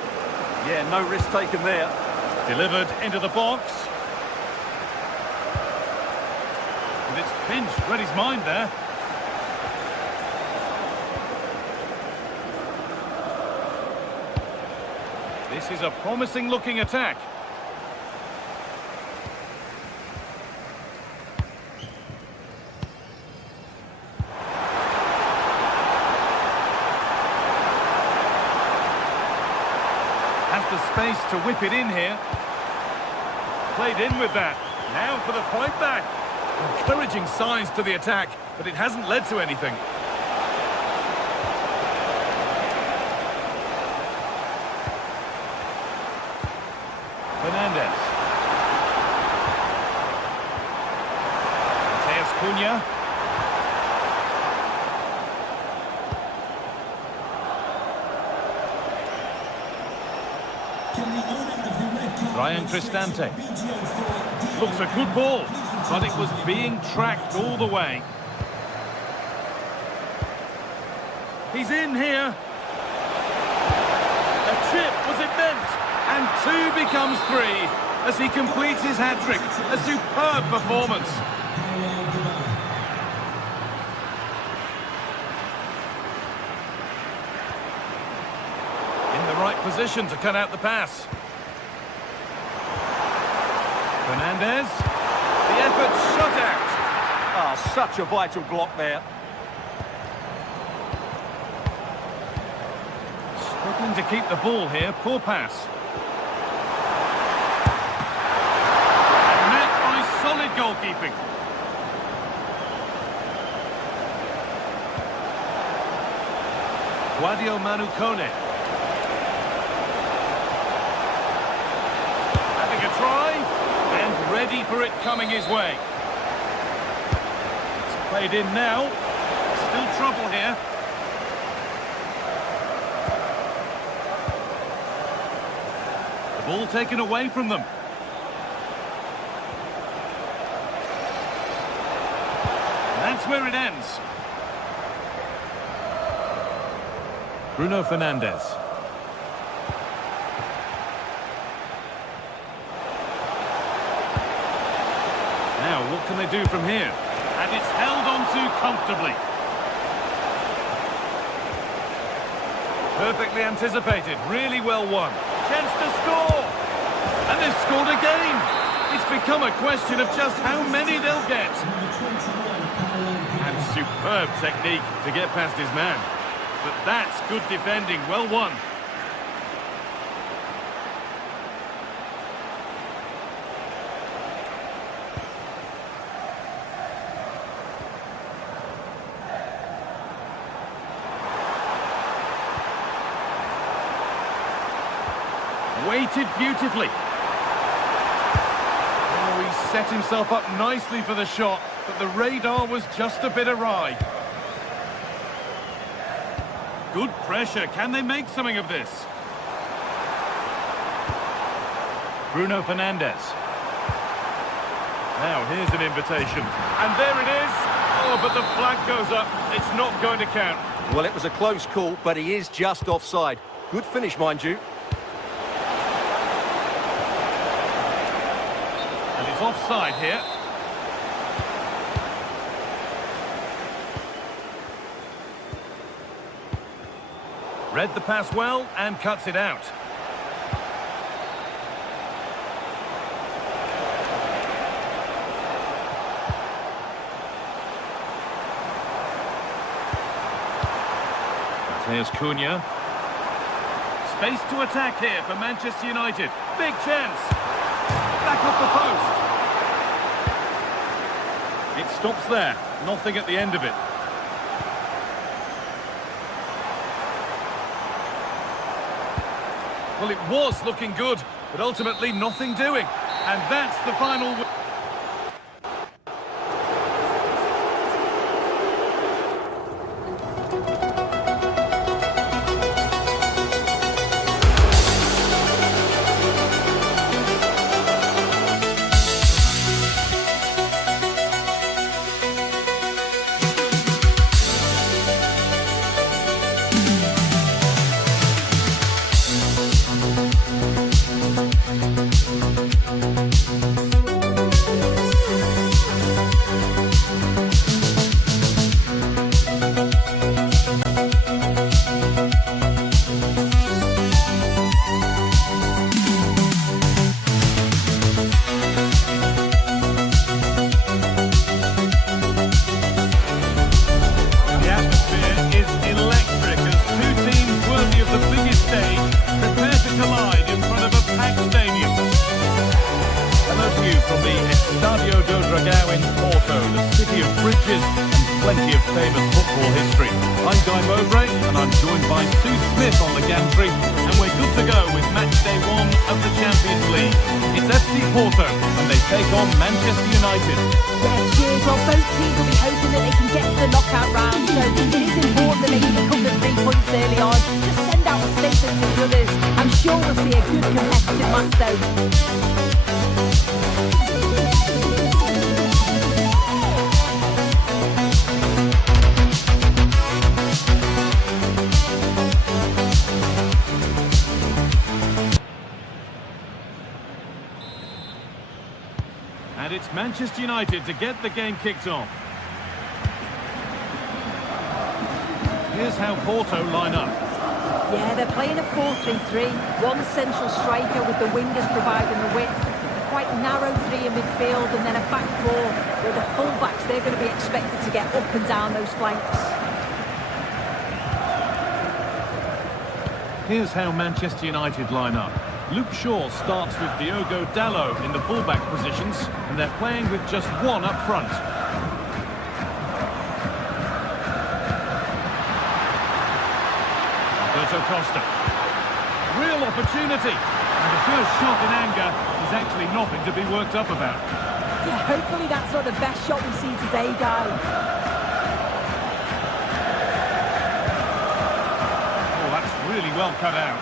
Yeah, no risk taken there. Delivered into the box. And it's pinched, read his mind there. This is a promising looking attack. Has the space to whip it in here. Played in with that. Now for the fight back. Encouraging signs to the attack, but it hasn't led to anything. Fernandez. Cunha. Ryan Cristante. Looks a good ball, but it was being tracked all the way. He's in here. A chip, was it meant? And 2 becomes 3 as he completes his hat-trick. A superb performance. In the right position to cut out the pass. Fernandez. The effort shut out. Oh, such a vital block there. Struggling to keep the ball here. Poor pass. And met by solid goalkeeping. Guadio Manucone. Having a try. And ready for it coming his way. It's played in now. Still trouble here. The ball taken away from them. And that's where it ends. Bruno Fernandes. Now, what can they do from here? And it's held on to comfortably. Perfectly anticipated, really well won. Chance to score! And they've scored again! It's become a question of just how many they'll get. And superb technique to get past his man. But that's good defending, well won. Weighted beautifully. Oh, he set himself up nicely for the shot, but the radar was just a bit awry. Good pressure. Can they make something of this? Bruno Fernandes. Now, here's an invitation. And there it is. Oh, but the flag goes up. It's not going to count. Well, it was a close call, but he is just offside. Good finish, mind you. And it's offside here. Read the pass well and cuts it out. There's Cunha. Space to attack here for Manchester United. Big chance. Back off the post. It stops there. Nothing at the end of it. Well, it was looking good, but ultimately nothing doing. And that's the final... The biggest stage, prepare to collide plenty of famous football history. I'm Guy Mowbray, and I'm joined by Sue Smith on the gantry, and we're good to go with match day 1 of the Champions League. It's FC Porto, and they take on Manchester United. Yeah, cheers. Well, both teams will be hoping that they can get to the knockout round, so it is important that they can pick up the 3 points early on. Just send out a statement to the others. I'm sure we'll see a good competitive match though. And it's Manchester United to get the game kicked off. Here's how Porto line up. Yeah, they're playing a 4-3-3. One central striker with the wingers providing the width. A quite narrow 3 in midfield, and then a back 4 where the full-backs, they're going to be expected to get up and down those flanks. Here's how Manchester United line up. Luke Shaw starts with Diogo Dalot in the full-back positions, and they're playing with just one up front. Costa. Real opportunity. And the first shot in anger is actually nothing to be worked up about. Yeah, hopefully that's not the best shot we see today, Guy. Oh, that's really well cut out.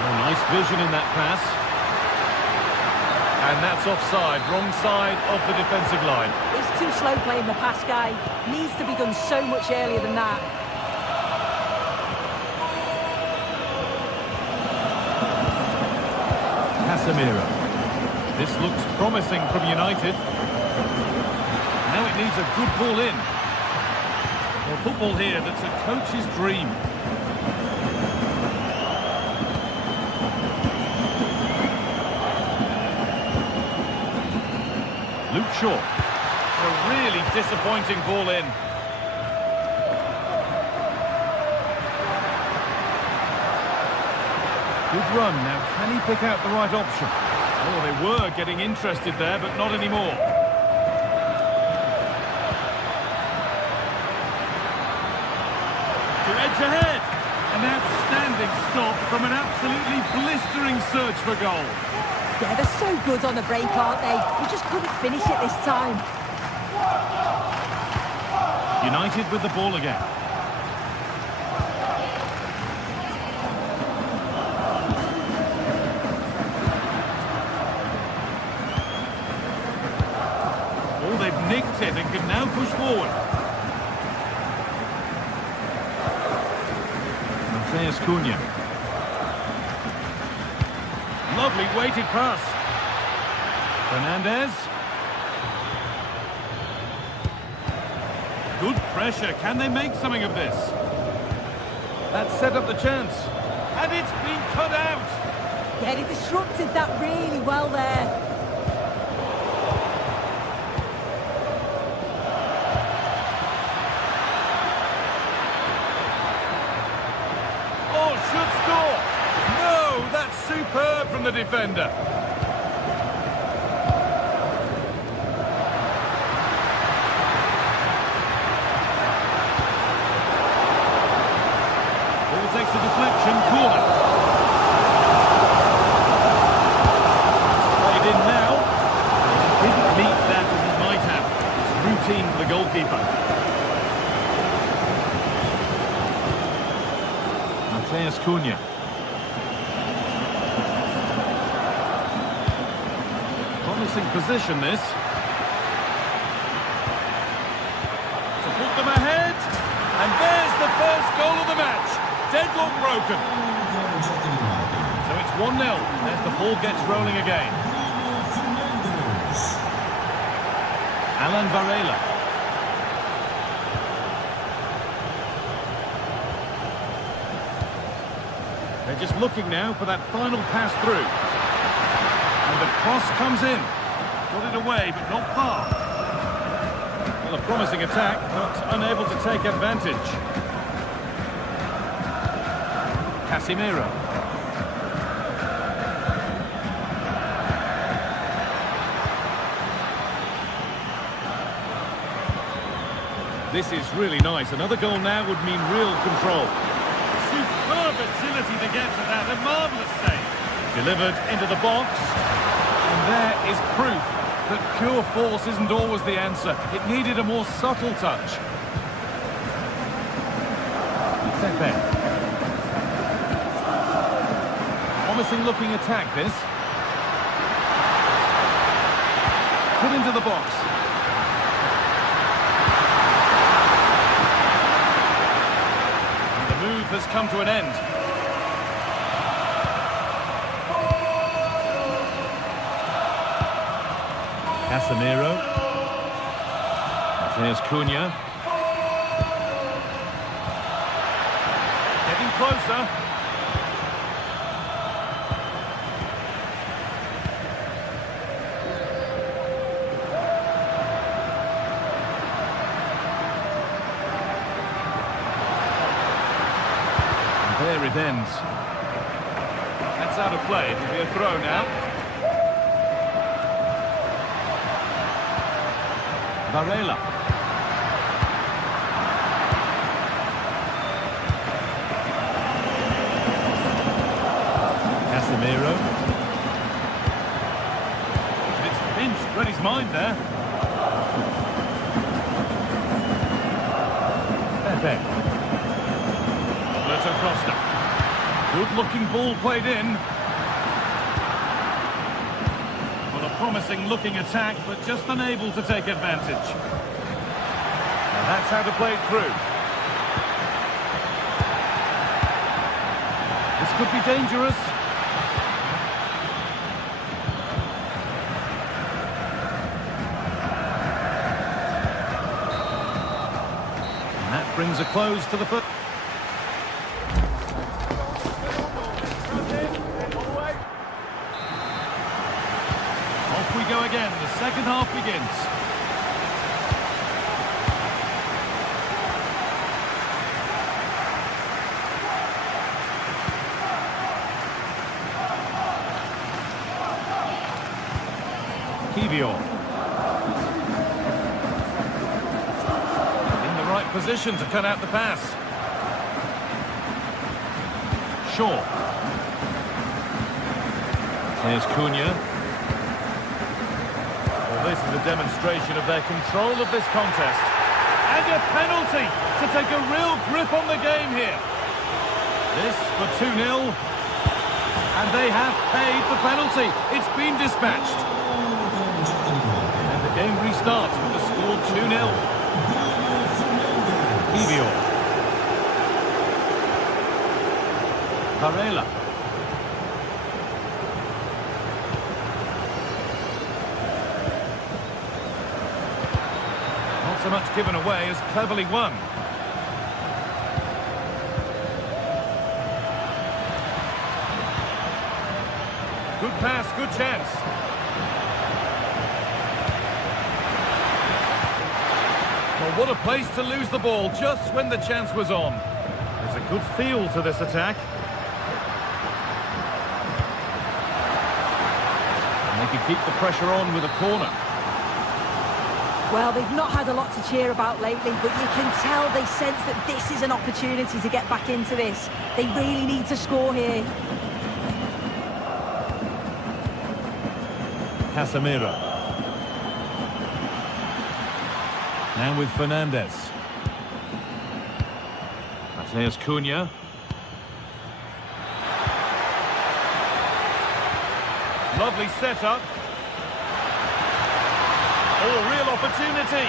Oh, nice vision in that pass. And that's offside, wrong side of the defensive line. It's too slow playing the pass, Guy. Needs to be done so much earlier than that. Casemiro. This looks promising from United. Now it needs a good ball in. Well, football here, that's a coach's dream. Luke Shaw. A really disappointing ball in. Good run. Now, can he pick out the right option? Oh, they were getting interested there, but not anymore. To edge ahead. An outstanding stop from an absolutely blistering search for goal. Yeah, they're so good on the break, aren't they? We just couldn't finish it this time. United with the ball again. Oh, they've nicked it and can now push forward. Mateus Cunha. Lovely weighted pass. Fernandez. Good pressure. Can they make something of this? That set up the chance. And it's been cut out. Yeah, they disrupted that really well there. Oh, should score. No, that's superb from the defender. Ball takes a deflection, corner. It's played in now. He didn't meet that as he might have. It's routine for the goalkeeper. Mateus Cunha. Promising position, this. To put them ahead. And there's the first goal of the match. Deadlock broken. So it's 1-0 as the ball gets rolling again. Alan Varela. They're just looking now for that final pass through. And the cross comes in. Got it away, but not far. Well, a promising attack, but unable to take advantage. Casemiro. This is really nice. Another goal now would mean real control. Superb agility to get to that. A marvellous save. Delivered into the box. And there is proof that pure force isn't always the answer. It needed a more subtle touch. Pepe. Promising looking attack, this. Put into the box. And the move has come to an end. Casemiro. There's Cunha. Getting closer. And there it ends. That's out of play. It'll be a throw now. Varela. Casemiro. It's pinched, read his mind there. Pepe. Roberto Costa. Good-looking ball played in. Well, a promising-looking attack, but just unable to take advantage. And that's how to play it through. This could be dangerous. And that brings a close to the foot. Off we go again. The second half begins. In the right position to cut out the pass. Shaw. There's Cunha. Well, this is a demonstration of their control of this contest. And a penalty to take a real grip on the game here. This for 2-0. And they have paid the penalty. It's been dispatched. The game restarts with the score 2-0. Kivior. Varela. Not so much given away as cleverly won. Good pass, good chance. Well, what a place to lose the ball just when the chance was on. There's a good feel to this attack. And they can keep the pressure on with a corner. Well, they've not had a lot to cheer about lately, but you can tell they sense that this is an opportunity to get back into this. They really need to score here. Casemiro. Now with Fernandez. There's Cunha. Lovely setup. Oh, real opportunity.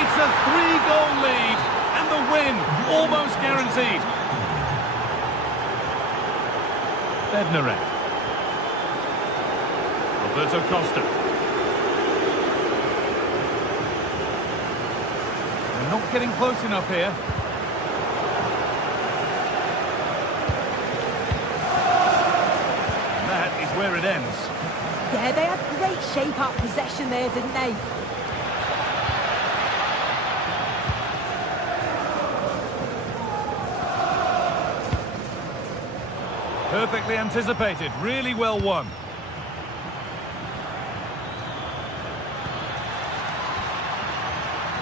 It's a 3-goal lead and the win almost guaranteed. Bednarek. Roberto Costa. They're not getting close enough here. And that is where it ends. Yeah, they had great shape-up possession there, didn't they? Perfectly anticipated, really well won.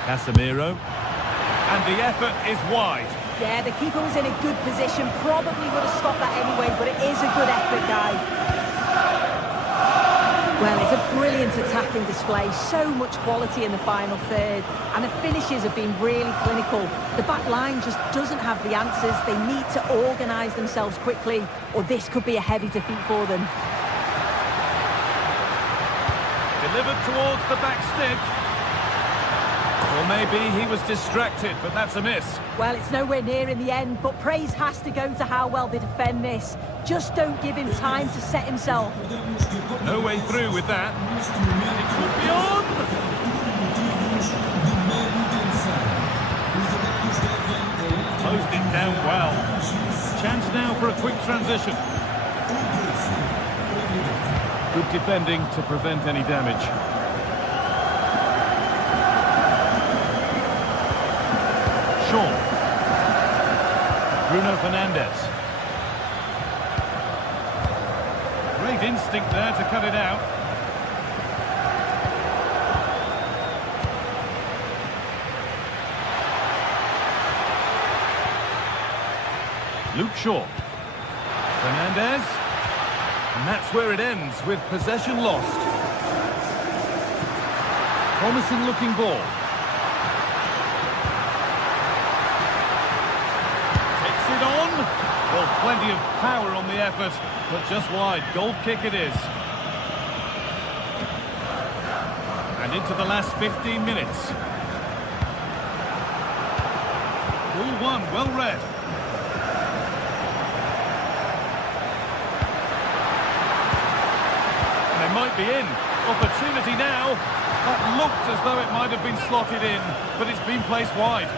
Casemiro. And the effort is wide. Yeah, the keeper was in a good position, probably would have stopped that anyway, but it is a good effort, guy. Well, it's a brilliant attacking display, so much quality in the final third, and the finishes have been really clinical. The back line just doesn't have the answers. They need to organise themselves quickly, or this could be a heavy defeat for them. Delivered towards the back stick. Or maybe he was distracted, but that's a miss. Well, it's nowhere near in the end, but praise has to go to how well they defend this. Just don't give him time to set himself. No way through with that. It could be on! Closed it down well. Chance now for a quick transition. Good defending to prevent any damage. Shaw. Bruno Fernandes. Great instinct there to cut it out. Luke Shaw. Fernandes. And that's where it ends, with possession lost. Promising looking ball. Well, plenty of power on the effort, but just wide. Goal kick it is. And into the last 15 minutes. Ball one, well read. They might be in. Opportunity now. That looked as though it might have been slotted in, but it's been placed wide.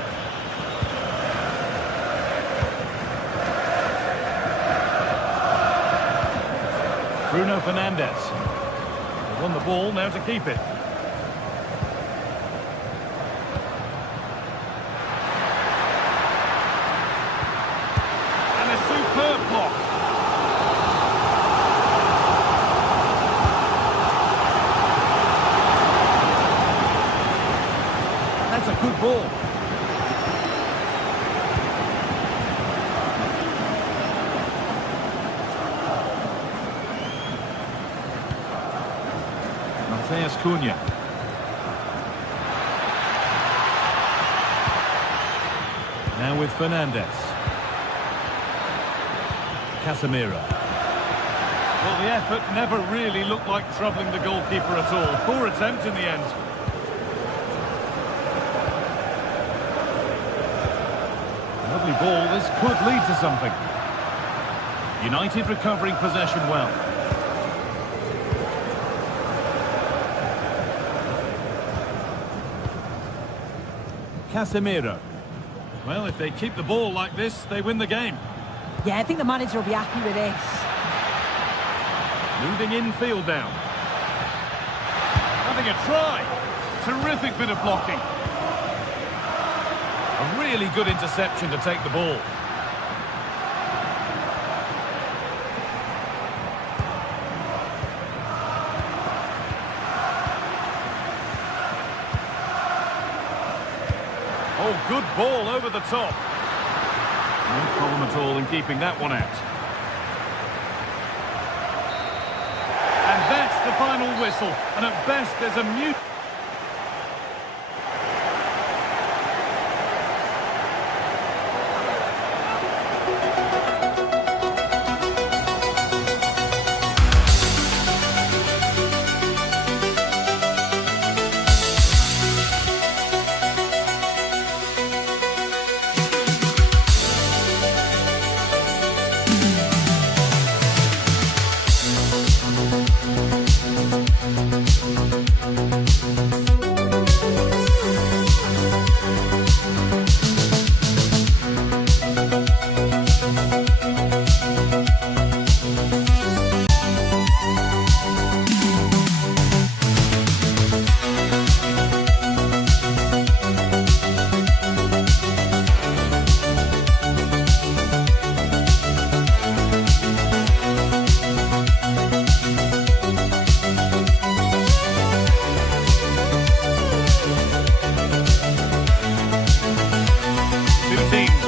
Bruno Fernandes. They won the ball, now to keep it. And a superb block. That's a good ball. Cunha. Now with Fernandes. Casemiro. Well, the effort never really looked like troubling the goalkeeper at all. Poor attempt in the end. Lovely ball. This could lead to something. United recovering possession well. Casemiro. Well, if they keep the ball like this, they win the game. Yeah, I think the manager will be happy with this. Moving infield now. Having a try. Terrific bit of blocking. A really good interception to take the ball. Oh, good ball over the top. No problem at all in keeping that one out. And that's the final whistle. And at best, there's a mute.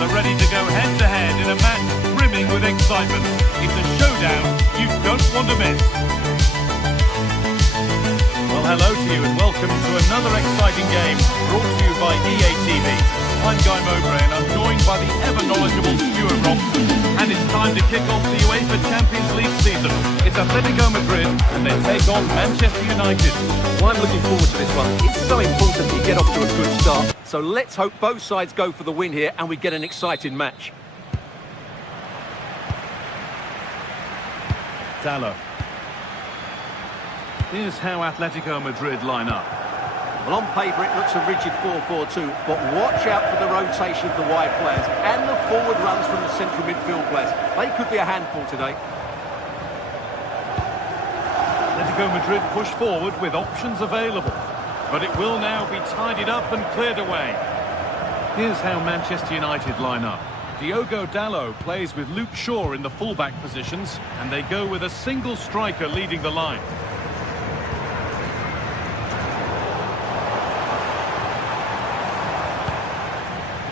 are ready to go head-to-head in a match brimming with excitement. It's a showdown you don't want to miss. Well, hello to you and welcome to another exciting game brought to you by EA TV. I'm Guy Mowbray and I'm joined by the ever-knowledgeable Stuart Robson. And it's time to kick off the UEFA Champions League season. It's Atletico Madrid and they take on Manchester United. Well, I'm looking forward to this one. It's so important that you get off to a good start. So let's hope both sides go for the win here and we get an exciting match. Dallo. Here's how Atletico Madrid line up. Well, on paper it looks a rigid 4-4-2, but watch out for the rotation of the wide players and the forward runs from the central midfield players. They could be a handful today. Atletico Madrid push forward with options available, but it will now be tidied up and cleared away. Here's how Manchester United line up. Diogo Dallo plays with Luke Shaw in the fullback positions, and they go with a single striker leading the line.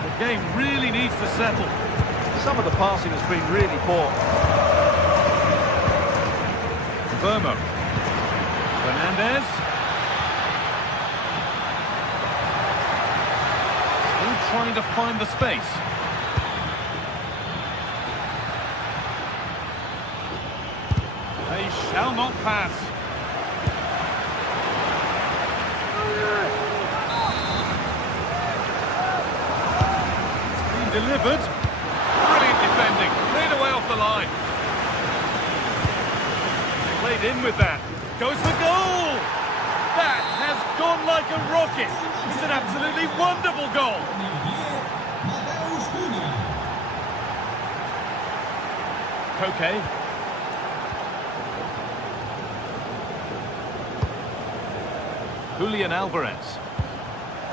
The game really needs to settle. Some of the passing has been really poor. Vermo. Fernandez. Still trying to find the space. They shall not pass. It's been delivered. Brilliant defending. Cleared away off the line. Played in with that. Goes for goal! That has gone like a rocket. It's an absolutely wonderful goal. Koke. Julian Alvarez.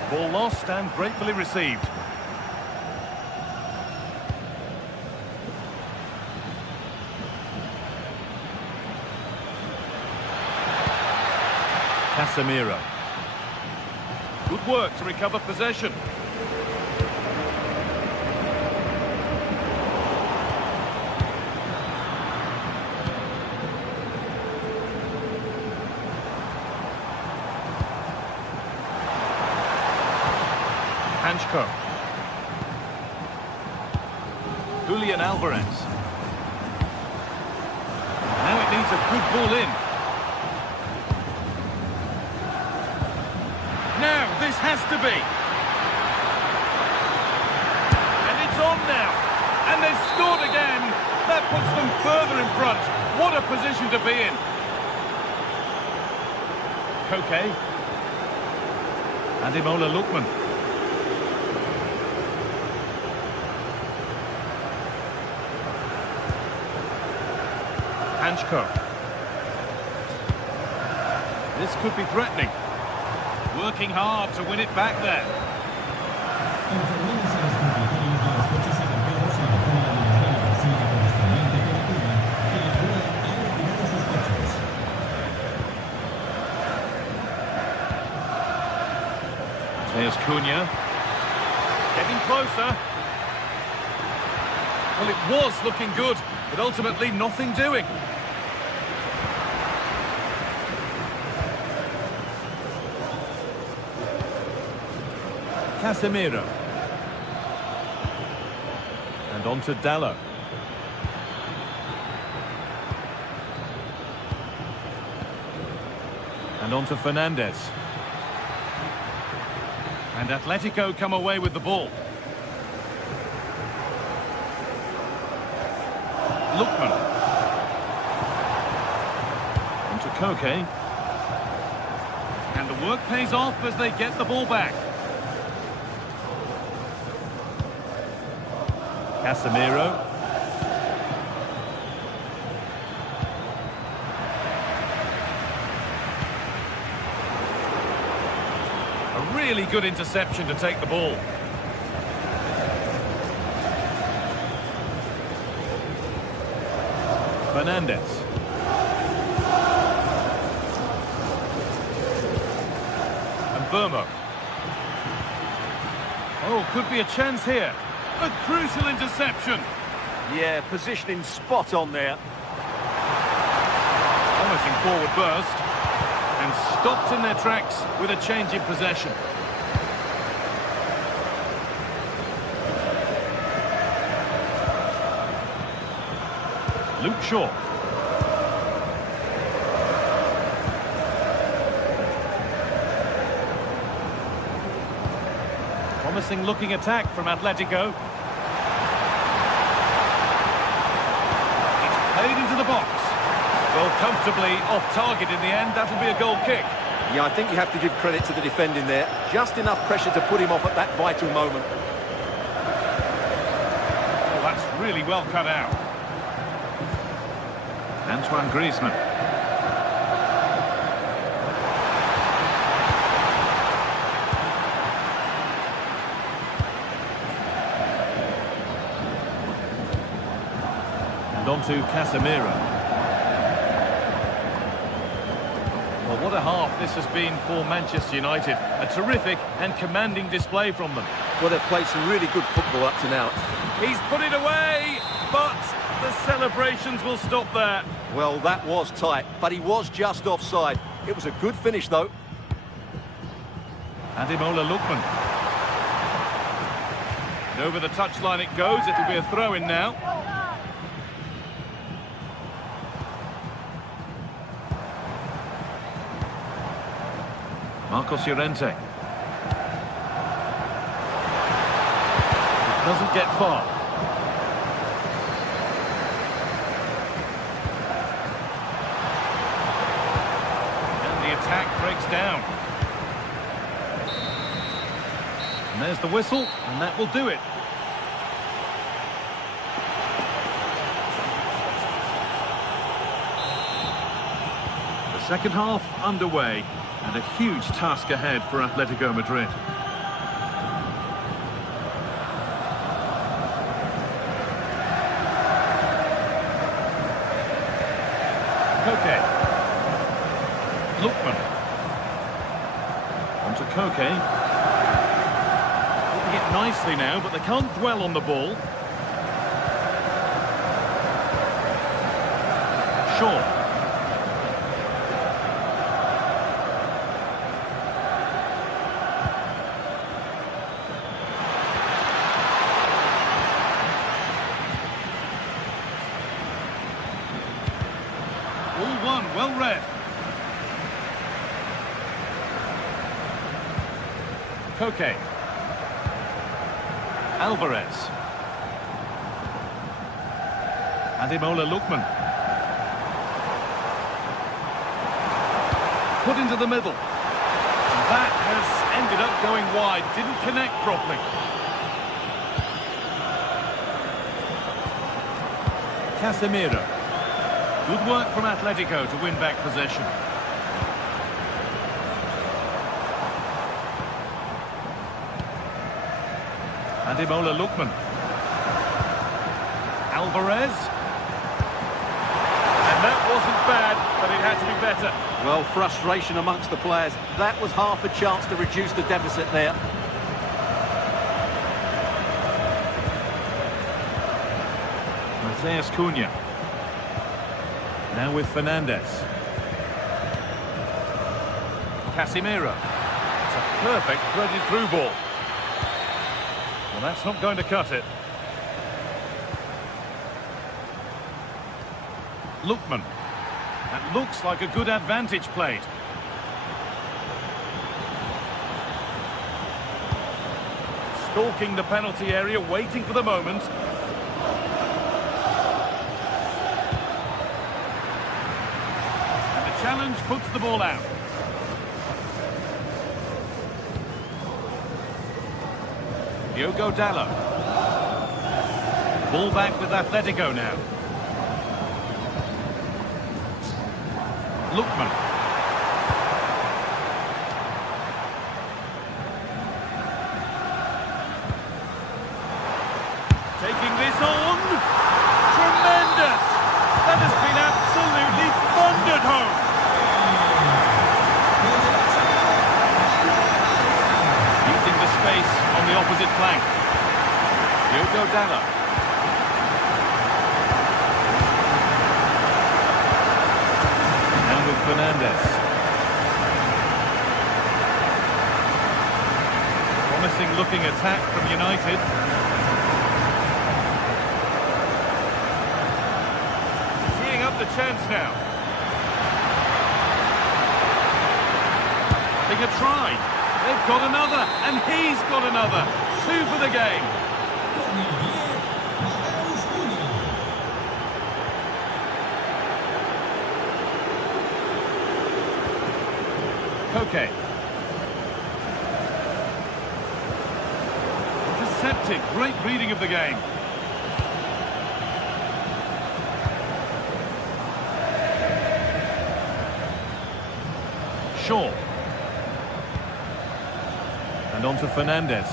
Ball lost and gratefully received. Casemiro. Good work to recover possession. Hanchko. Julian Alvarez. Now it needs a good ball in. Now, this has to be. And it's on now. And they've scored again. That puts them further in front. What a position to be in. Koke. Ademola Lookman. Hanchko. This could be threatening. Working hard to win it back there. There's Cunha. Getting closer. Well, it was looking good, but ultimately nothing doing. Casemiro. And on to Dallo. And on to Fernandez. And Atletico come away with the ball. Lookman. On to Koke. And the work pays off as they get the ball back. Casemiro. A really good interception to take the ball. Fernandez. And Vermo. Oh, could be a chance here. A crucial interception. Yeah, positioning spot on there. Promising forward burst. And stopped in their tracks with a change in possession. Luke Shaw. Promising looking attack from Atletico. It's played into the box. Well, comfortably off target in the end. That'll be a goal kick. Yeah, I think you have to give credit to the defending there. Just enough pressure to put him off at that vital moment. Oh, that's really well cut out. Antoine Griezmann. And on to Casemiro. Well, what a half this has been for Manchester United. A terrific and commanding display from them. Well, they've played some really good football up to now. He's put it away, but the celebrations will stop there. Well, that was tight, but he was just offside. It was a good finish, though. Ademola Lookman. And over the touchline it goes. It'll be a throw-in now. Marcos Llorente. It doesn't get far. And the attack breaks down. And there's the whistle, and that will do it. The second half underway. And a huge task ahead for Atletico Madrid. Koke. Lookman. On to Koke. Looking it nicely now, but they can't dwell on the ball. Shaw. Well read. Koke. Alvarez. Ademola Lookman. Put into the middle. That has ended up going wide. Didn't connect properly. Casemiro. Good work from Atletico to win back possession. Ademola Lookman. Alvarez. And that wasn't bad, but it had to be better. Well, frustration amongst the players. That was half a chance to reduce the deficit there. Mateus Cunha. Now with Fernandes. Casemiro. It's a perfect threaded through ball. Well, that's not going to cut it. Lookman. That looks like a good advantage played. Stalking the penalty area, waiting for the moment. Challenge puts the ball out. Diogo Dalot. Ball back with Atletico now. Lookman. Taking this on. Tremendous. That has been absolutely thundered home. Using the space on the opposite flank. Diogo Dalla. Now with Fernandes. Promising looking attack from United. Teeing up the chance now. Having a try. They've got another, and he's got another. 2 for the game. Koke. Intercepted. Great reading of the game. Shaw. And on to Fernandes.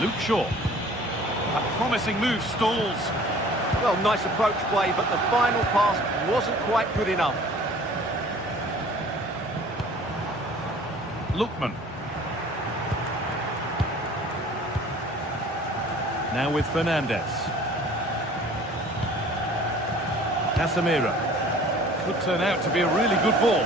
Luke Shaw. A promising move stalls. Well, nice approach play, but the final pass wasn't quite good enough. Lookman. Now with Fernandes. Casemiro. Could turn out to be a really good ball.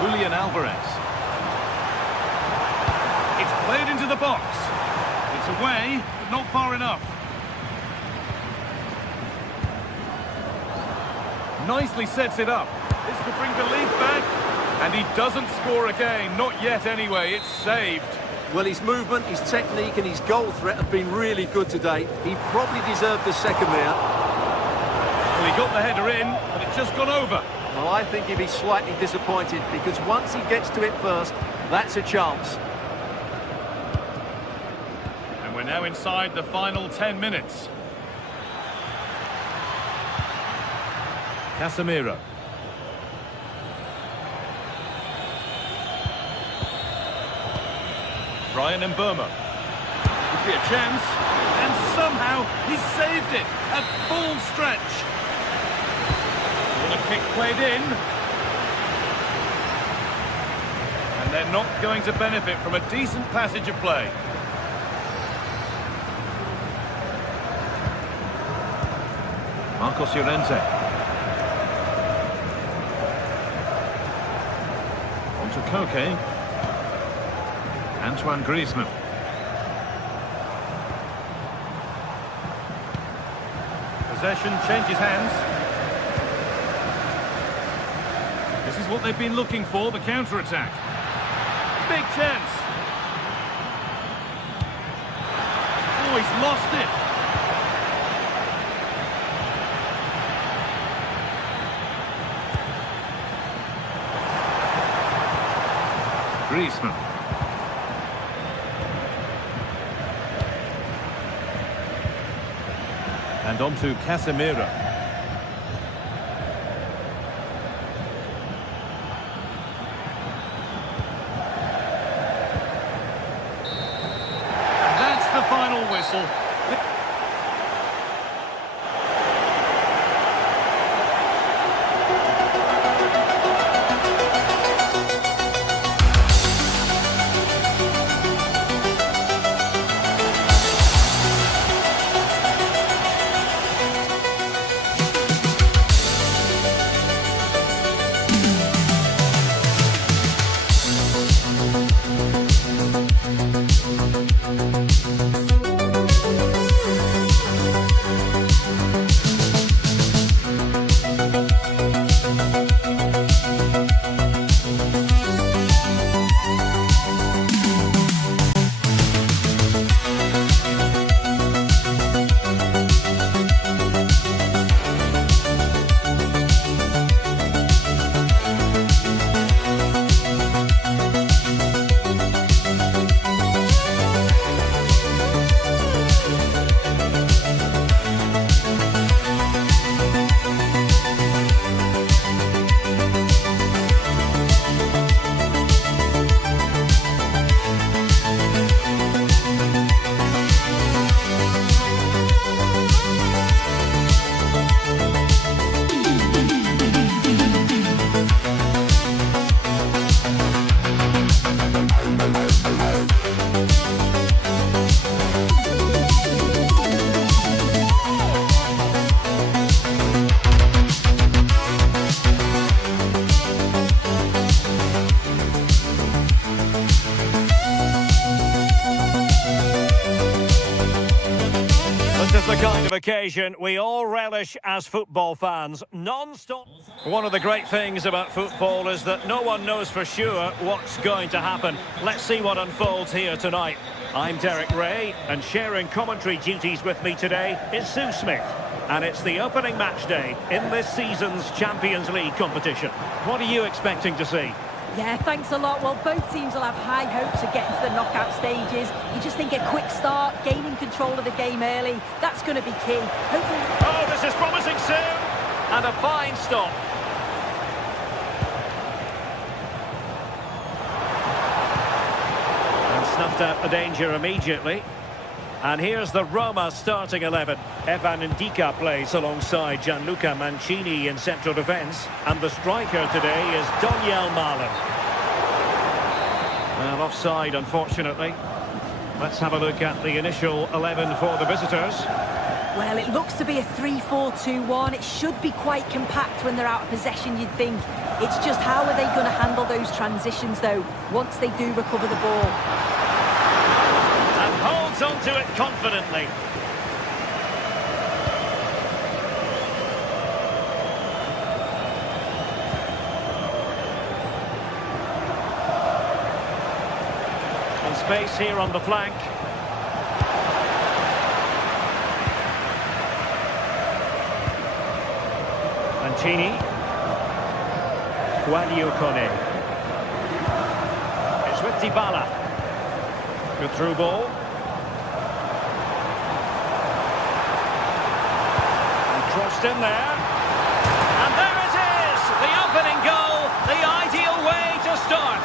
Julian Alvarez. It's played into the box. It's away, but not far enough. Nicely sets it up. This could bring belief back. And he doesn't score again. Not yet anyway. It's saved. Well, his movement, his technique and his goal threat have been really good today. He probably deserved the second there. Well, he got the header in, but it just got over. Well, I think he'd be slightly disappointed because once he gets to it first, that's a chance. And we're now inside the final 10 minutes. Casemiro. Brian Mbeumo. Could be a chance. And somehow he saved it at full stretch. What a kick played in. And they're not going to benefit from a decent passage of play. Marcos Llorente. On to Koke. Antoine Griezmann. Possession changes hands. This is what they've been looking for, the counter-attack. Big chance. Oh, he's lost it. Griezmann. And on to Casemiro. And that's the final whistle. is the kind of occasion we all relish as football fans. Non-stop. One of the great things about football is that no one knows for sure what's going to happen. Let's see what unfolds here tonight. I'm Derek Ray, and sharing commentary duties with me today is Sue Smith. And it's the opening match day in this season's Champions League competition. What are you expecting to see? Yeah, thanks a lot. Well, both teams will have high hopes of getting to the knockout stages. You just think a quick start, gaining control of the game early, that's going to be key. Hopefully... Oh, this is promising soon. And a fine stop. And snuffed out the danger immediately. And here's the Roma starting 11. Evan Ndika plays alongside Gianluca Mancini in central defence. And the striker today is Daniel Malen. Well, offside, unfortunately. Let's have a look at the initial 11 for the visitors. Well, it looks to be a 3-4-2-1. It should be quite compact when they're out of possession, you'd think. It's just how are they going to handle those transitions, though, once they do recover the ball. Holds on to it confidently. And space here on the flank. Mancini. Guadio Kone. It's with Dybala. Good through ball. Crossed in there, and there it is, the opening goal, the ideal way to start.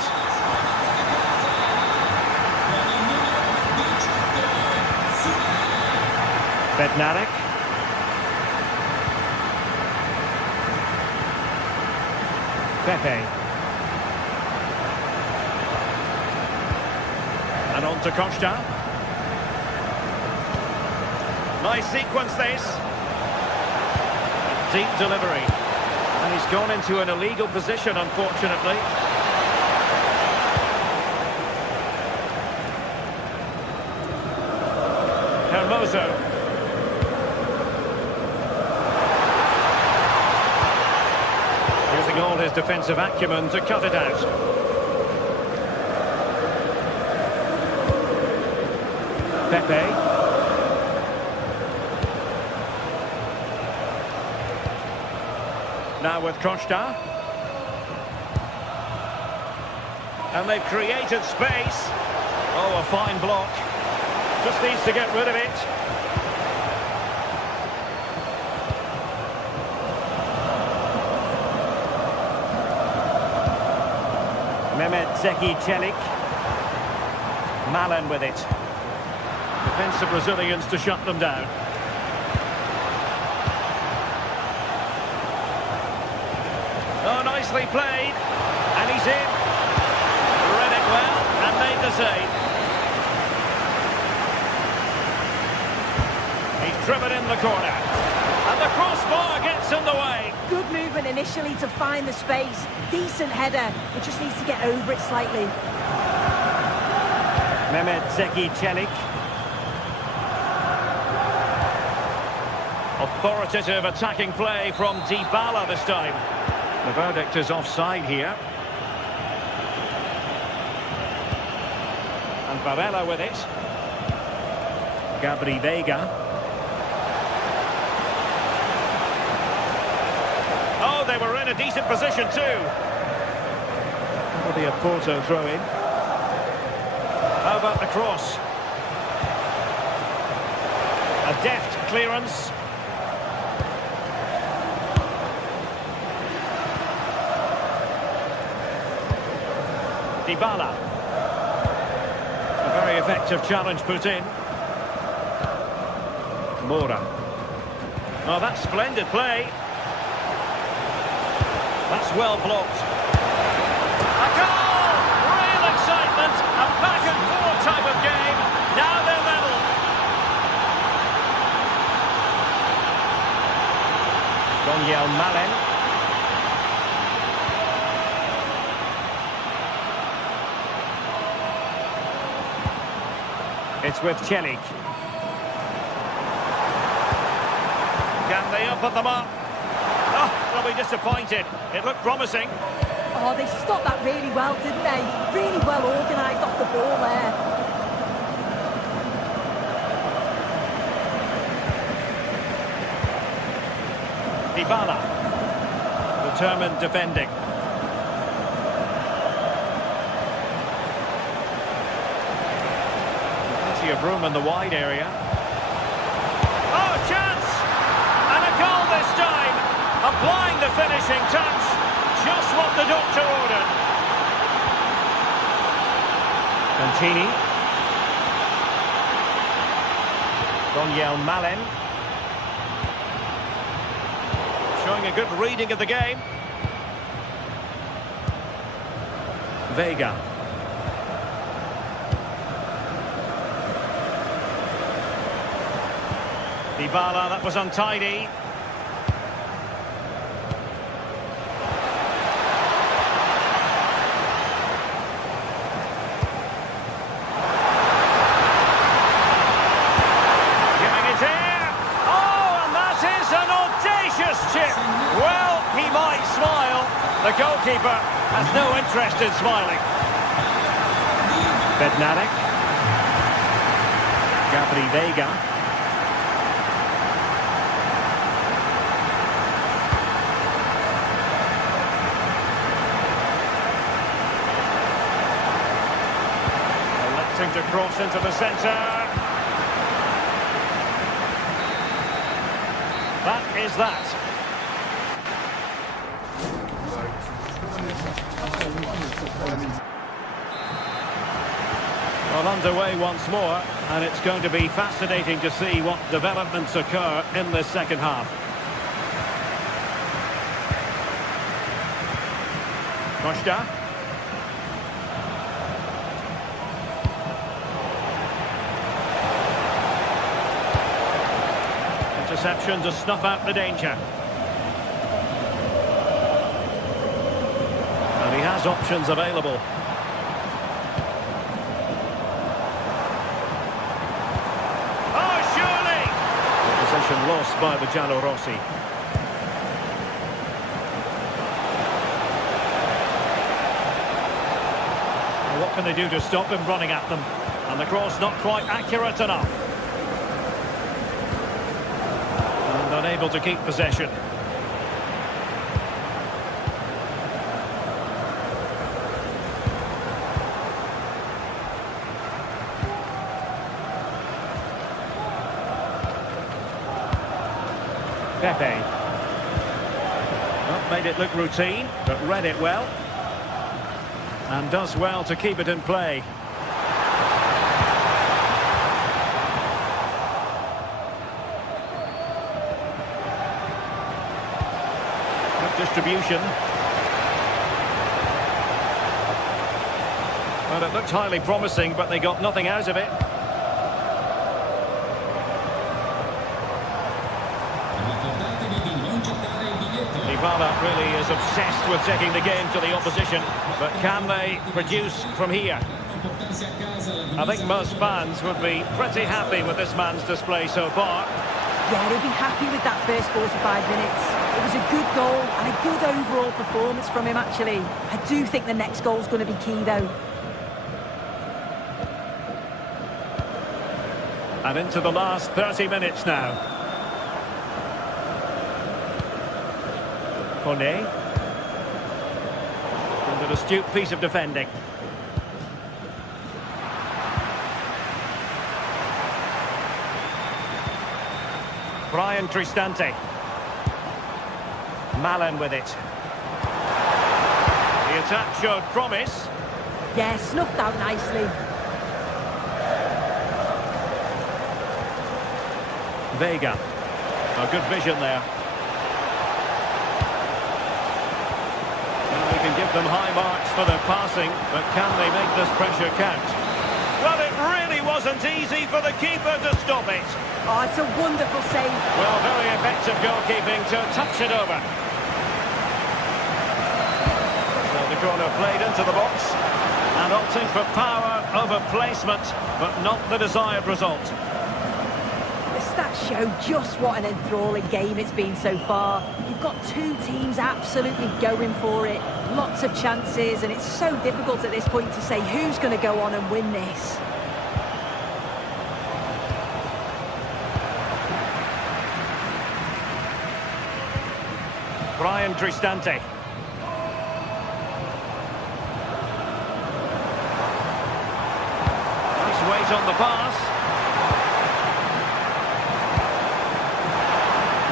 Bednarek. Pepe. And on to Costa. Nice sequence this. Deep delivery. And he's gone into an illegal position, unfortunately. Hermoso. Using all his defensive acumen to cut it out. Pepe. Now with Costa. And they've created space. Oh, a fine block. Just needs to get rid of it. Mehmet Zeki Çelik. Malen with it. Defensive Brazilians to shut them down. Oh, nicely played, and he's in. Read it well and made the save. He's driven in the corner, and the crossbar gets in the way. Good movement initially to find the space. Decent header, but just needs to get over it slightly. Mehmet Zeki Çelik. Authoritative attacking play from Dybala this time. The verdict is offside here. And Varela with it. Gabri Veiga. Oh, they were in a decent position too. Will be a Porto throw-in. How about the cross? A deft clearance. Dybala. A very effective challenge put in. Moura. Oh, that's splendid play. That's well blocked. A goal! Real excitement. A back-and-forth type of game. Now they're level. Daniel Malen. It's with Çelik. And put them up. Oh, they'll be disappointed. It looked promising. Oh, they stopped that really well, didn't they? Really well organised off the ball there. Dybala. Determined defending. Plenty of room in the wide area. Oh, chance! And a goal this time. Applying the finishing touch. Just what the doctor ordered. Cantini. Donyell Malen. Showing a good reading of the game. Vega. Dybala, that was untidy. Well, he might smile. The goalkeeper has no interest in smiling. Bednarek. Gabri Vega. Electing to cross into the centre. That is that. Well, underway once more, and it's going to be fascinating to see what developments occur in this second half. Costa. Interception to snuff out the danger. And he has options available. Possession lost by the Giallorossi. Well, what can they do to stop him running at them? And the cross not quite accurate enough. And unable to keep possession. Pepe. Well, made it look routine, but read it well. And does well to keep it in play. Good distribution. Well, it looked highly promising, but they got nothing out of it. Dybala really is obsessed with taking the game to the opposition, but can they produce from here? I think most fans would be pretty happy with this man's display so far. Yeah, they'll be happy with that first 45 minutes. It was a good goal and a good overall performance from him, actually. I do think the next goal's going to be key, though. And into the last 30 minutes now. Kone. And an astute piece of defending. Brian Cristante. Malen with it. The attack showed promise. Yeah, snuffed out nicely. Vega. A good vision there. Well, we can give them high marks for their passing, but can they make this pressure count? Well, it really wasn't easy for the keeper to stop it. Oh, it's a wonderful save. Well, very effective goalkeeping to touch it over. So the corner played into the box, and opting for power over placement, but not the desired result. They're stats show just what an enthralling game it's been so far. You've got two teams absolutely going for it. Lots of chances, and it's so difficult at this point to say who's going to go on and win this. Brian Cristante. Nice weight on the pass.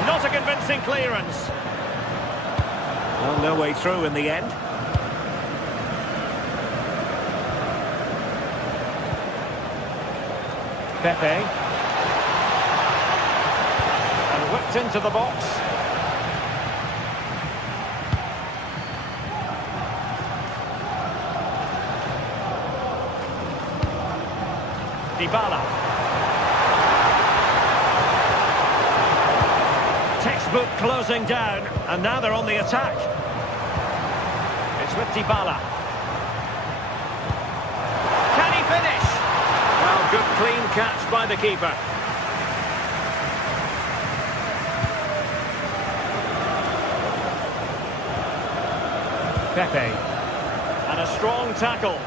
Not a convincing clearance. Well, no way through in the end. Pepe. And whipped into the box. Dybala. Textbook closing down, and now they're on the attack. It's with Dybala. Can he finish? Well, good clean catch by the keeper. Pepe. And a strong tackle.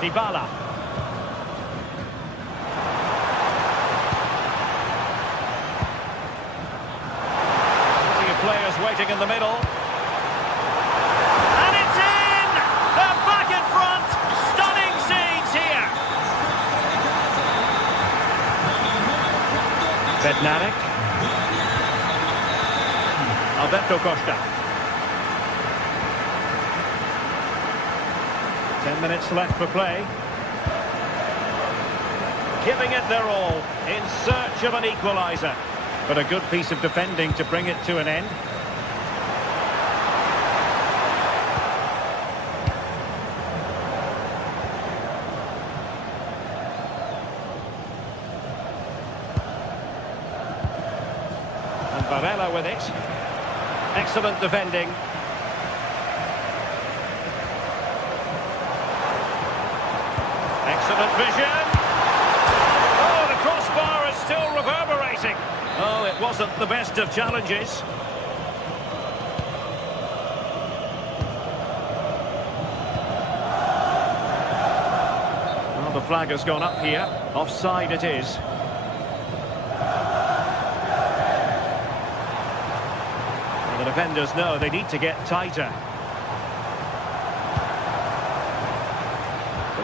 Dybala. Plenty of players waiting in the middle. And it's in! They're back in front! Stunning scenes here! Bednarek. Alberto Costa. 10 minutes left for play. Giving it their all in search of an equaliser. But a good piece of defending to bring it to an end. And Varela with it. Excellent defending. Excellent vision. Oh, the crossbar is still reverberating. Oh, it wasn't the best of challenges. Well, the flag has gone up here. Offside it is. And the defenders know they need to get tighter.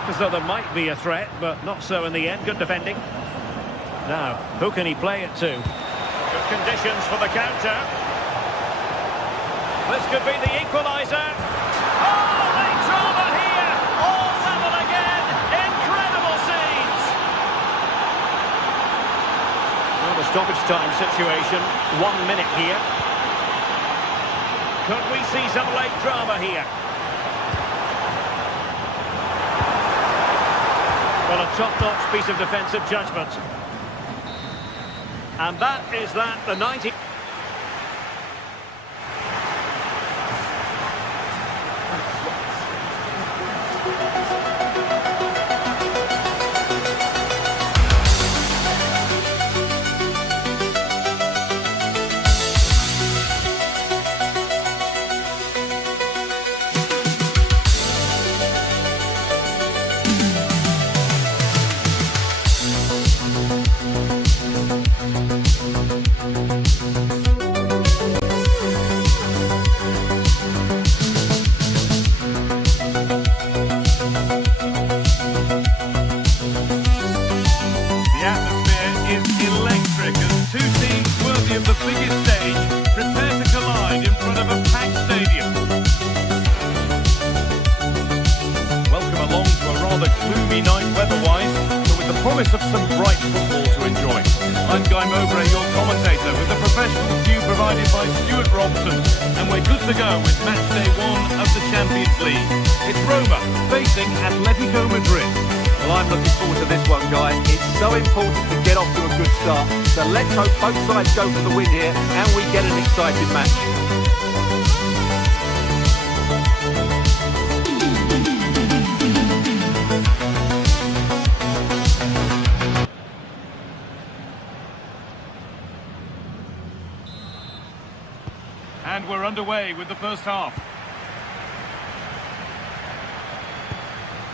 As though there might be a threat, but not so in the end. Good defending. Now, who can he play it to? Good conditions for the counter. This could be the equaliser. Oh, late drama here. All level again. Incredible scenes. Well, the stoppage time situation. 1 minute here. Could we see some late drama here? Well, a top-notch piece of defensive judgment. And that is that, the 90... of the biggest stage, prepare to collide in front of a packed stadium. Welcome along to a rather gloomy night weather-wise, but with the promise of some bright football to enjoy. I'm Guy Mowbray, your commentator, with the professional view provided by Stuart Robson, and we're good to go with match day 1 of the Champions League. It's Roma facing Atletico Madrid. Well, I'm looking forward to this one, Guy. It's so important to get off to a good start. So let's hope both sides go for the win here and we get an exciting match. And we're underway with the first half.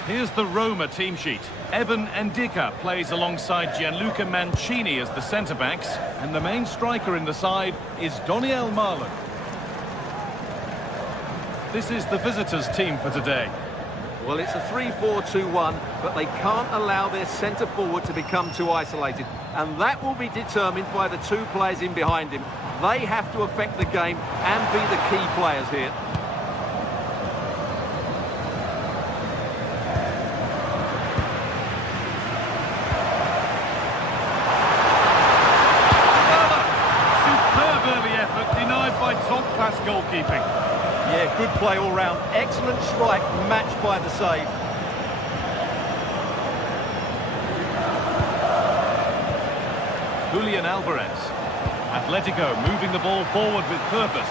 Here's the Roma team sheet. Evan Ndika plays alongside Gianluca Mancini as the centre-backs. And the main striker in the side is Doniel Marlon. This is the visitors' team for today. Well, it's a 3-4-2-1, but they can't allow their centre-forward to become too isolated. And that will be determined by the two players in behind him. They have to affect the game and be the key players here. Superb early effort, denied by top-class goalkeeping. Yeah, good play all round. Excellent strike, matched by the save. Julian Alvarez. Atletico moving the ball forward with purpose.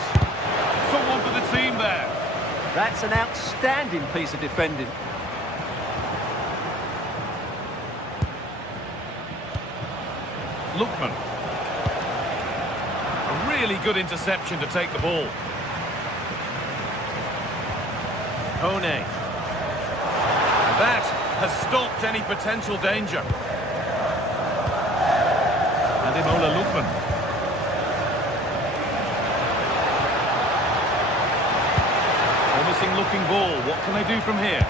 Someone for the team there. That's an outstanding piece of defending. Lookman. A really good interception to take the ball. Kone. That has stopped any potential danger. Ademola Lookman. Promising looking ball. What can they do from here?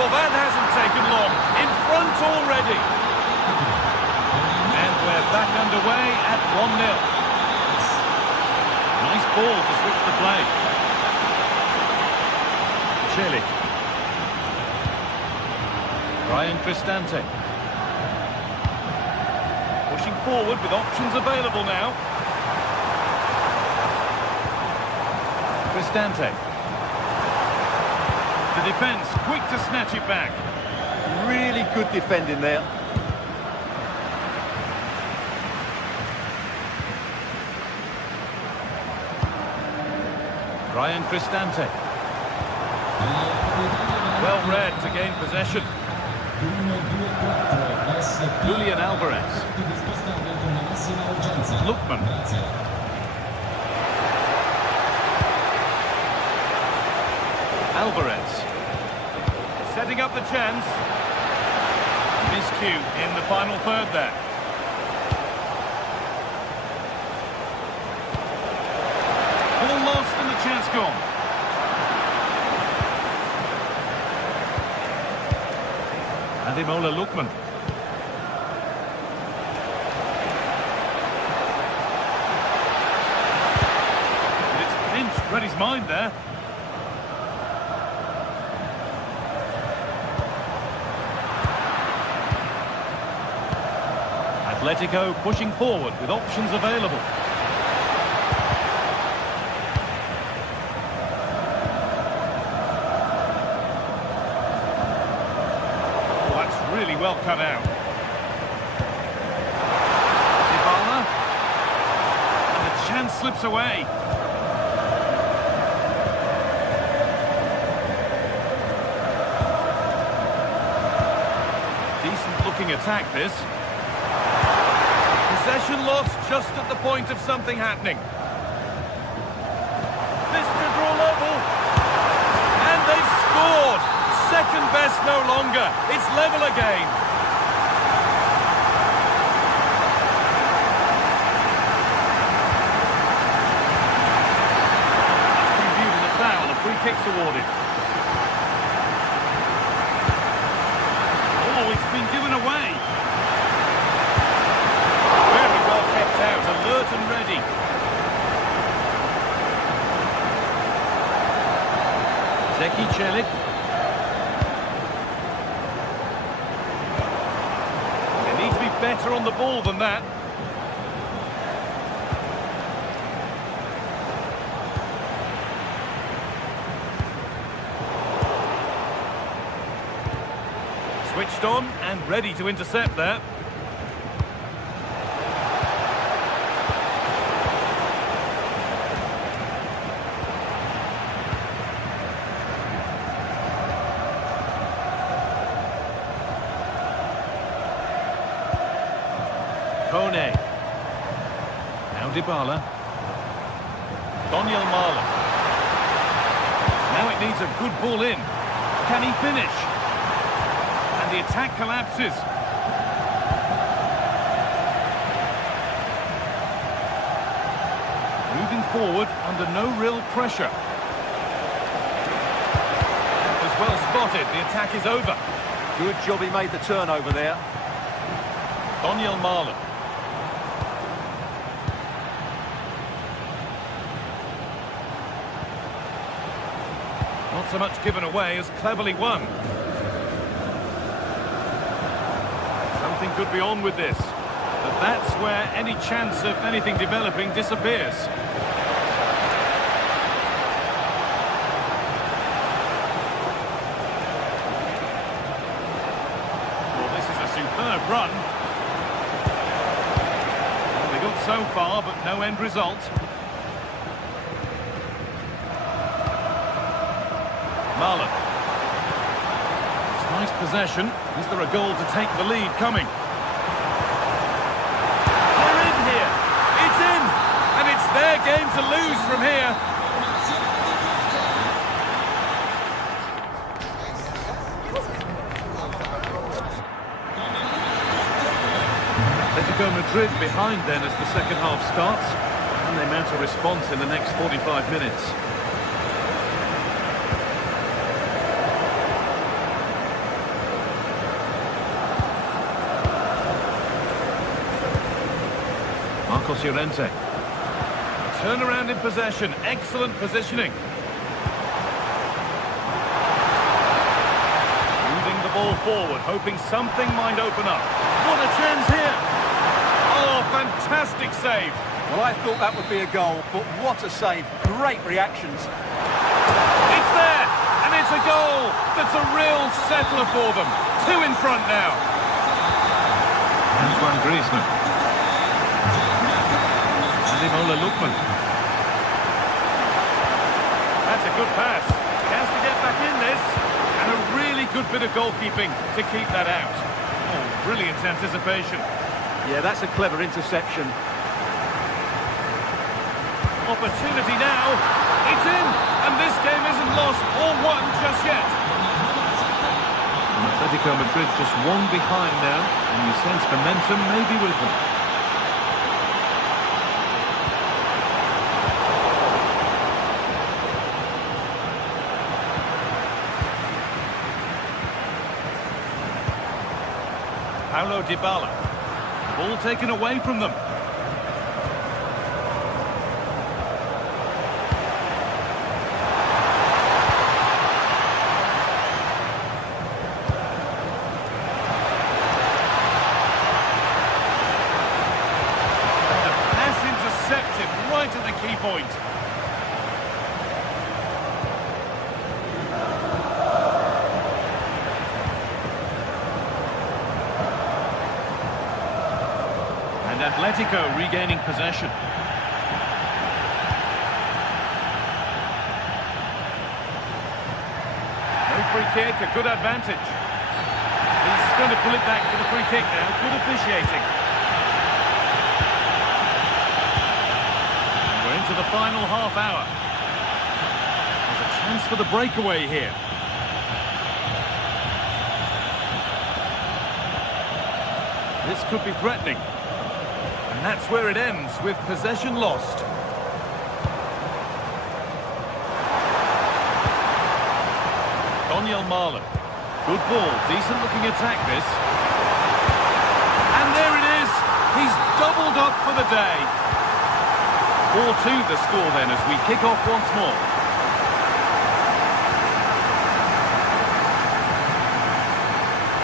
Well, that hasn't taken long. In front already. And we're back underway at 1-0. Nice ball to switch the play. Chile. Ryan Cristante. Pushing forward with options available now. Cristante. The defence quick to snatch it back. Really good defending there. Ryan Cristante. Well read to gain possession. Julian Alvarez. Lookman. Alvarez. Setting up the chance. Miscue in the final third there. Ball lost and the chance gone. Ademola Lookman. But it's pinched, read his mind there. Atletico pushing forward with options available. Really well cut out. Dybala. And the chance slips away. Decent looking attack this. Possession lost just at the point of something happening. This to draw level. And they've scored. Second best no longer. It's level again. It's been viewed as a foul. A free kick's awarded. Oh, it's been given away. Very well kept out. Alert and ready. Zeki Celik. Better on the ball than that. Switched on and ready to intercept there. Kone. Now Dybala. Daniel Marlon. Now it needs a good ball in. Can he finish? And the attack collapses. Moving forward under no real pressure. That was well spotted. The attack is over. Good job he made the turnover there. Daniel Marlon. Not so much given away as cleverly won. Something could be on with this. But that's where any chance of anything developing disappears. Well, this is a superb run. Well, they got so far, but no end result. Marlon. It's nice possession. Is there a goal to take the lead coming? They're in here. It's in. And it's their game to lose from here. Atletico Madrid behind then as the second half starts. And they mount a response in the next 45 minutes. Llorente. Turn around in possession. Excellent positioning. Moving the ball forward, hoping something might open up. What a chance here. Oh, fantastic save. Well, I thought that would be a goal, but what a save. Great reactions. It's there, and it's a goal. That's a real settler for them. 2 in front now. Antoine Griezmann. Lukman. That's a good pass. He has to get back in this. And a really good bit of goalkeeping to keep that out. Oh, brilliant anticipation. Yeah, that's a clever interception. Opportunity now. It's in. And this game isn't lost or won just yet. Atletico Madrid just 1 behind now. And you sense momentum may be with them. Paulo Dybala. Ball taken away from them. And the pass intercepted right at the key point. Atletico regaining possession. No free kick, a good advantage. He's going to pull it back for the free kick now. Good officiating. And we're into the final half hour. There's a chance for the breakaway here. This could be threatening. And that's where it ends, with possession lost. Daniel Marlon. Good ball, decent looking attack this. And there it is. He's doubled up for the day. 4-2 the score then as we kick off once more.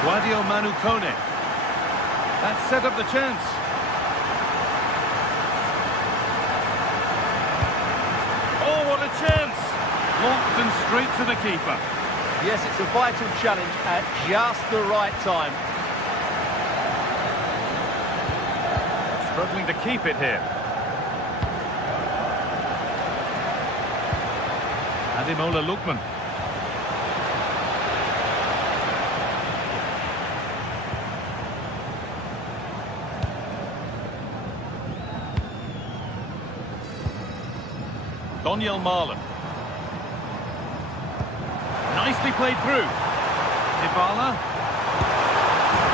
Guadio Manu Kone. That set up the chance. Chance. Locked and straight to the keeper. Yes, it's a vital challenge at just the right time. Struggling to keep it here. Ademola Lookman. Daniel Marlon. Nicely played through. Dybala.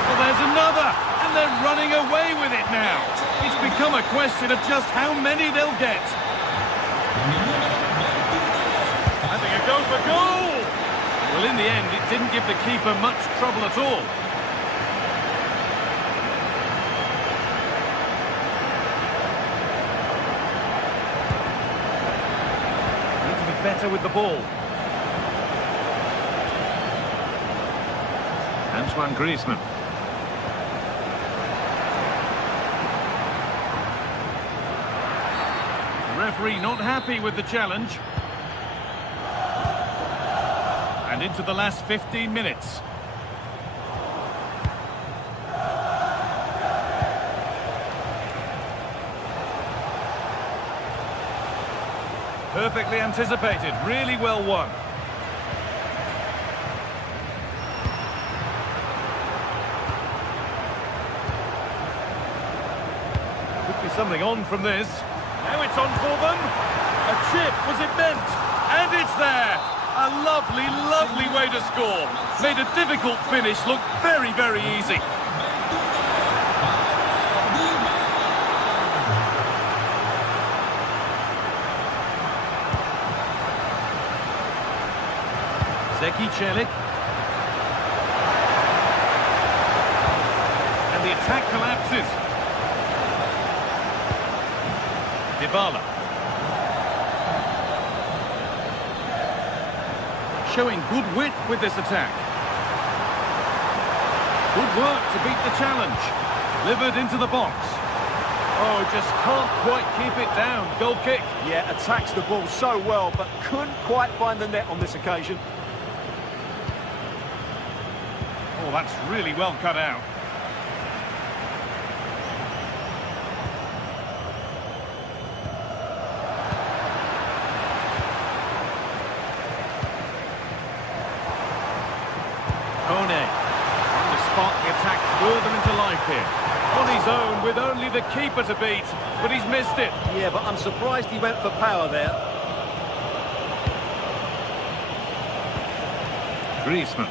Well, there's another, and they're running away with it now. It's become a question of just how many they'll get. Having a go for goal! Well, in the end, it didn't give the keeper much trouble at all. Need to be better with the ball. Antoine Griezmann. The referee not happy with the challenge. And into the last 15 minutes. Perfectly anticipated, really well won. Could be something on from this. Now it's on for them. A chip, was it meant? And it's there. A lovely, lovely way to score. Made a difficult finish look very, very easy. Zeki Celik. And the attack collapses. Dybala. Showing good wit with this attack. Good work to beat the challenge. Delivered into the box. Oh, just can't quite keep it down. Goal kick. Yeah, attacks the ball so well, but couldn't quite find the net on this occasion. Oh, that's really well cut out. Trying to spark the attack further into life here. On his own, with only the keeper to beat, but he's missed it. Yeah, but I'm surprised he went for power there. Griezmann,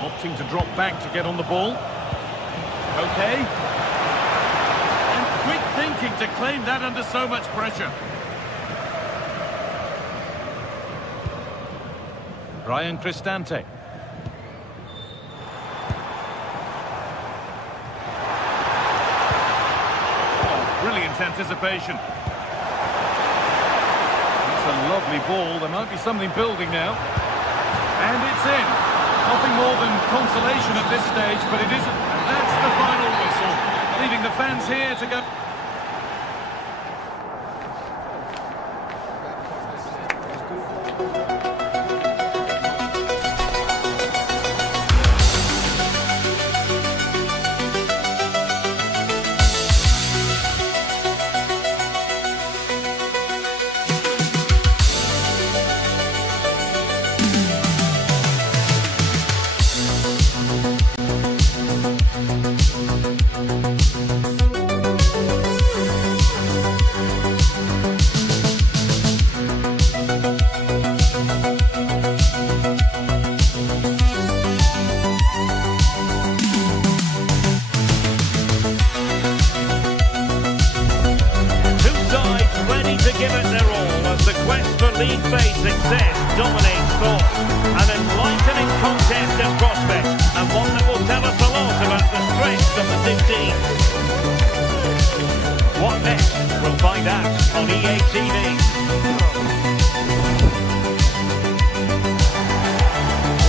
opting to drop back to get on the ball. Okay. And quick thinking to claim that under so much pressure. Brian Cristante. Brilliant anticipation. That's a lovely ball. There might be something building now. And it's in. Nothing more than consolation at this stage, but it isn't. And that's the final whistle. Leaving the fans here to go. league phase success dominates thought. An enlightening contest in prospect, and one that will tell us a lot about the strengths of the two teams. What next? We'll find out on EA TV.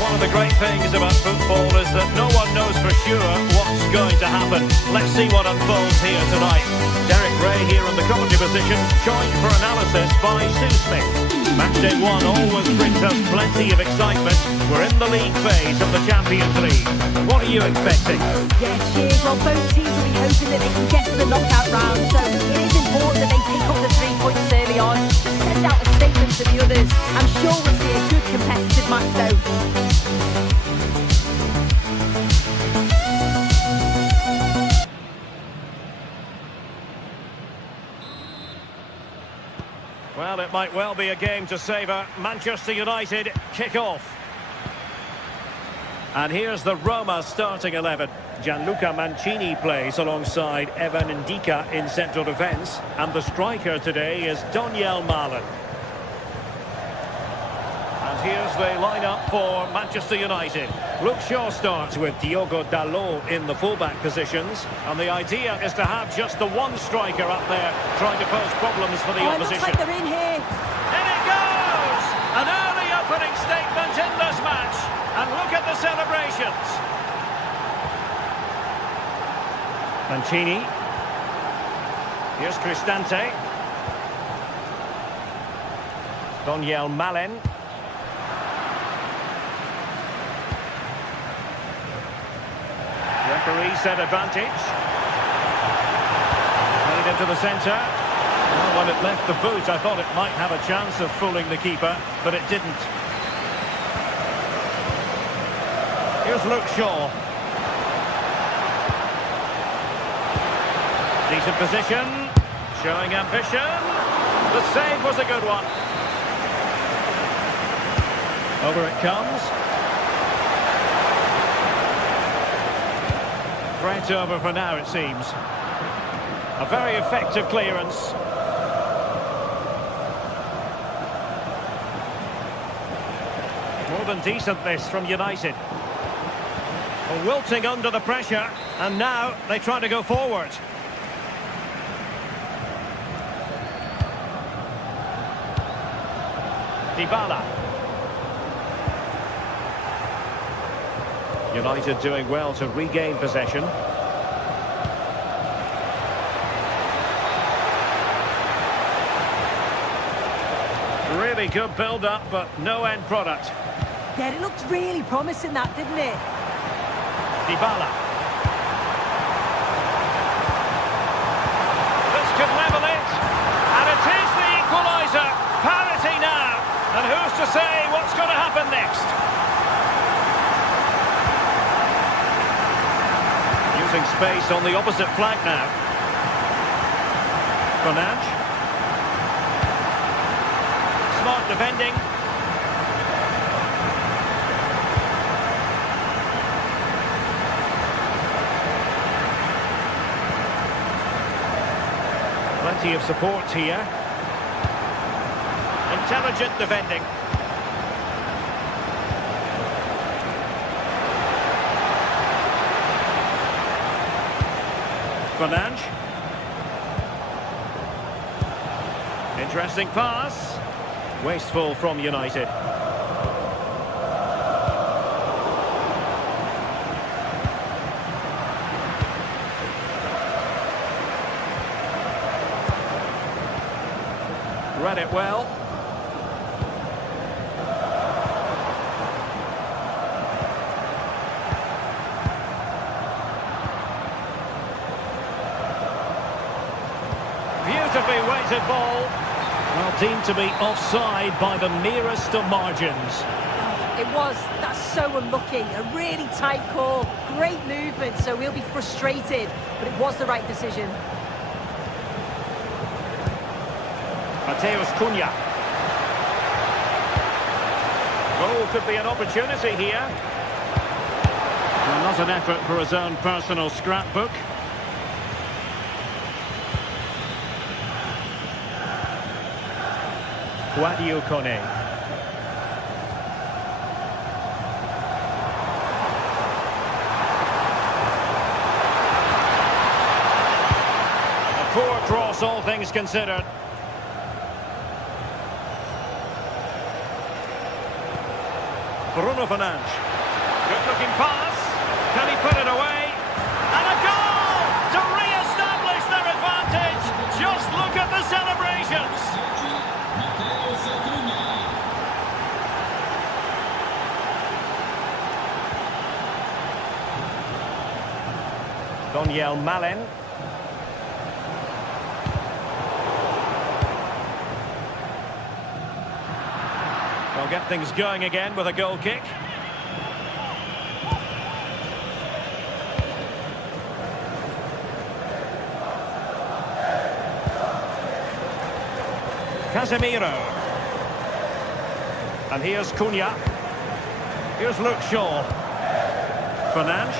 One of the great things about football is that no one knows for sure what's going to happen. Let's see what unfolds here tonight. Derek Ray here in the commentary position, joined for analysis by Sue Smith. Matchday 1 always brings us plenty of excitement. We're in the league phase of the Champions League. What are you expecting? Yeah, cheers. Well, both teams will be hoping that they can get to the knockout round, so it is important that they pick up the 3 points early on. Just send out a statement to the others. I'm sure we'll see a good competitive match though. Well, it might well be a game to savour. Manchester United kick off. And here's the Roma starting 11. Gianluca Mancini plays alongside Evan Ndika in central defence. And the striker today is Donyell Malen. And here's the lineup for Manchester United. Luke Shaw starts with Diogo Dalot in the fullback positions. And the idea is to have just the one striker up there trying to pose problems for the opposition. It looks like they're in here. In it goes! An early opening statement in this match. And look at the celebrations. Mancini. Here's Cristante. Donyell Malen. Referee set advantage. Played into the centre. Well, when it left the boot, I thought it might have a chance of fooling the keeper, but it didn't. Here's Luke Shaw. Decent position. Showing ambition. The save was a good one. Over it comes. Threat over for now, it seems. A very effective clearance. More than decent this from United. Wilting under the pressure, and now they try to go forward. Dybala. United doing well to regain possession. Really good build-up, but no end product. Yeah, it looked really promising, that, didn't it? Dybala. This could level it. And it is the equaliser. Parity now. And who's to say what's going to happen next? Using space on the opposite flank now. Fernandes. Smart defending. Plenty of support here. Intelligent defending. Fernandes. Interesting pass. Wasteful from United. Read it well. Beautifully weighted ball. Well, deemed to be offside by the merest of margins. It was. That's so unlucky. A really tight call. Great movement, so we'll be frustrated. But it was the right decision. Mateus Cunha. Goal could be an opportunity here. Well, not an effort for his own personal scrapbook. Guadio Kone. A poor cross, all things considered. Bruno Fernandes. Good-looking pass. Can he put it away? And a goal to re-establish their advantage. Just look at the celebrations. Donyell Malen. They'll get things going again with a goal kick. Casemiro. And here's Cunha. Here's Luke Shaw. Fernandes.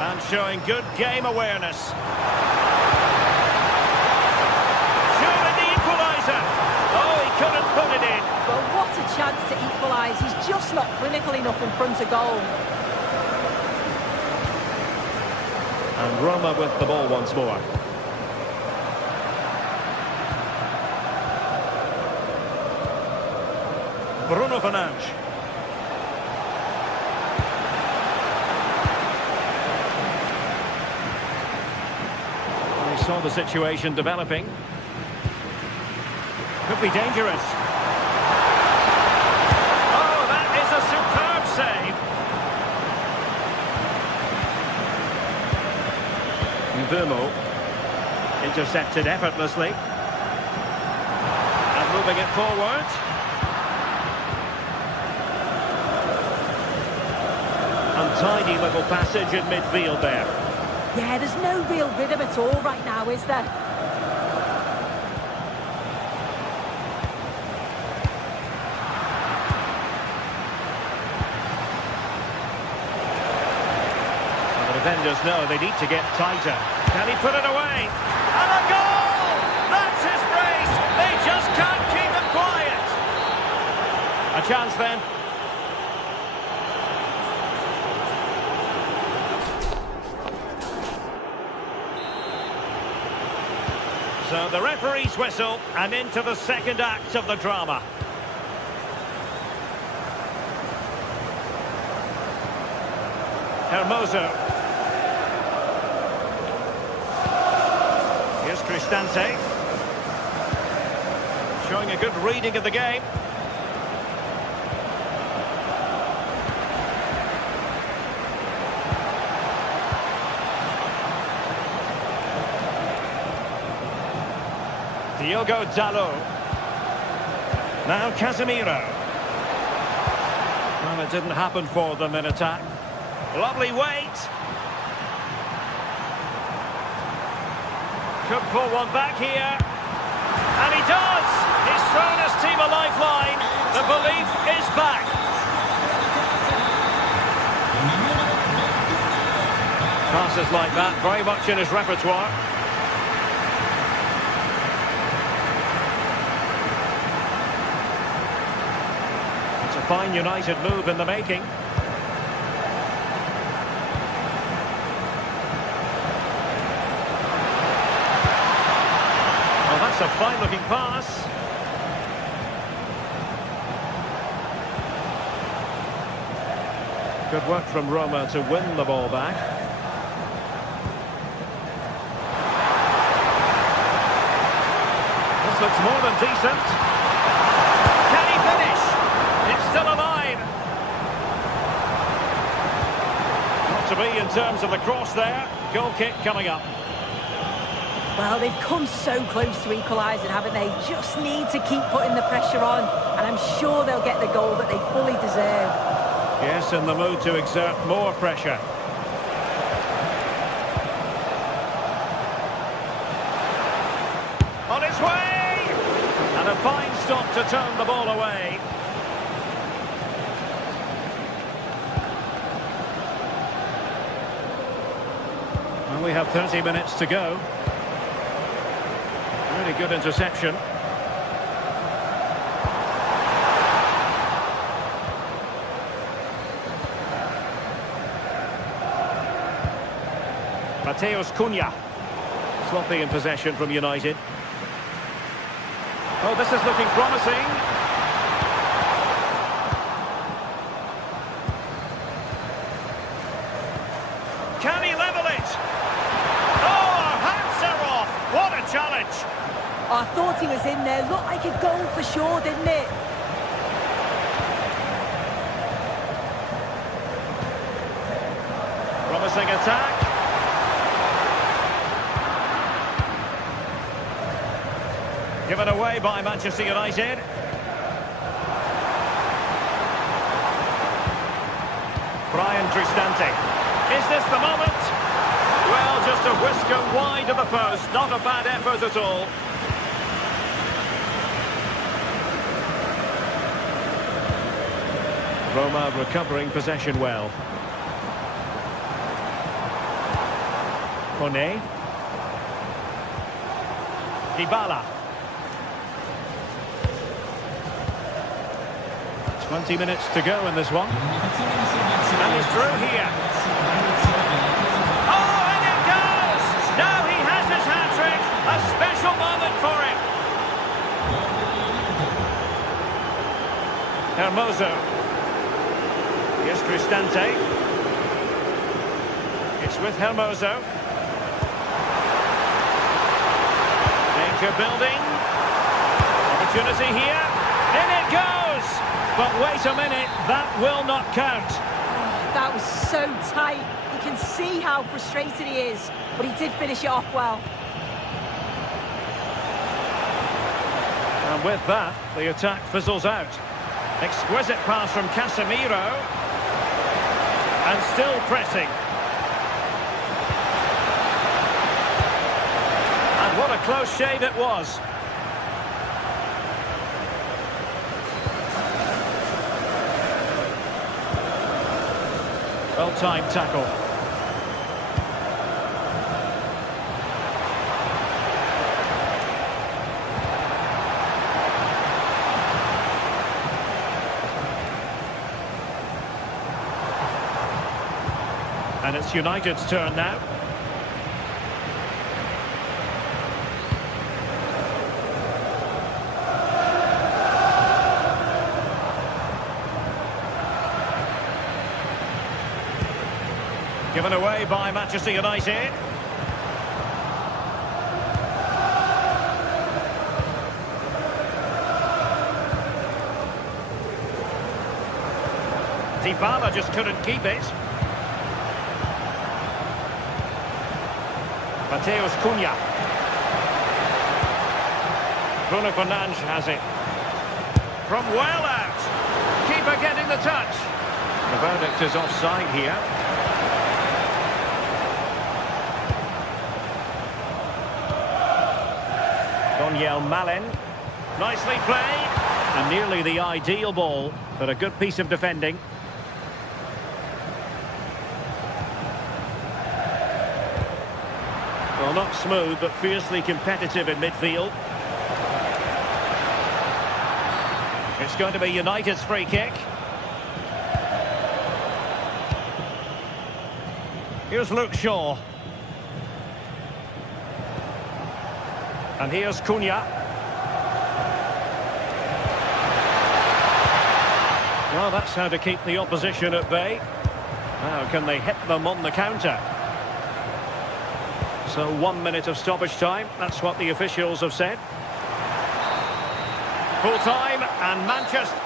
And showing good game awareness. Showing the equaliser. Oh, he couldn't put it in. Well, what a chance to equalise. He's just not clinical enough in front of goal. And Roma with the ball once more. Bruno Fernandes. We saw the situation developing. Could be dangerous. Oh, that is a superb save. Mbumo intercepted effortlessly. And moving it forward. Untidy little passage in midfield there. Yeah, there's no real rhythm at all right now, is there? Well, the defenders know they need to get tighter. Can he put it away? And a goal! That's his brace! They just can't keep him quiet! A chance then. So the referee's whistle, and into the second act of the drama. Hermoso. Here's Cristante. Showing a good reading of the game. Diogo Dalot. Now Casemiro. Well, it didn't happen for them in attack. Lovely weight. Could pull one back here. And he does! He's thrown his team a lifeline. The belief is back. Passes like that, very much in his repertoire. It's a fine United move in the making. Oh, that's a fine-looking pass. Good work from Roma to win the ball back. This looks more than decent. Can he finish? It's still alive. Not to be in terms of the cross there. Goal kick coming up. Well, they've come so close to equalising, haven't they? Just need to keep putting the pressure on, and I'm sure they'll get the goal that they fully deserve. Yes, in the mood to exert more pressure. On its way! And a fine stop to turn the ball away. Well, we have 30 minutes to go. Really good interception. Mateus Cunha. Sloppy in possession from United. Oh, this is looking promising. Can he level it? Oh, our hands are off. What a challenge. I thought he was in there. Looked like a goal for sure, didn't it? Promising attack. Given away by Manchester United. Brian Cristante. Is this the moment? Well, just a whisker wide of the post. Not a bad effort at all. Roma recovering possession well. Kone. Dybala. 20 minutes to go in this one. And he's through here. Oh, and it goes! Now he has his hat-trick. A special moment for him. Hermoso. Here's Cristante. It's with Hermoso. Danger building. Opportunity here. In it goes! But wait a minute, that will not count. That was so tight. You can see how frustrated he is, but he did finish it off well. And with that, the attack fizzles out. Exquisite pass from Casemiro. And still pressing. And what a close shave it was. Well-timed tackle. And it's United's turn now. Given away by Manchester United. Dybala just couldn't keep it. Mateus Cunha. Bruno Fernandes has it. From well out. Keeper getting the touch. The verdict is offside here. Daniel Malen. Nicely played. And nearly the ideal ball, but a good piece of defending. Well, not smooth, but fiercely competitive in midfield. It's going to be United's free kick. Here's Luke Shaw. And here's Cunha. Well, that's how to keep the opposition at bay. Now, can they hit them on the counter? So 1 minute of stoppage time, that's what the officials have said. Full time, and Manchester...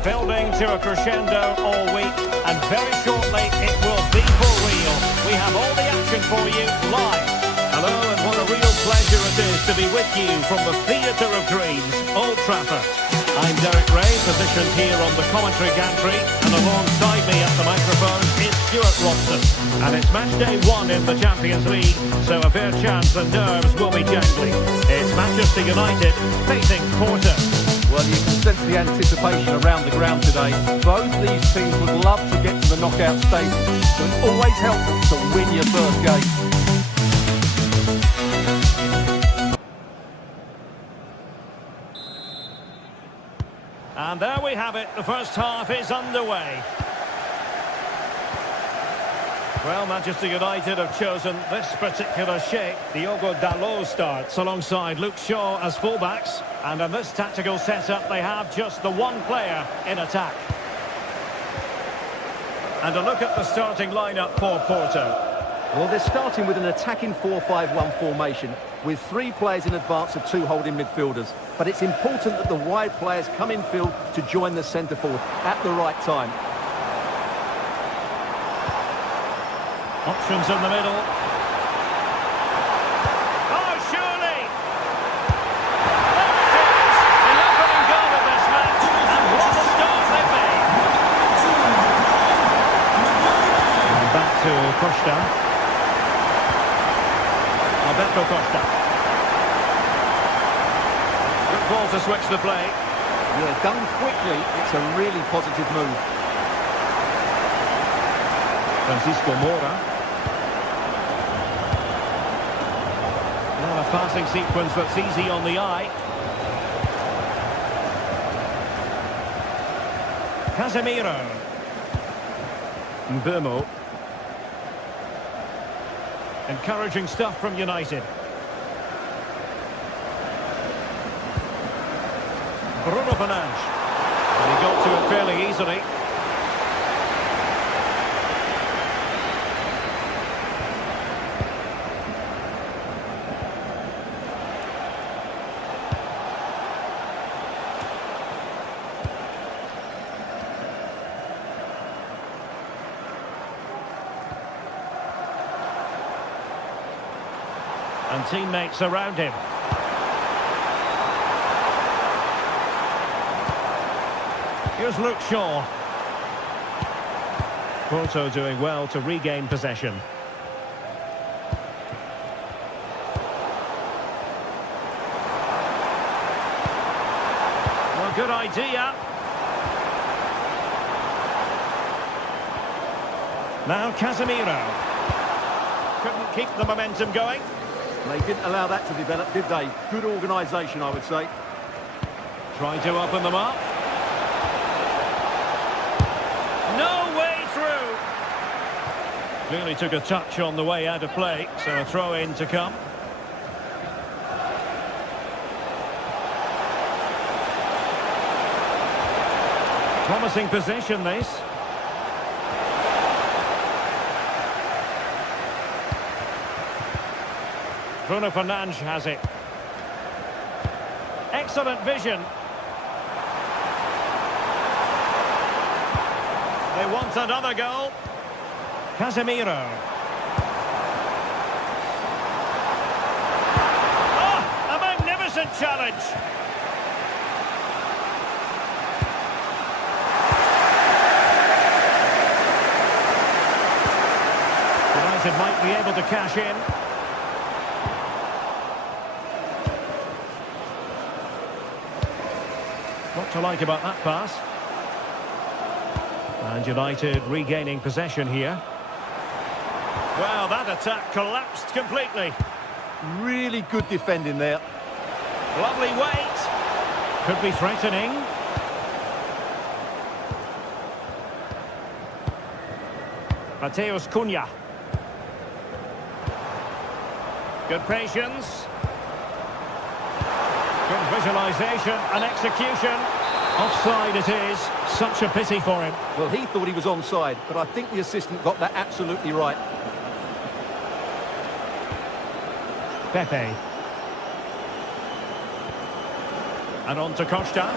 Building to a crescendo all week, and very shortly it will be for real. We have all the action for you live. Hello, and what a real pleasure it is to be with you from the Theatre of Dreams, Old Trafford. I'm Derek Ray, positioned here on the commentary gantry, and alongside me at the microphone is Stuart Robson. And it's match day 1 in the Champions League, so a fair chance the nerves will be jangling. It's Manchester United facing Porto. Well, you can sense the anticipation around the ground today. Both these teams would love to get to the knockout stage, so it's always helpful to win your first game. And there we have it, the first half is underway. Well, Manchester United have chosen this particular shape. Diogo Dalot starts alongside Luke Shaw as fullbacks. And in this tactical setup, they have just the one player in attack. And a look at the starting lineup for Porto. Well, they're starting with an attacking 4-5-1 formation with 3 players in advance of 2 holding midfielders. But it's important that the wide players come in field to join the centre forward at the right time. Options in the middle. Oh, surely! There it is! The opening goal of this match, and what a start they've made! And back to Costa. Alberto Costa. Good ball to switch the play. Yeah, done quickly, it's a really positive move. Francisco Moura. Not a passing sequence that's easy on the eye. Casemiro. Mbeumo. Encouraging stuff from United. Bruno Fernandes. And he got to it fairly easily. And teammates around him. Here's Luke Shaw. Porto doing well to regain possession. Well, good idea. Now Casemiro. Couldn't keep the momentum going. They didn't allow that to develop, did they? Good organisation, I would say. Trying to open them up. No way through. Clearly took a touch on the way out of play, so a throw-in to come. Promising position, this. Bruno Fernandes has it. Excellent vision. They want another goal. Casemiro. Oh, a magnificent challenge. United might be able to cash in. What to like about that pass? And United regaining possession here. Well, that attack collapsed completely. Really good defending there. Lovely weight. Could be threatening. Mateus Cunha. Good patience. Good visualisation and execution. Offside it is. Such a pity for him. Well, he thought he was onside, but I think the assistant got that absolutely right. Pepe. And on to Costa.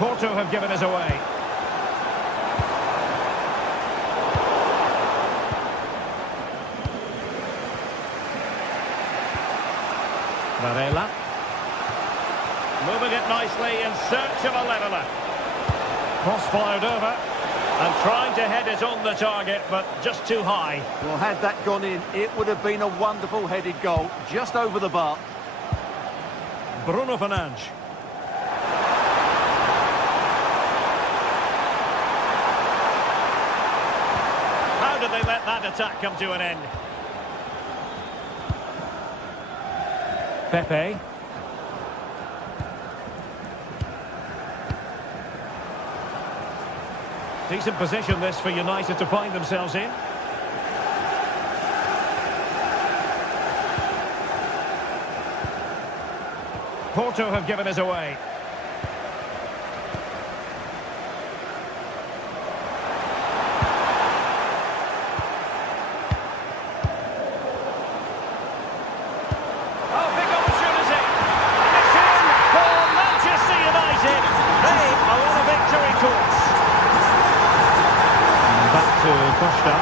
Porto have given us away. Varela. Moving it nicely in search of a leveller. Cross fired over. And trying to head it on the target, but just too high. Well, had that gone in, it would have been a wonderful headed goal, just over the bar. Bruno Fernandes. How did they let that attack come to an end? Pepe. Decent position this for United to find themselves in. Porto have given us away. Oh, big opportunity. It's in for Manchester United. They are on a victory course. Back to Costa.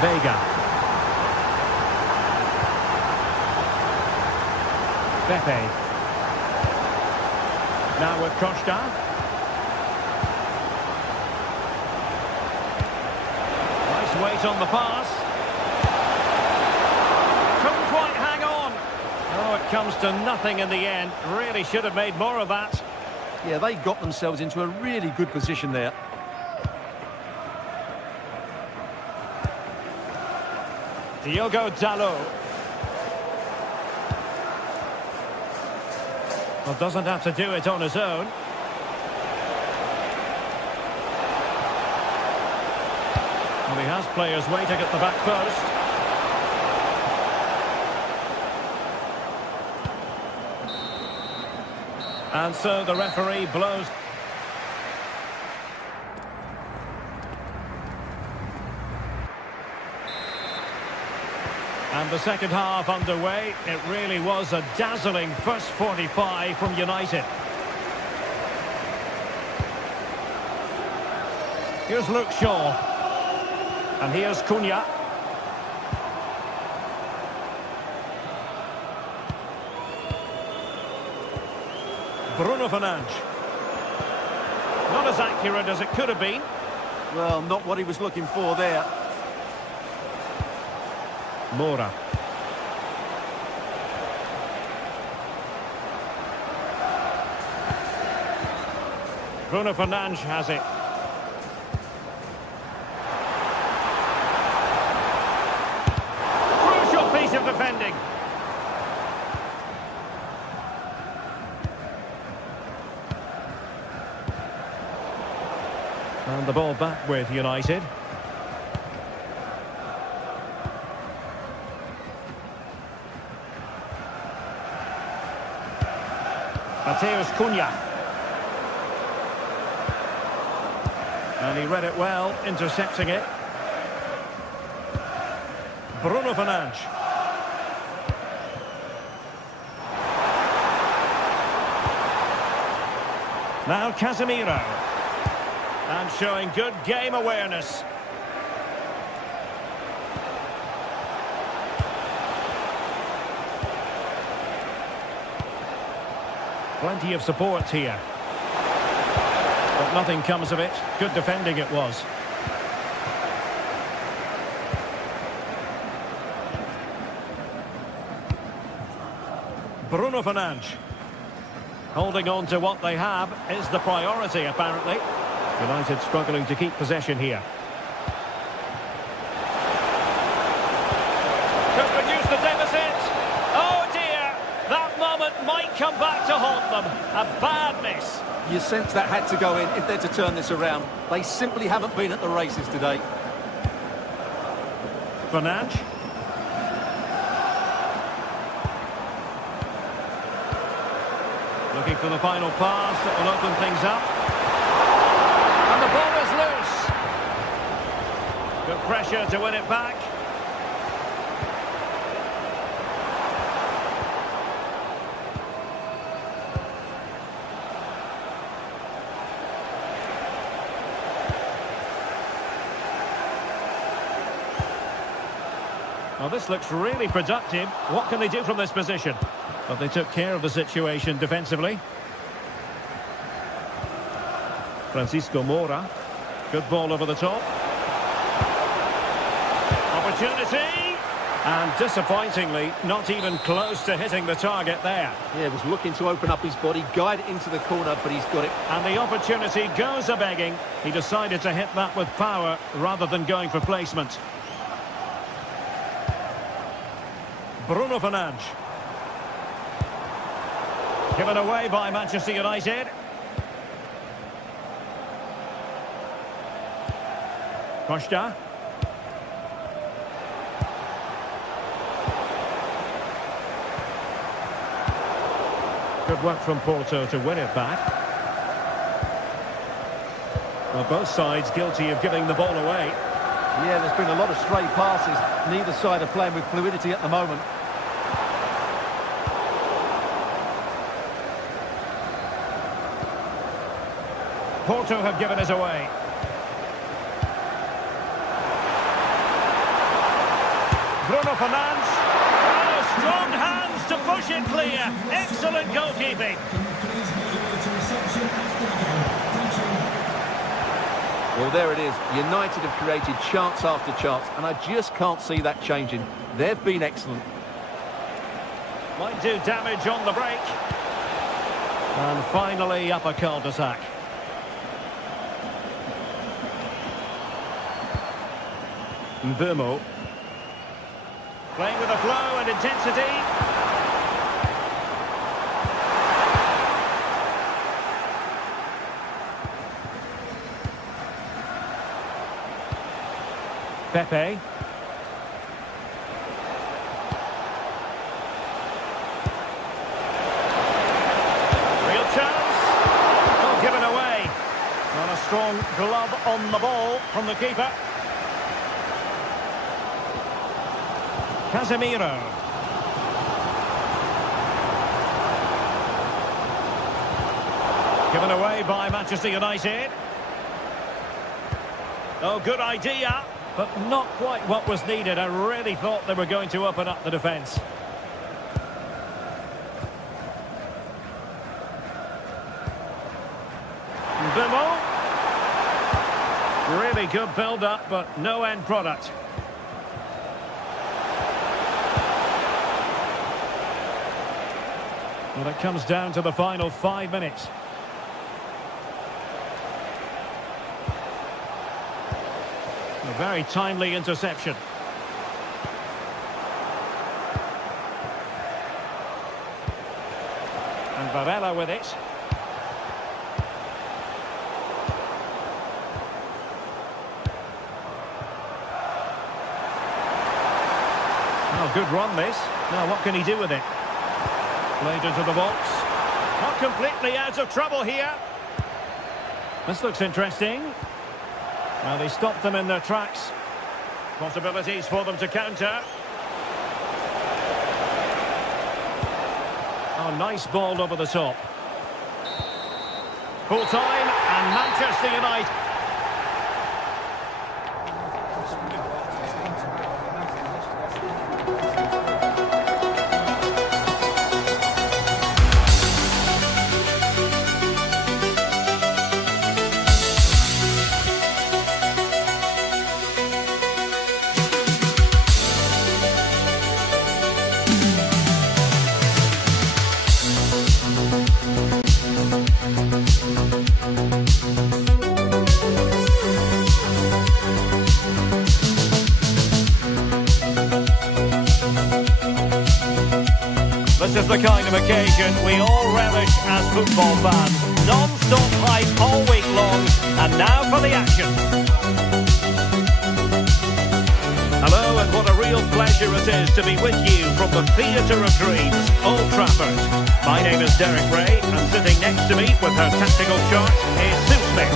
Vega. Pepe. Now with Costa. Nice weight on the pass. Couldn't quite hang on. Oh, it comes to nothing in the end. Really should have made more of that. Yeah, they got themselves into a really good position there. Diogo Dalot. Well, doesn't have to do it on his own. Well, he has players waiting at the back post. And so the referee blows. And the second half underway. It really was a dazzling first 45 from United. Here's Luke Shaw. And here's Cunha. Bruno Fernandes. Not as accurate as it could have been. Well, not what he was looking for there. Moura. Bruno Fernandes has it. Crucial piece of defending. And the ball back with United. Mateus Cunha. And he read it well, intercepting it. Bruno Fernandes. Now Casemiro. And showing good game awareness. Plenty of support here. But nothing comes of it. Good defending it was. Bruno Fernandes. Holding on to what they have is the priority, apparently. United struggling to keep possession here. Could reduce the deficit. Oh dear, that moment might come back to haunt them. A bad miss. You sense that had to go in if they're to turn this around. They simply haven't been at the races today. Fernandes. Looking for the final pass that will open things up. And the ball is loose. Good pressure to win it back. Well, this looks really productive. What can they do from this position? But they took care of the situation defensively. Francisco Moura. Good ball over the top. Opportunity! And disappointingly, not even close to hitting the target there. Yeah, was looking to open up his body, guide it into the corner, but he's got it. And the opportunity goes a-begging. He decided to hit that with power rather than going for placement. Bruno Fernandes. Given away by Manchester United. Costa. Good work from Porto to win it back. Well, both sides guilty of giving the ball away. Yeah, there's been a lot of stray passes. Neither side are playing with fluidity at the moment. Porto have given it away. Bruno Fernandes. Oh, strong hands to push it clear. Excellent goalkeeping. Well, there it is. United have created chance after chance, and I just can't see that changing. They've been excellent. Might do damage on the break. And finally up a cul-de-sac. Mbeumo. Playing with a flow and intensity. Pepe. Real chance. Oh, given away. Not a strong glove on the ball from the keeper. Casemiro. Given away by Manchester United. Oh, good idea, but not quite what was needed. I really thought they were going to open up the defence. Mbeumo. Really good build-up, but no end product. Well, it comes down to the final 5 minutes. A very timely interception. And Varela with it. Oh, good run this. Now what can he do with it? Played into the box. Not completely out of trouble here. This looks interesting. Well, they stopped them in their tracks. Possibilities for them to counter. Oh, nice ball over the top. Full time, and Manchester United. This is the kind of occasion we all relish as football fans. Non-stop hype all week long, and now for the action. Hello, and what a real pleasure it is to be with you from the Theatre of Dreams, Old Trafford. My name is Derek Ray, and sitting next to me with her tactical chart is Sue Smith.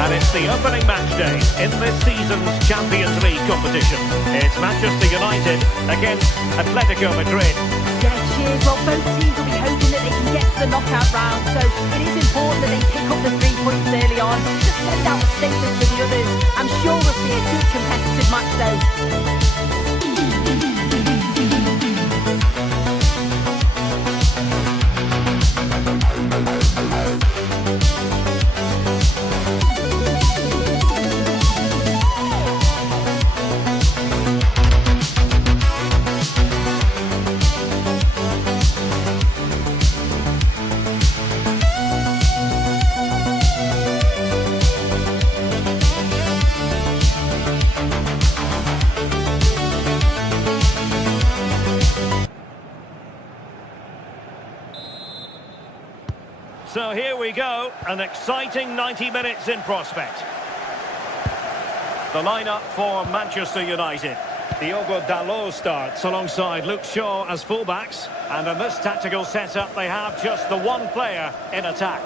And it's the opening match day in this season's Champions League competition. It's Manchester United against Atletico Madrid. Yeah, cheers. Well, both teams will be hoping that they can get to the knockout round, so it is important that they pick up the 3 points early on. Just send out a statement to the others. I'm sure we'll see a good competitive match though. So here we go, an exciting 90 minutes in prospect. The lineup for Manchester United. Diogo Dalot starts alongside Luke Shaw as fullbacks. And in this tactical setup, they have just the one player in attack.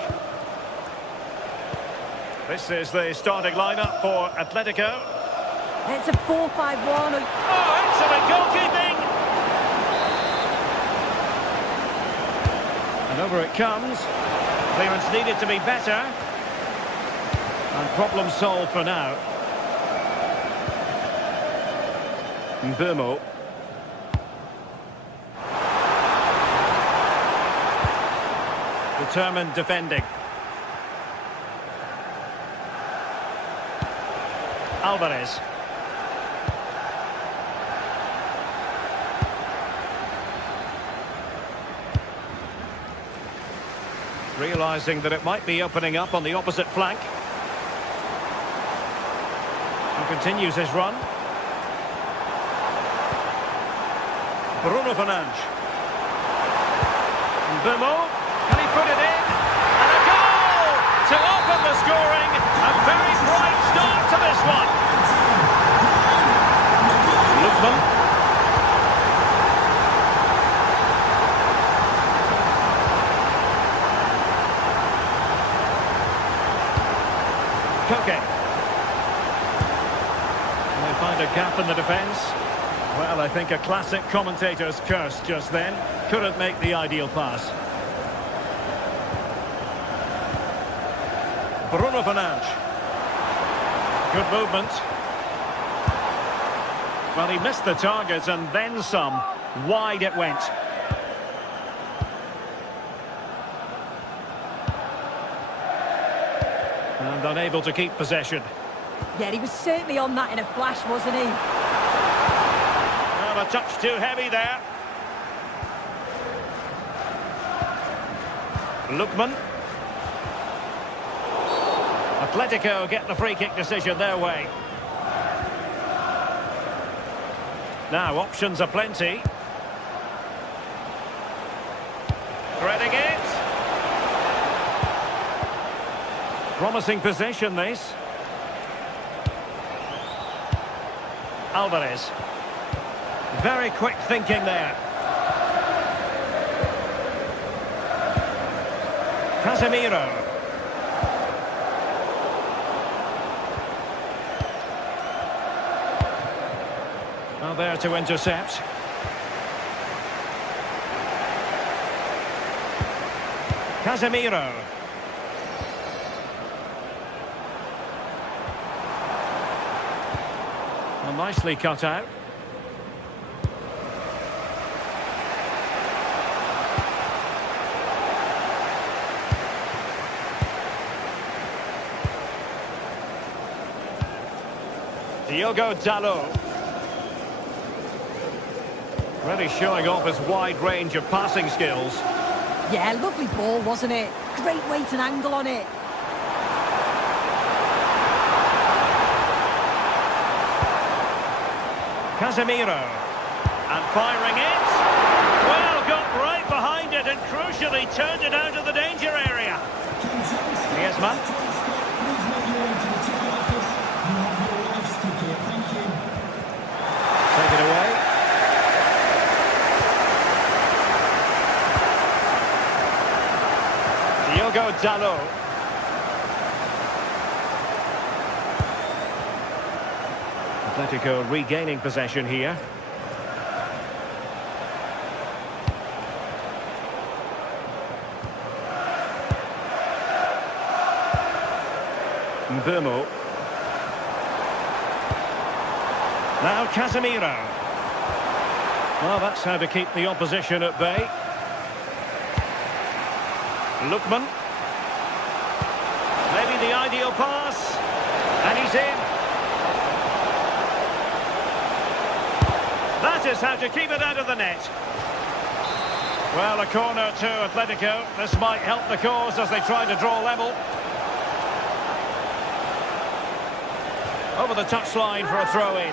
This is the starting lineup for Atletico. It's a 4-5-1. Oh, excellent goalkeeping! And over it comes. Clearance needed to be better. And problem solved for now. Mbumo. Determined defending. Alvarez. Realising that it might be opening up on the opposite flank. And continues his run. Bruno Fernandes. Mbumo. Can he put it in? And a goal to open the scoring. A very bright start to this one. Lookman. Koke. And they find a gap in the defence. Well, I think a classic commentator's curse just then. Couldn't make the ideal pass. Bruno Fernandes. Good movement. Well, he missed the target and then some. Wide it went. And unable to keep possession. Yeah, he was certainly on that in a flash, wasn't he? Well, a touch too heavy there. Lookman. Atletico get the free kick decision their way. Now, options are plenty. Threading it. Promising position, this. Alvarez. Very quick thinking there. Casemiro. Well, there to intercept. Casemiro. Well, nicely cut out. Diogo Dalot. Really showing off his wide range of passing skills. Yeah, lovely ball, wasn't it? Great weight and angle on it. Casemiro. And firing it. Well, got right behind it and crucially turned it out of the danger area. Yes, man. Take it away. Diogo Dalot. Atletico regaining possession here. Mbumo. Now Casemiro. Well, that's how to keep the opposition at bay. Lookman. Maybe the ideal pass. And he's in. That is how to keep it out of the net. Well, a corner to Atletico. This might help the cause as they try to draw level. Over the touchline for a throw-in.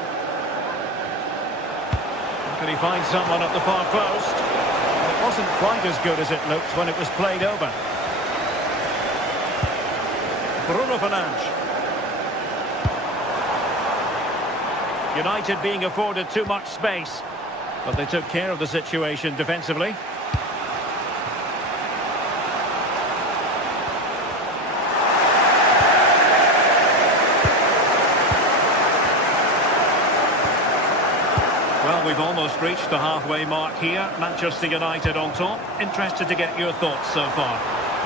Can he find someone at the far post? It wasn't quite as good as it looked when it was played over. Bruno Fernandes. United being afforded too much space, but they took care of the situation defensively. Well, we've almost reached the halfway mark here. Manchester United on top. Interested to get your thoughts so far.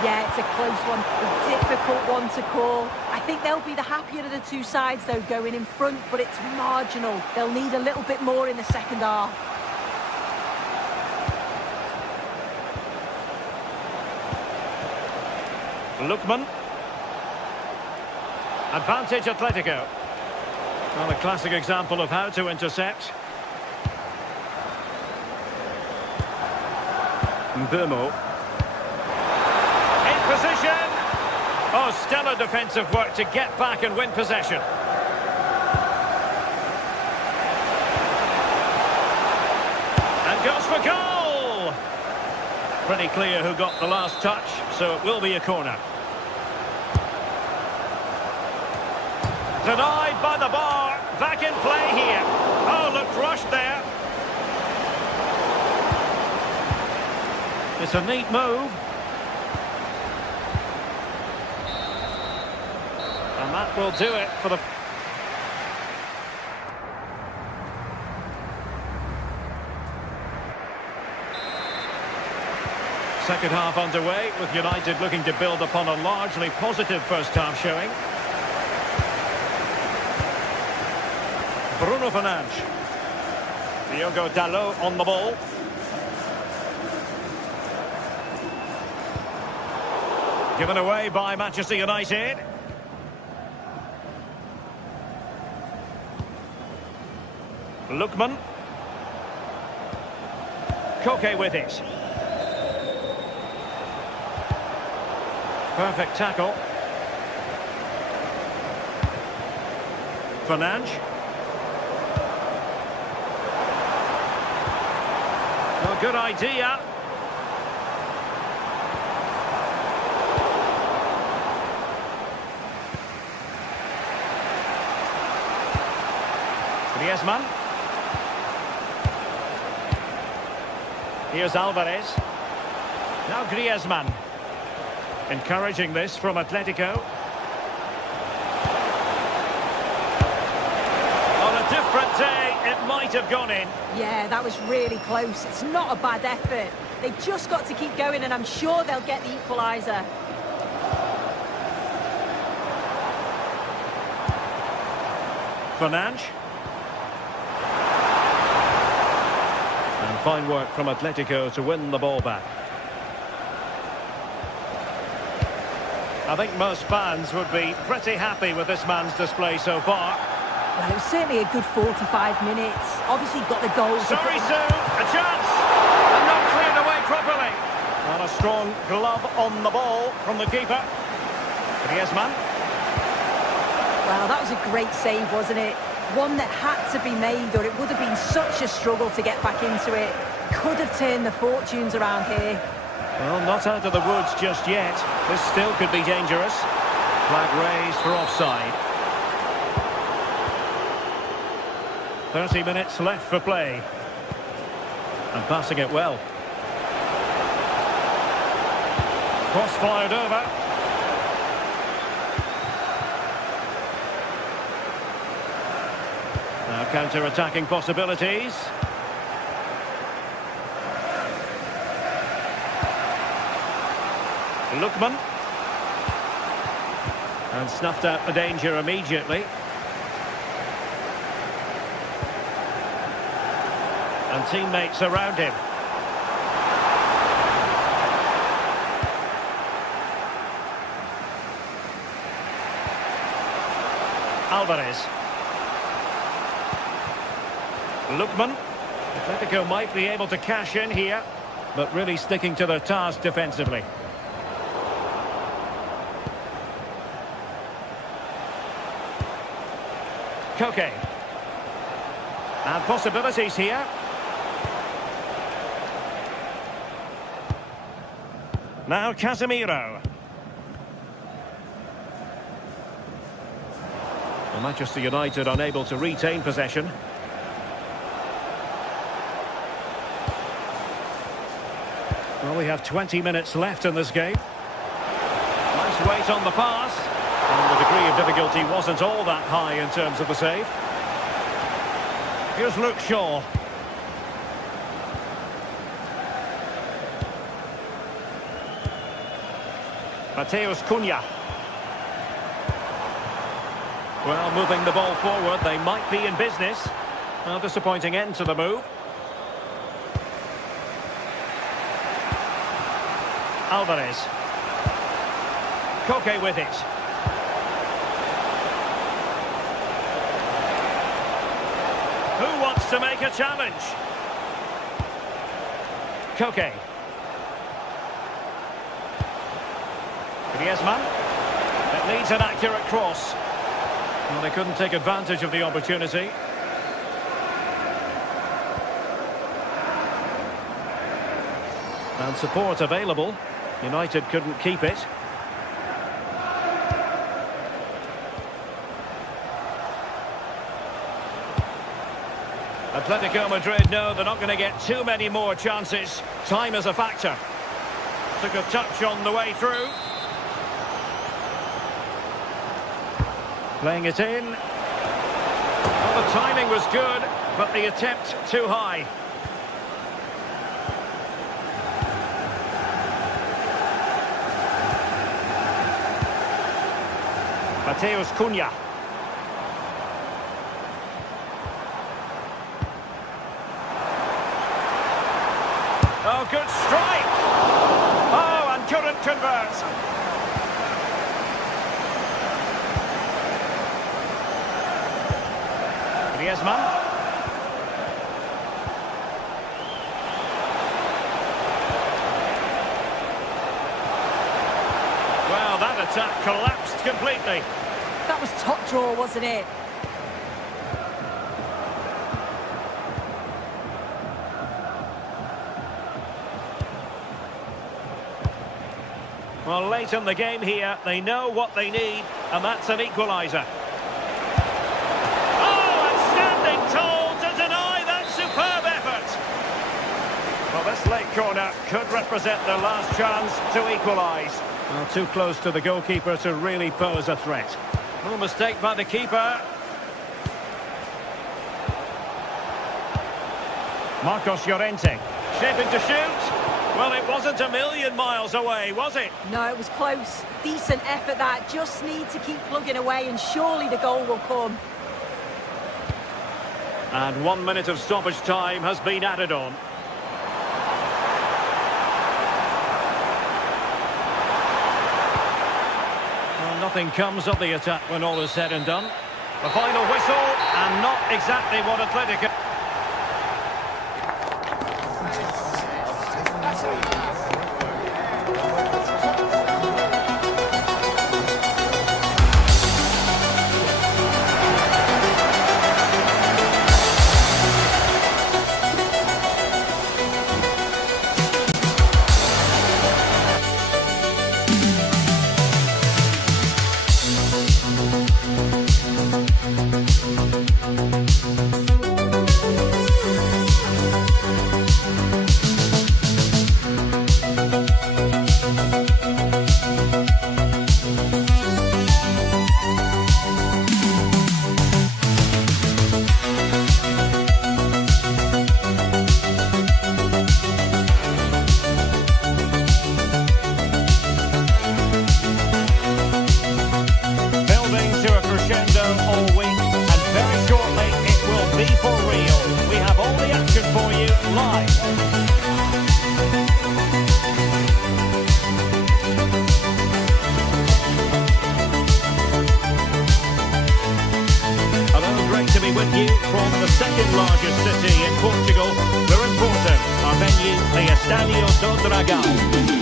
Yeah, it's a close one, a difficult one to call. I think they'll be the happier of the two sides, though, going in front, but it's marginal. They'll need a little bit more in the second half. Lookman. Advantage Atletico. Well, a classic example of how to intercept. Mbumo. In position. Oh, stellar defensive work to get back and win possession. And goes for goal. Pretty clear who got the last touch, so it will be a corner. Denied by the bar. Back in play here. Oh, looked rushed there. It's a neat move. And that will do it for the... Second half underway, with United looking to build upon a largely positive first half showing. Bruno Fernandes. Diogo Dalot on the ball. Given away by Manchester United. Lookman. Koke with it. Perfect tackle. Fernandes. Well, good idea. Griezmann. Here's Alvarez. Now Griezmann. Encouraging this from Atletico. On a different day, it might have gone in. Yeah, that was really close. It's not a bad effort. They've just got to keep going, and I'm sure they'll get the equaliser. Fernandes. And fine work from Atletico to win the ball back. I think most fans would be pretty happy with this man's display so far. Well, it was certainly a good 45 minutes. Obviously got the goal. Sorry, Sue, a chance! And not cleared away properly. And a strong glove on the ball from the keeper. Griezmann. Well, that was a great save, wasn't it? One that had to be made, or it would have been such a struggle to get back into it. Could have turned the fortunes around here. Well, not out of the woods just yet. This still could be dangerous. Flag raised for offside. 30 minutes left for play. And passing it well. Cross fired over. Now counter-attacking possibilities. Lookman. And snuffed out the danger immediately. And teammates around him. Alvarez. Lookman. Atletico might be able to cash in here, but really sticking to their task defensively. Koke. And possibilities here. Now Casemiro. Well, Manchester United unable to retain possession. Well, we have 20 minutes left in this game. Nice weight on the pass. And the degree of difficulty wasn't all that high in terms of the save. Here's Luke Shaw. Mateus Cunha. Well, moving the ball forward, they might be in business. A disappointing end to the move. Alvarez. Koke with it. Who wants to make a challenge? Koke. Griezmann. It needs an accurate cross. Well, they couldn't take advantage of the opportunity. And support available. United couldn't keep it. Atletico Madrid know they're not going to get too many more chances. Time is a factor. Took a touch on the way through. Playing it in. Well, the timing was good, but the attempt too high. Mateus Cunha. Oh, good strike! Oh, and couldn't convert. Griezmann. Well, that attack collapsed completely. That was top draw, wasn't it? Well, late in the game here, they know what they need, and that's an equaliser. Oh, and standing tall to deny that superb effort. Well, this late corner could represent their last chance to equalise. Well, too close to the goalkeeper to really pose a threat. No mistake by the keeper. Marcos Llorente, shaping to shoot. Well, it wasn't a million miles away, was it? No, it was close. Decent effort that. Just need to keep plugging away and surely the goal will come. And 1 minute of stoppage time has been added on. Well, nothing comes of the attack when all is said and done. The final whistle, and not exactly what Atletico... With you from the second largest city in Portugal. We're in Porto, our venue, the Estadio do Dragão.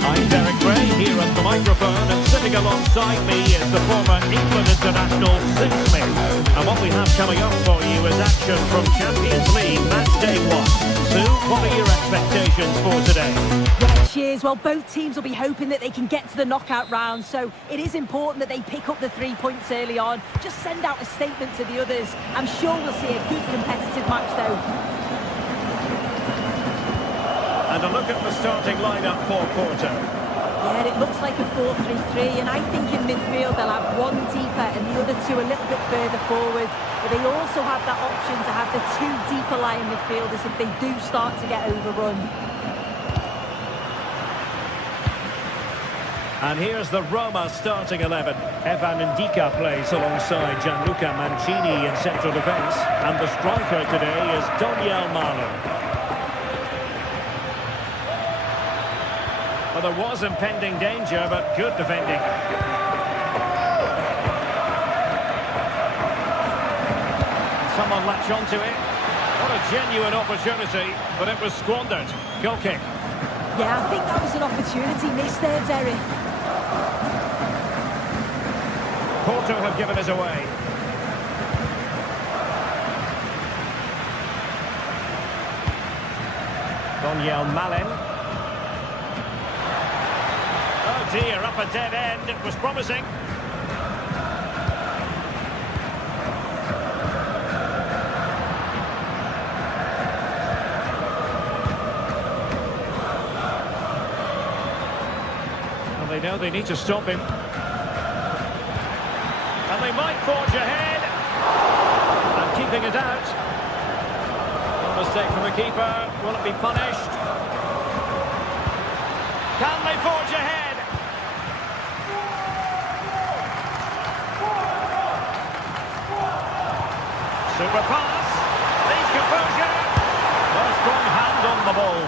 I'm Derek Ray here at the microphone, and sitting alongside me is the former England international Sim Smith. And what we have coming up for you is action from Champions League match day 1. Sue, what are your expectations for today? Yeah, cheers. Well, both teams will be hoping that they can get to the knockout round, so it is important that they pick up the 3 points early on. Just send out a statement to the others. I'm sure we'll see a good competitive match, though. And a look at the starting lineup for Porto. Yeah, it looks like a 4-3-3, and I think in midfield they'll have one deeper and the other two a little bit further forward. But they also have that option to have the 2 deeper lying midfielders if they do start to get overrun. And here's the Roma starting 11. Evan Ndika plays alongside Gianluca Mancini in central defence. And the striker today is Daniel Malo. Well, there was impending danger, but good defending. Someone latch onto it. What a genuine opportunity, but it was squandered. Goal kick. Yeah, I think that was an opportunity missed there, Derek. Porto have given us away. Daniel Malen. Oh dear, up a dead end. It was promising. Well, they know they need to stop him. And they might forge ahead. And keeping it out. No mistake from the keeper. Will it be punished? Can they forge ahead? Super pass. Needs composure. Well, strong hand on the ball.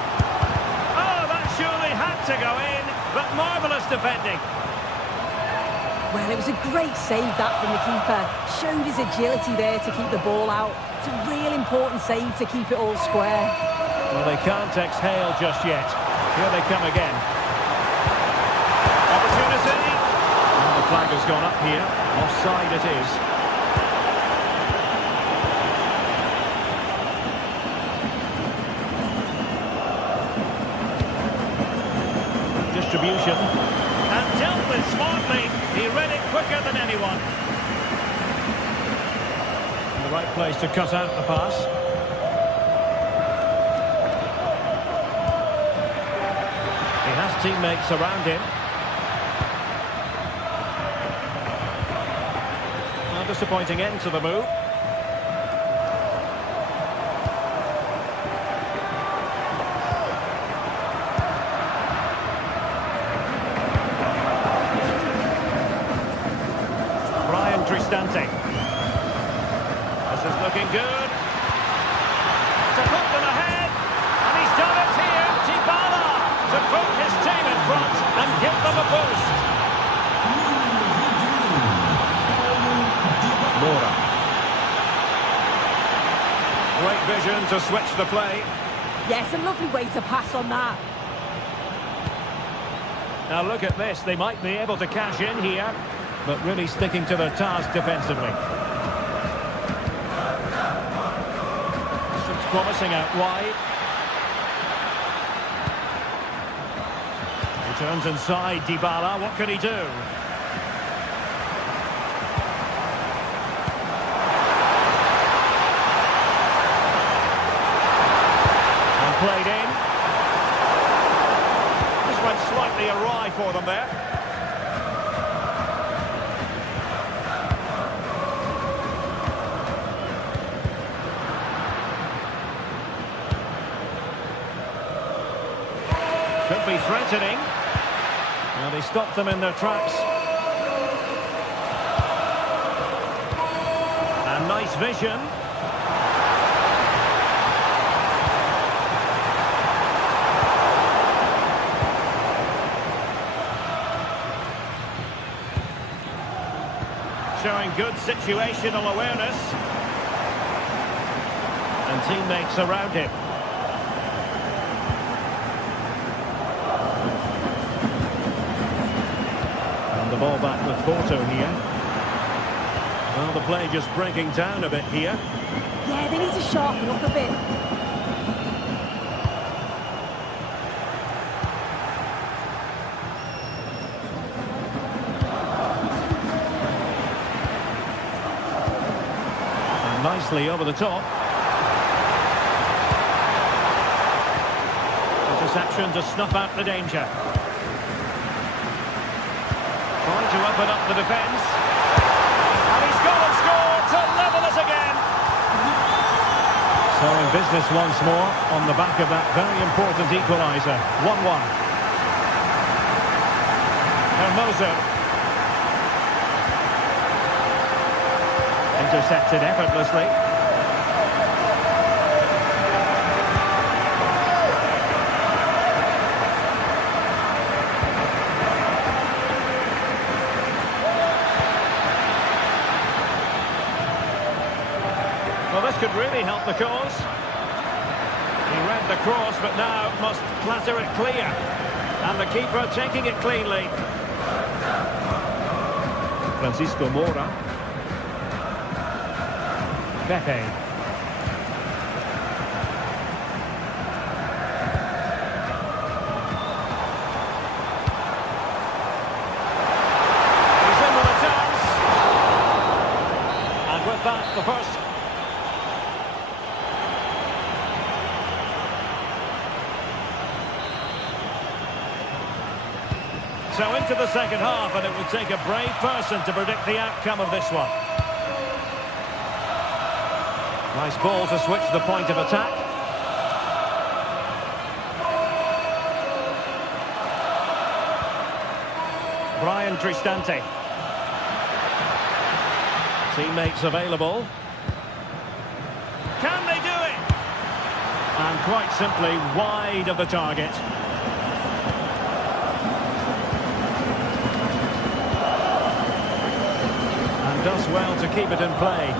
Oh, that surely had to go in. But marvellous defending. Well, it was a great save, that, from the keeper. Showed his agility there to keep the ball out. It's a real important save to keep it all square. Well, they can't exhale just yet. Here they come again. Opportunity. And the flag has gone up here. Offside it is. Distribution. And dealt with smartly. He read it quicker than anyone. In the right place to cut out the pass. He has teammates around him. A disappointing end to the move. Cristante. This is looking good. To put them ahead. And he's done it here. Dybala to put his team in front and give them a boost. Mora. Great vision to switch the play. Yes, a lovely way to pass on that. Now look at this. They might be able to cash in here, but really sticking to their task defensively. This looks promising out wide. He turns inside, Dybala. What can he do? And played in. This went slightly awry for them there. Could be threatening. Well, they stopped them in their tracks. And nice vision. Showing good situational awareness. And teammates around him. The ball back with Porto here. Well, the play just breaking down a bit here. Yeah, they need to sharpen up a bit. nicely over the top. Interception to snuff out the danger. Trying to open up the defence. And he's gone and scored to level us again. So in business once more on the back of that very important equaliser. 1-1. Hermoso. Intercepted effortlessly. Well, this could really help the cause. He read the cross, but now must clatter it clear. And the keeper taking it cleanly. Francisco Moura. Pepe. He's in with a chance. And with that, the first. So into the second half, and it would take a brave person to predict the outcome of this one. Nice ball to switch the point of attack. Brian Cristante. Teammates available. Can they do it? And quite simply wide of the target. And does well to keep it in play.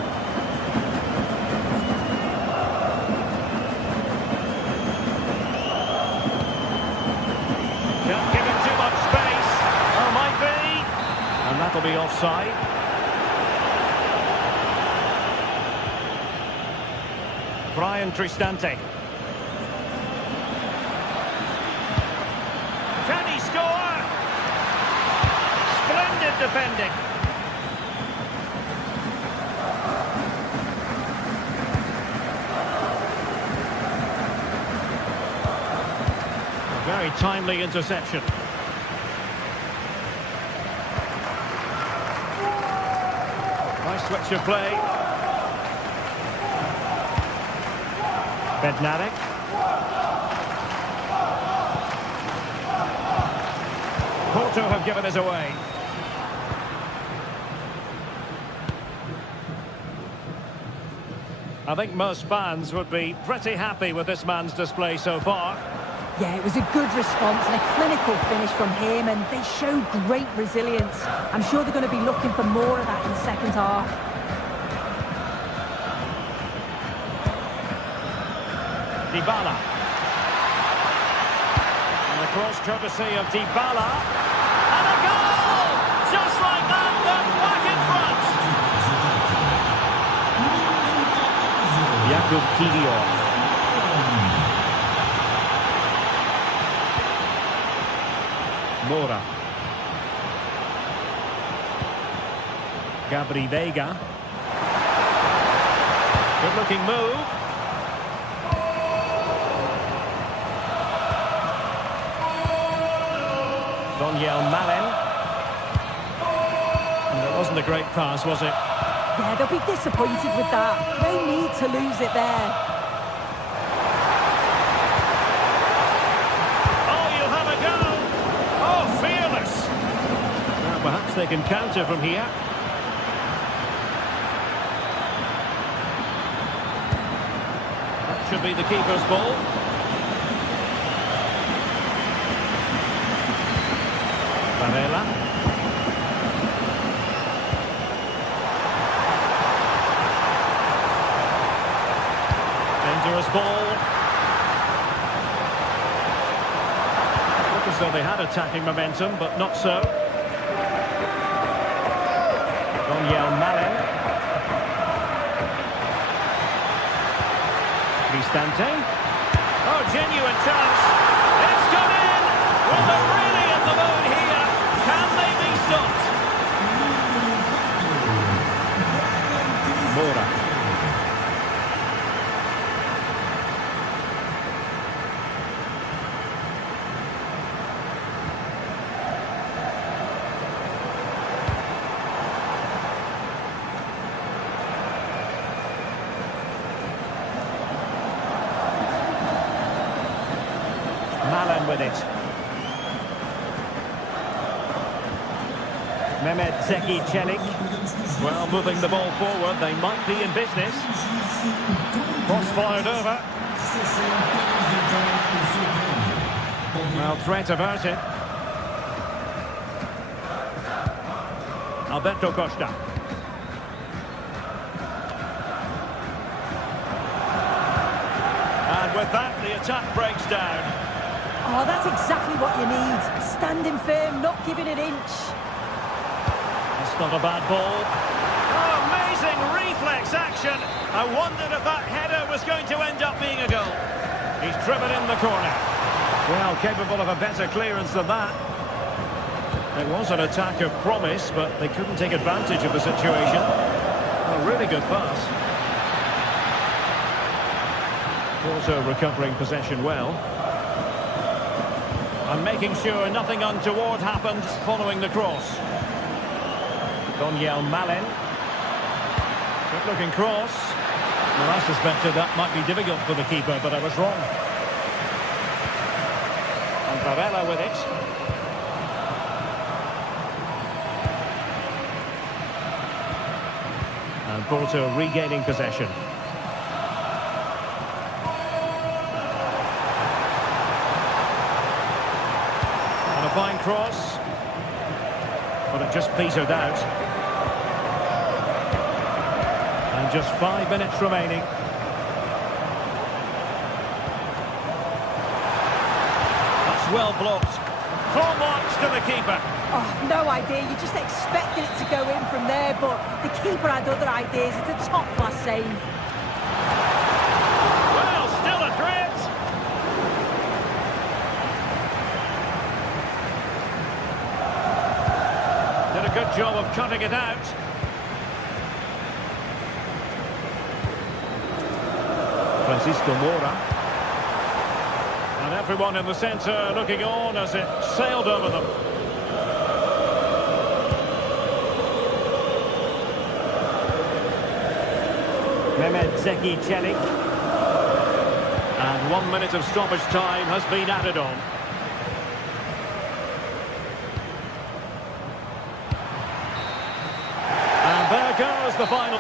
That'll be offside. Brian Cristante. Can he score? Splendid defending. A very timely interception. Nice switch of play. Bednarek. Porto have given us away. I think most fans would be pretty happy with this man's display so far. Yeah, it was a good response and a clinical finish from him, and they show great resilience. I'm sure they're going to be looking for more of that in the second half. Dybala. And the cross courtesy of Dybala. And a goal! Just like that, they're back in front. Jakub Kiwior. Moura. Gabri Veiga. Good looking move. Daniel Malen. And it wasn't a great pass, was it? Yeah, they'll be disappointed with that. No need to lose it there. Perhaps they can counter from here. That should be the keeper's ball. Varela. Dangerous ball. Looked as though they had attacking momentum, but not so. Daniel Malen. Cristante. Oh, genuine chance. It's gone in. Well, they're really in the mood here. Can they be stopped? Moura. with it. Mehmet Zeki. Well, moving the ball forward, they might be in business. Cross fired over. Well, threat averted. Alberto Costa. And with that, the attack breaks down. Oh, that's exactly what you need. Standing firm, not giving an inch. It's not a bad ball. Oh, amazing reflex action. I wondered if that header was going to end up being a goal. He's driven in the corner. Well, capable of a better clearance than that. It was an attack of promise, but they couldn't take advantage of the situation. A really good pass. Also recovering possession well. And making sure nothing untoward happened following the cross. Daniel Malin. Good looking cross. Well, I suspected that might be difficult for the keeper, but I was wrong. And Varela with it. And Porto regaining possession. And a fine cross. But it just petered out. And just 5 minutes remaining. That's well blocked. Full marks to the keeper. Oh, no idea. You just expected it to go in from there, but the keeper had other ideas. It's a top-class save. Well, still a threat. Did a good job of cutting it out. Francisco Moura. And everyone in the centre looking on as it sailed over them. Mehmet Zeki. And 1 minute of stoppage time has been added on. And there goes the final.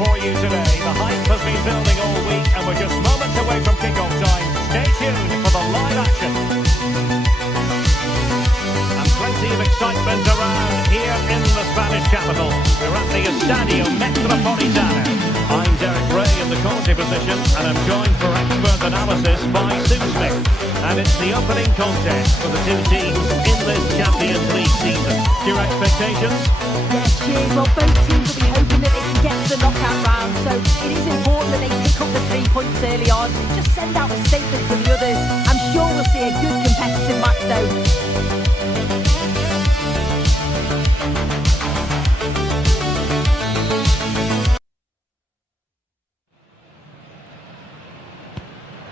For you today. The hype has been building all week and we're just moments away from kick-off time. Stay tuned for the live action. And plenty of excitement around here in the Spanish capital. We're at the Estadio Metropolitano. I'm Derek Ray in the commentary position and I'm joined for expert analysis by Sue Smith. And it's the opening contest for the two teams in this Champions League season. Your expectations? Yes, cheers. Well, both teams will be hoping that they can get to the knockout round, so it is important that they pick up the 3 points early on. Just send out a statement to the others. I'm sure we'll see a good competitive match though.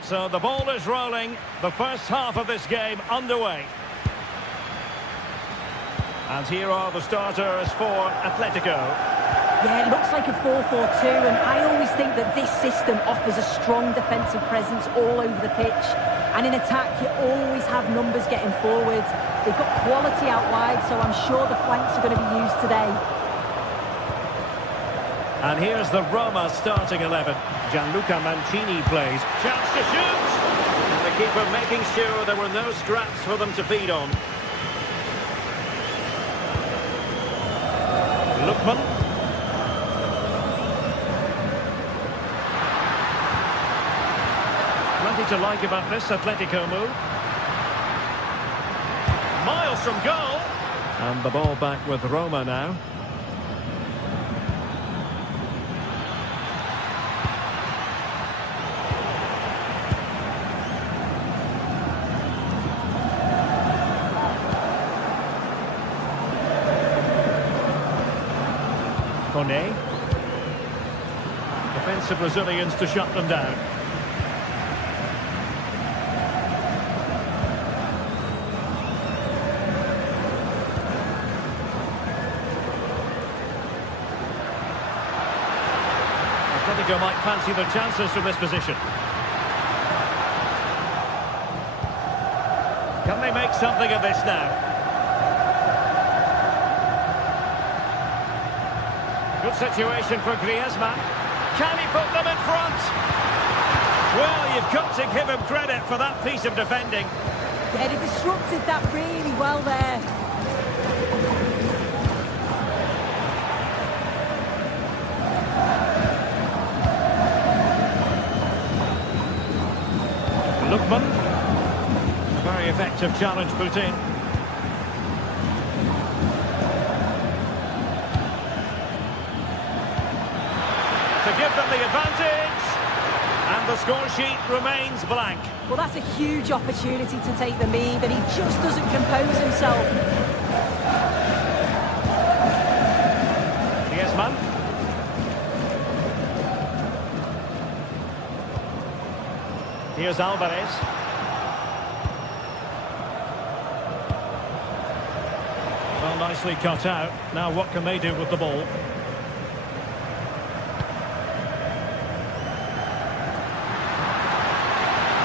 So the ball is rolling, the first half of this game underway. And here are the starters for Atletico. Yeah, it looks like a 4-4-2, and I always think that this system offers a strong defensive presence all over the pitch. And in attack, you always have numbers getting forward. They've got quality out wide, so I'm sure the flanks are going to be used today. And here's the Roma starting 11. Gianluca Mancini plays. Chance to shoot! And the keeper making sure there were no scraps for them to feed on. Lookman. Plenty to like about this Atletico move. Miles from goal. And the ball back with Roma now. Kone. Defensive Brazilians to shut them down. Atletico might fancy their chances from this position. Can they make something of this now? Good situation for Griezmann. Can he put them in front? Well, you've got to give him credit for that piece of defending. Yeah, they disrupted that really well there. Lookman. A very effective challenge put in. To give them the advantage, and the score sheet remains blank. Well, that's a huge opportunity to take the lead, and he just doesn't compose himself. Griezmann. Here's Alvarez. Well, nicely cut out. Now what can they do with the ball?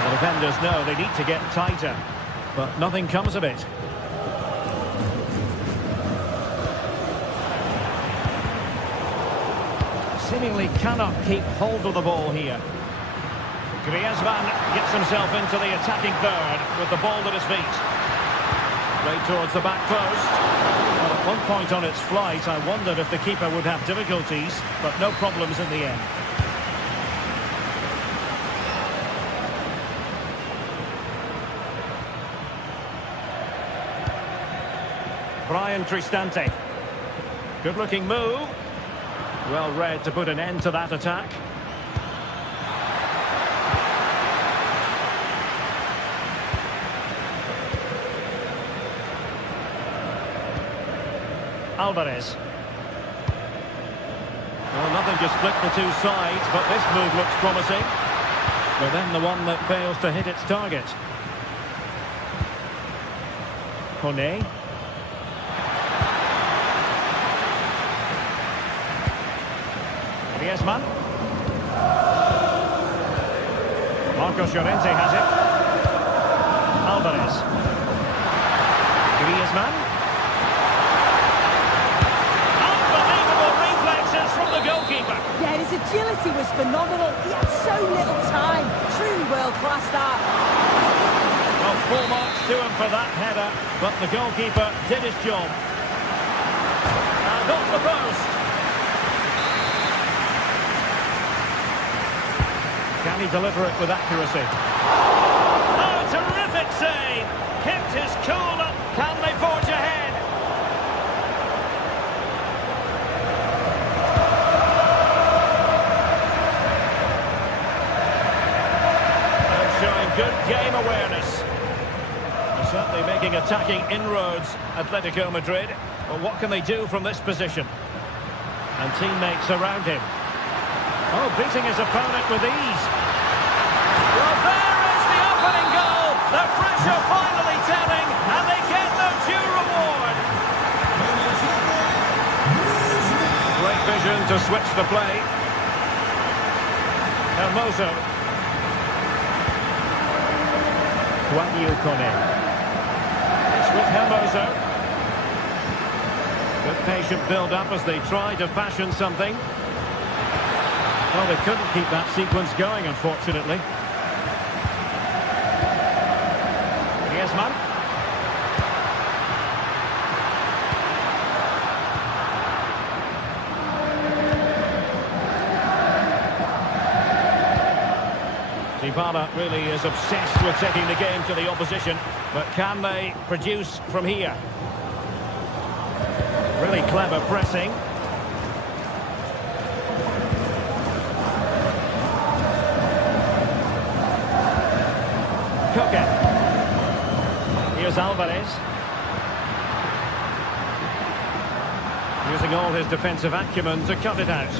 The defenders know they need to get tighter, but nothing comes of it. Seemingly cannot keep hold of the ball here. Griezmann gets himself into the attacking third with the ball at his feet. Right towards the back post. Well, at one point on its flight, I wondered if the keeper would have difficulties, but no problems in the end. Brian Cristante. Good-looking move. Well read to put an end to that attack. Alvarez. Well, nothing to split the two sides, but this move looks promising. But then the one that fails to hit its target. Kone. Griezmann. Marcos Llorente has it. Alvarez. Griezmann. Unbelievable reflexes from the goalkeeper. Yeah, his agility was phenomenal. He had so little time. Truly world-class that. Well, full marks to him for that header, but the goalkeeper did his job. And off the post. Can he deliver it with accuracy? Oh, terrific save! Kept his cool up. Can they forge ahead? And showing good game awareness. They're certainly making attacking inroads, Atletico Madrid. But what can they do from this position? And teammates around him. Oh, beating his opponent with ease. Well, there is the opening goal. The pressure finally telling, and they get their due reward. Great vision to switch the play. Hermoso. Guanyu Kone. It's with Hermoso. Good patient build-up as they try to fashion something. Well, they couldn't keep that sequence going, unfortunately. Griezmann. Dybala really is obsessed with taking the game to the opposition, but can they produce from here? Really clever pressing. Koke. Here's Alvarez. Using all his defensive acumen to cut it out.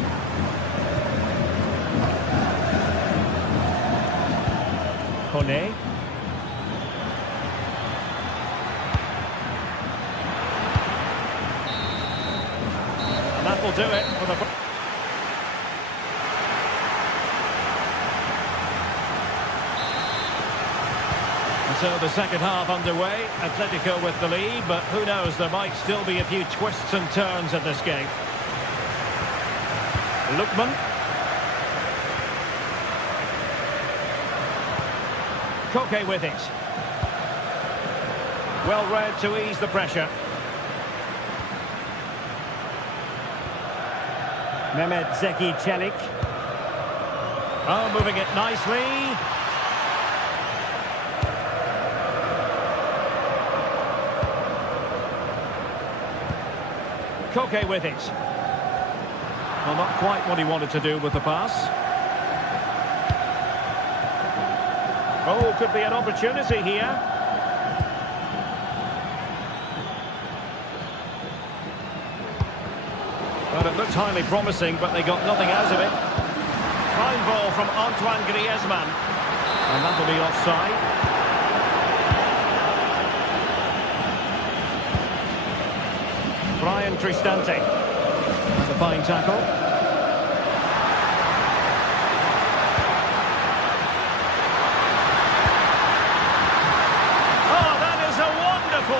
Kone. And that will do it for the... And so the second half underway. Atletico with the lead, but who knows, there might still be a few twists and turns in this game. Lookman. Koke with it. Well read to ease the pressure. Mehmet Zeki Çelik. Oh, moving it nicely. Koke with it. Well, not quite what he wanted to do with the pass. Oh, could be an opportunity here. Well, it looked highly promising, but they got nothing out of it. Fine ball from Antoine Griezmann. And that'll be offside. Brian Cristante. That's a fine tackle.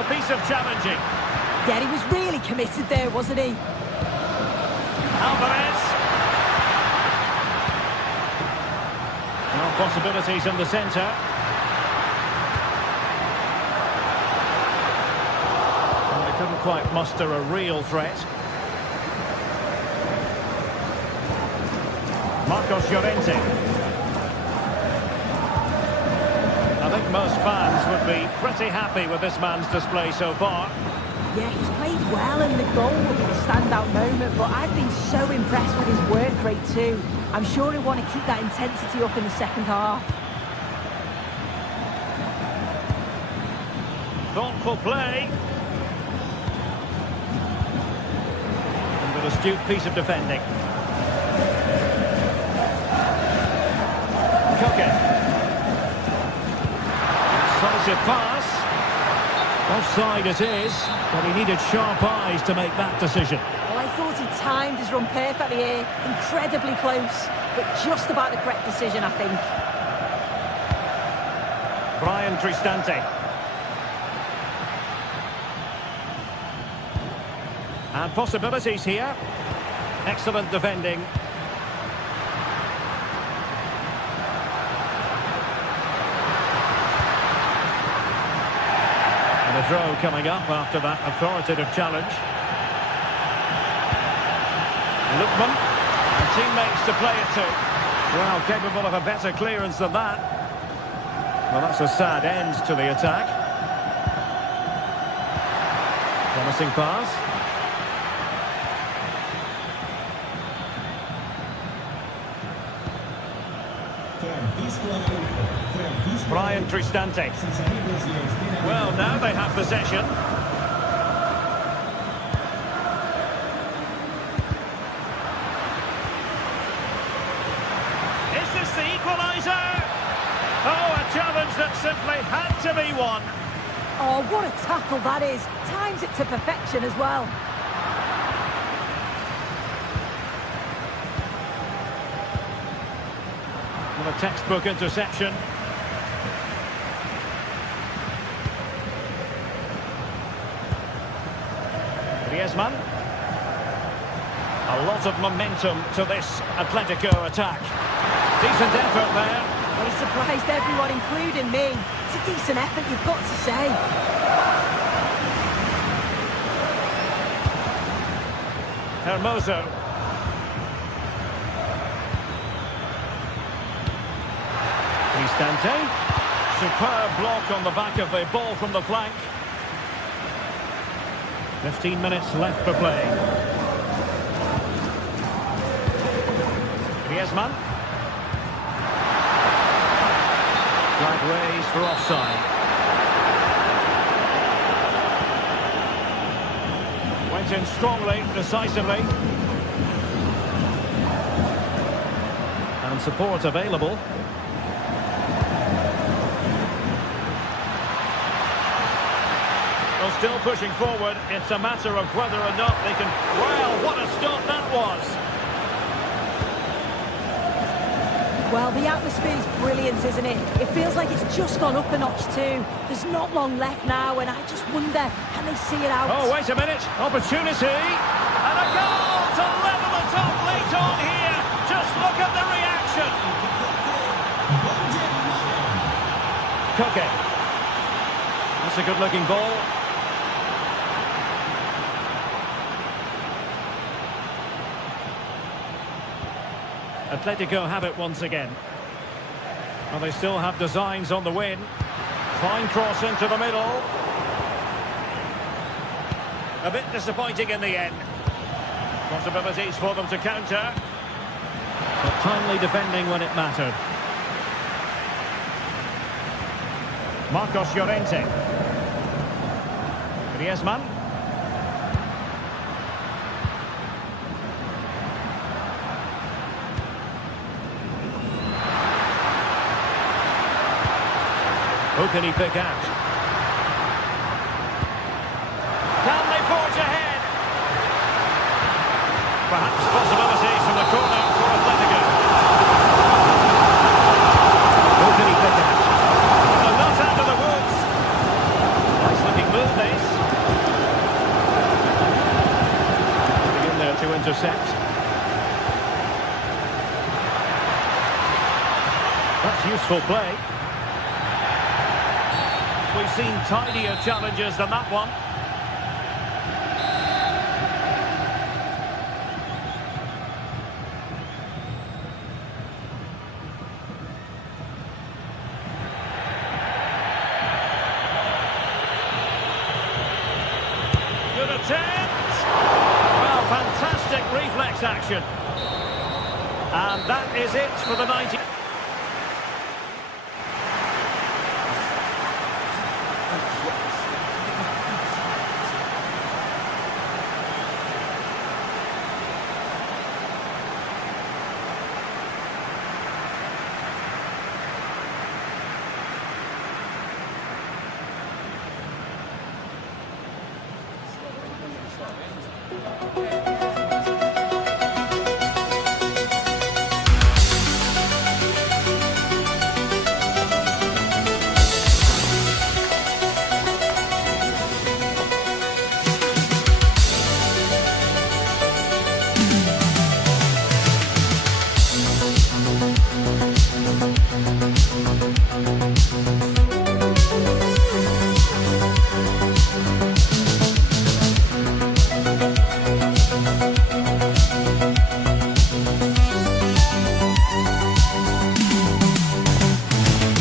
Piece of challenging. Yeah, he was really committed there, wasn't he? Alvarez. No possibilities in the centre. Well, they couldn't quite muster a real threat. Marcos Llorente. I think most fans would be pretty happy with this man's display so far. Yeah, he's played well and the goal will be the standout moment, but I've been so impressed with his work rate too. I'm sure he'll want to keep that intensity up in the second half. Thoughtful play. And an astute piece of defending. Koke. Decisive pass. Offside it is, but he needed sharp eyes to make that decision. Well, I thought he timed his run perfectly here. Incredibly close, but just about the correct decision, I think. Brian Cristante. And possibilities here. Excellent defending. And a throw coming up after that authoritative challenge. Lookman, and teammates to play it to. Well, capable of a better clearance than that. Well, that's a sad end to the attack. Promising pass. Brian Cristante. Well, now they have possession. Is this the equaliser? Oh, a challenge that simply had to be won. Oh, what a tackle that is. Times it to perfection as well. Well, a textbook interception. Griezmann. A A lot of momentum to this Atletico attack. Decent effort there. Well, he surprised everyone, including me. It's a decent effort, you've got to say. Hermoso. Cristante. Superb block on the back of the ball from the flank. 15 minutes left for play. Griezmann. Flag raised for offside. Went in strongly, decisively. And support available. Well, still pushing forward. It's a matter of whether or not they can... Well, what a stop that was! Well, the atmosphere is brilliant, isn't it? It feels like it's just gone up a notch too. There's not long left now, and I just wonder, can they see it out? Oh, wait a minute. Opportunity. And a goal to level it up late on here. Just look at the reaction. Koke. That's a good-looking ball. Atletico have it once again. Well, they still have designs on the win. Fine cross into the middle. A bit disappointing in the end. Possibilities for them to counter. But timely defending when it mattered. Marcos Llorente. Griezmann. Who can he pick out? Can they forge ahead? Perhaps possibilities from the corner for Atletico. Who can he pick out? Well, not out of the woods. Nice looking move, this. Getting in there to intercept. That's useful play. We've seen tidier challenges than that one. Good attempt. Well, fantastic reflex action. And that is it for the 90. Okay.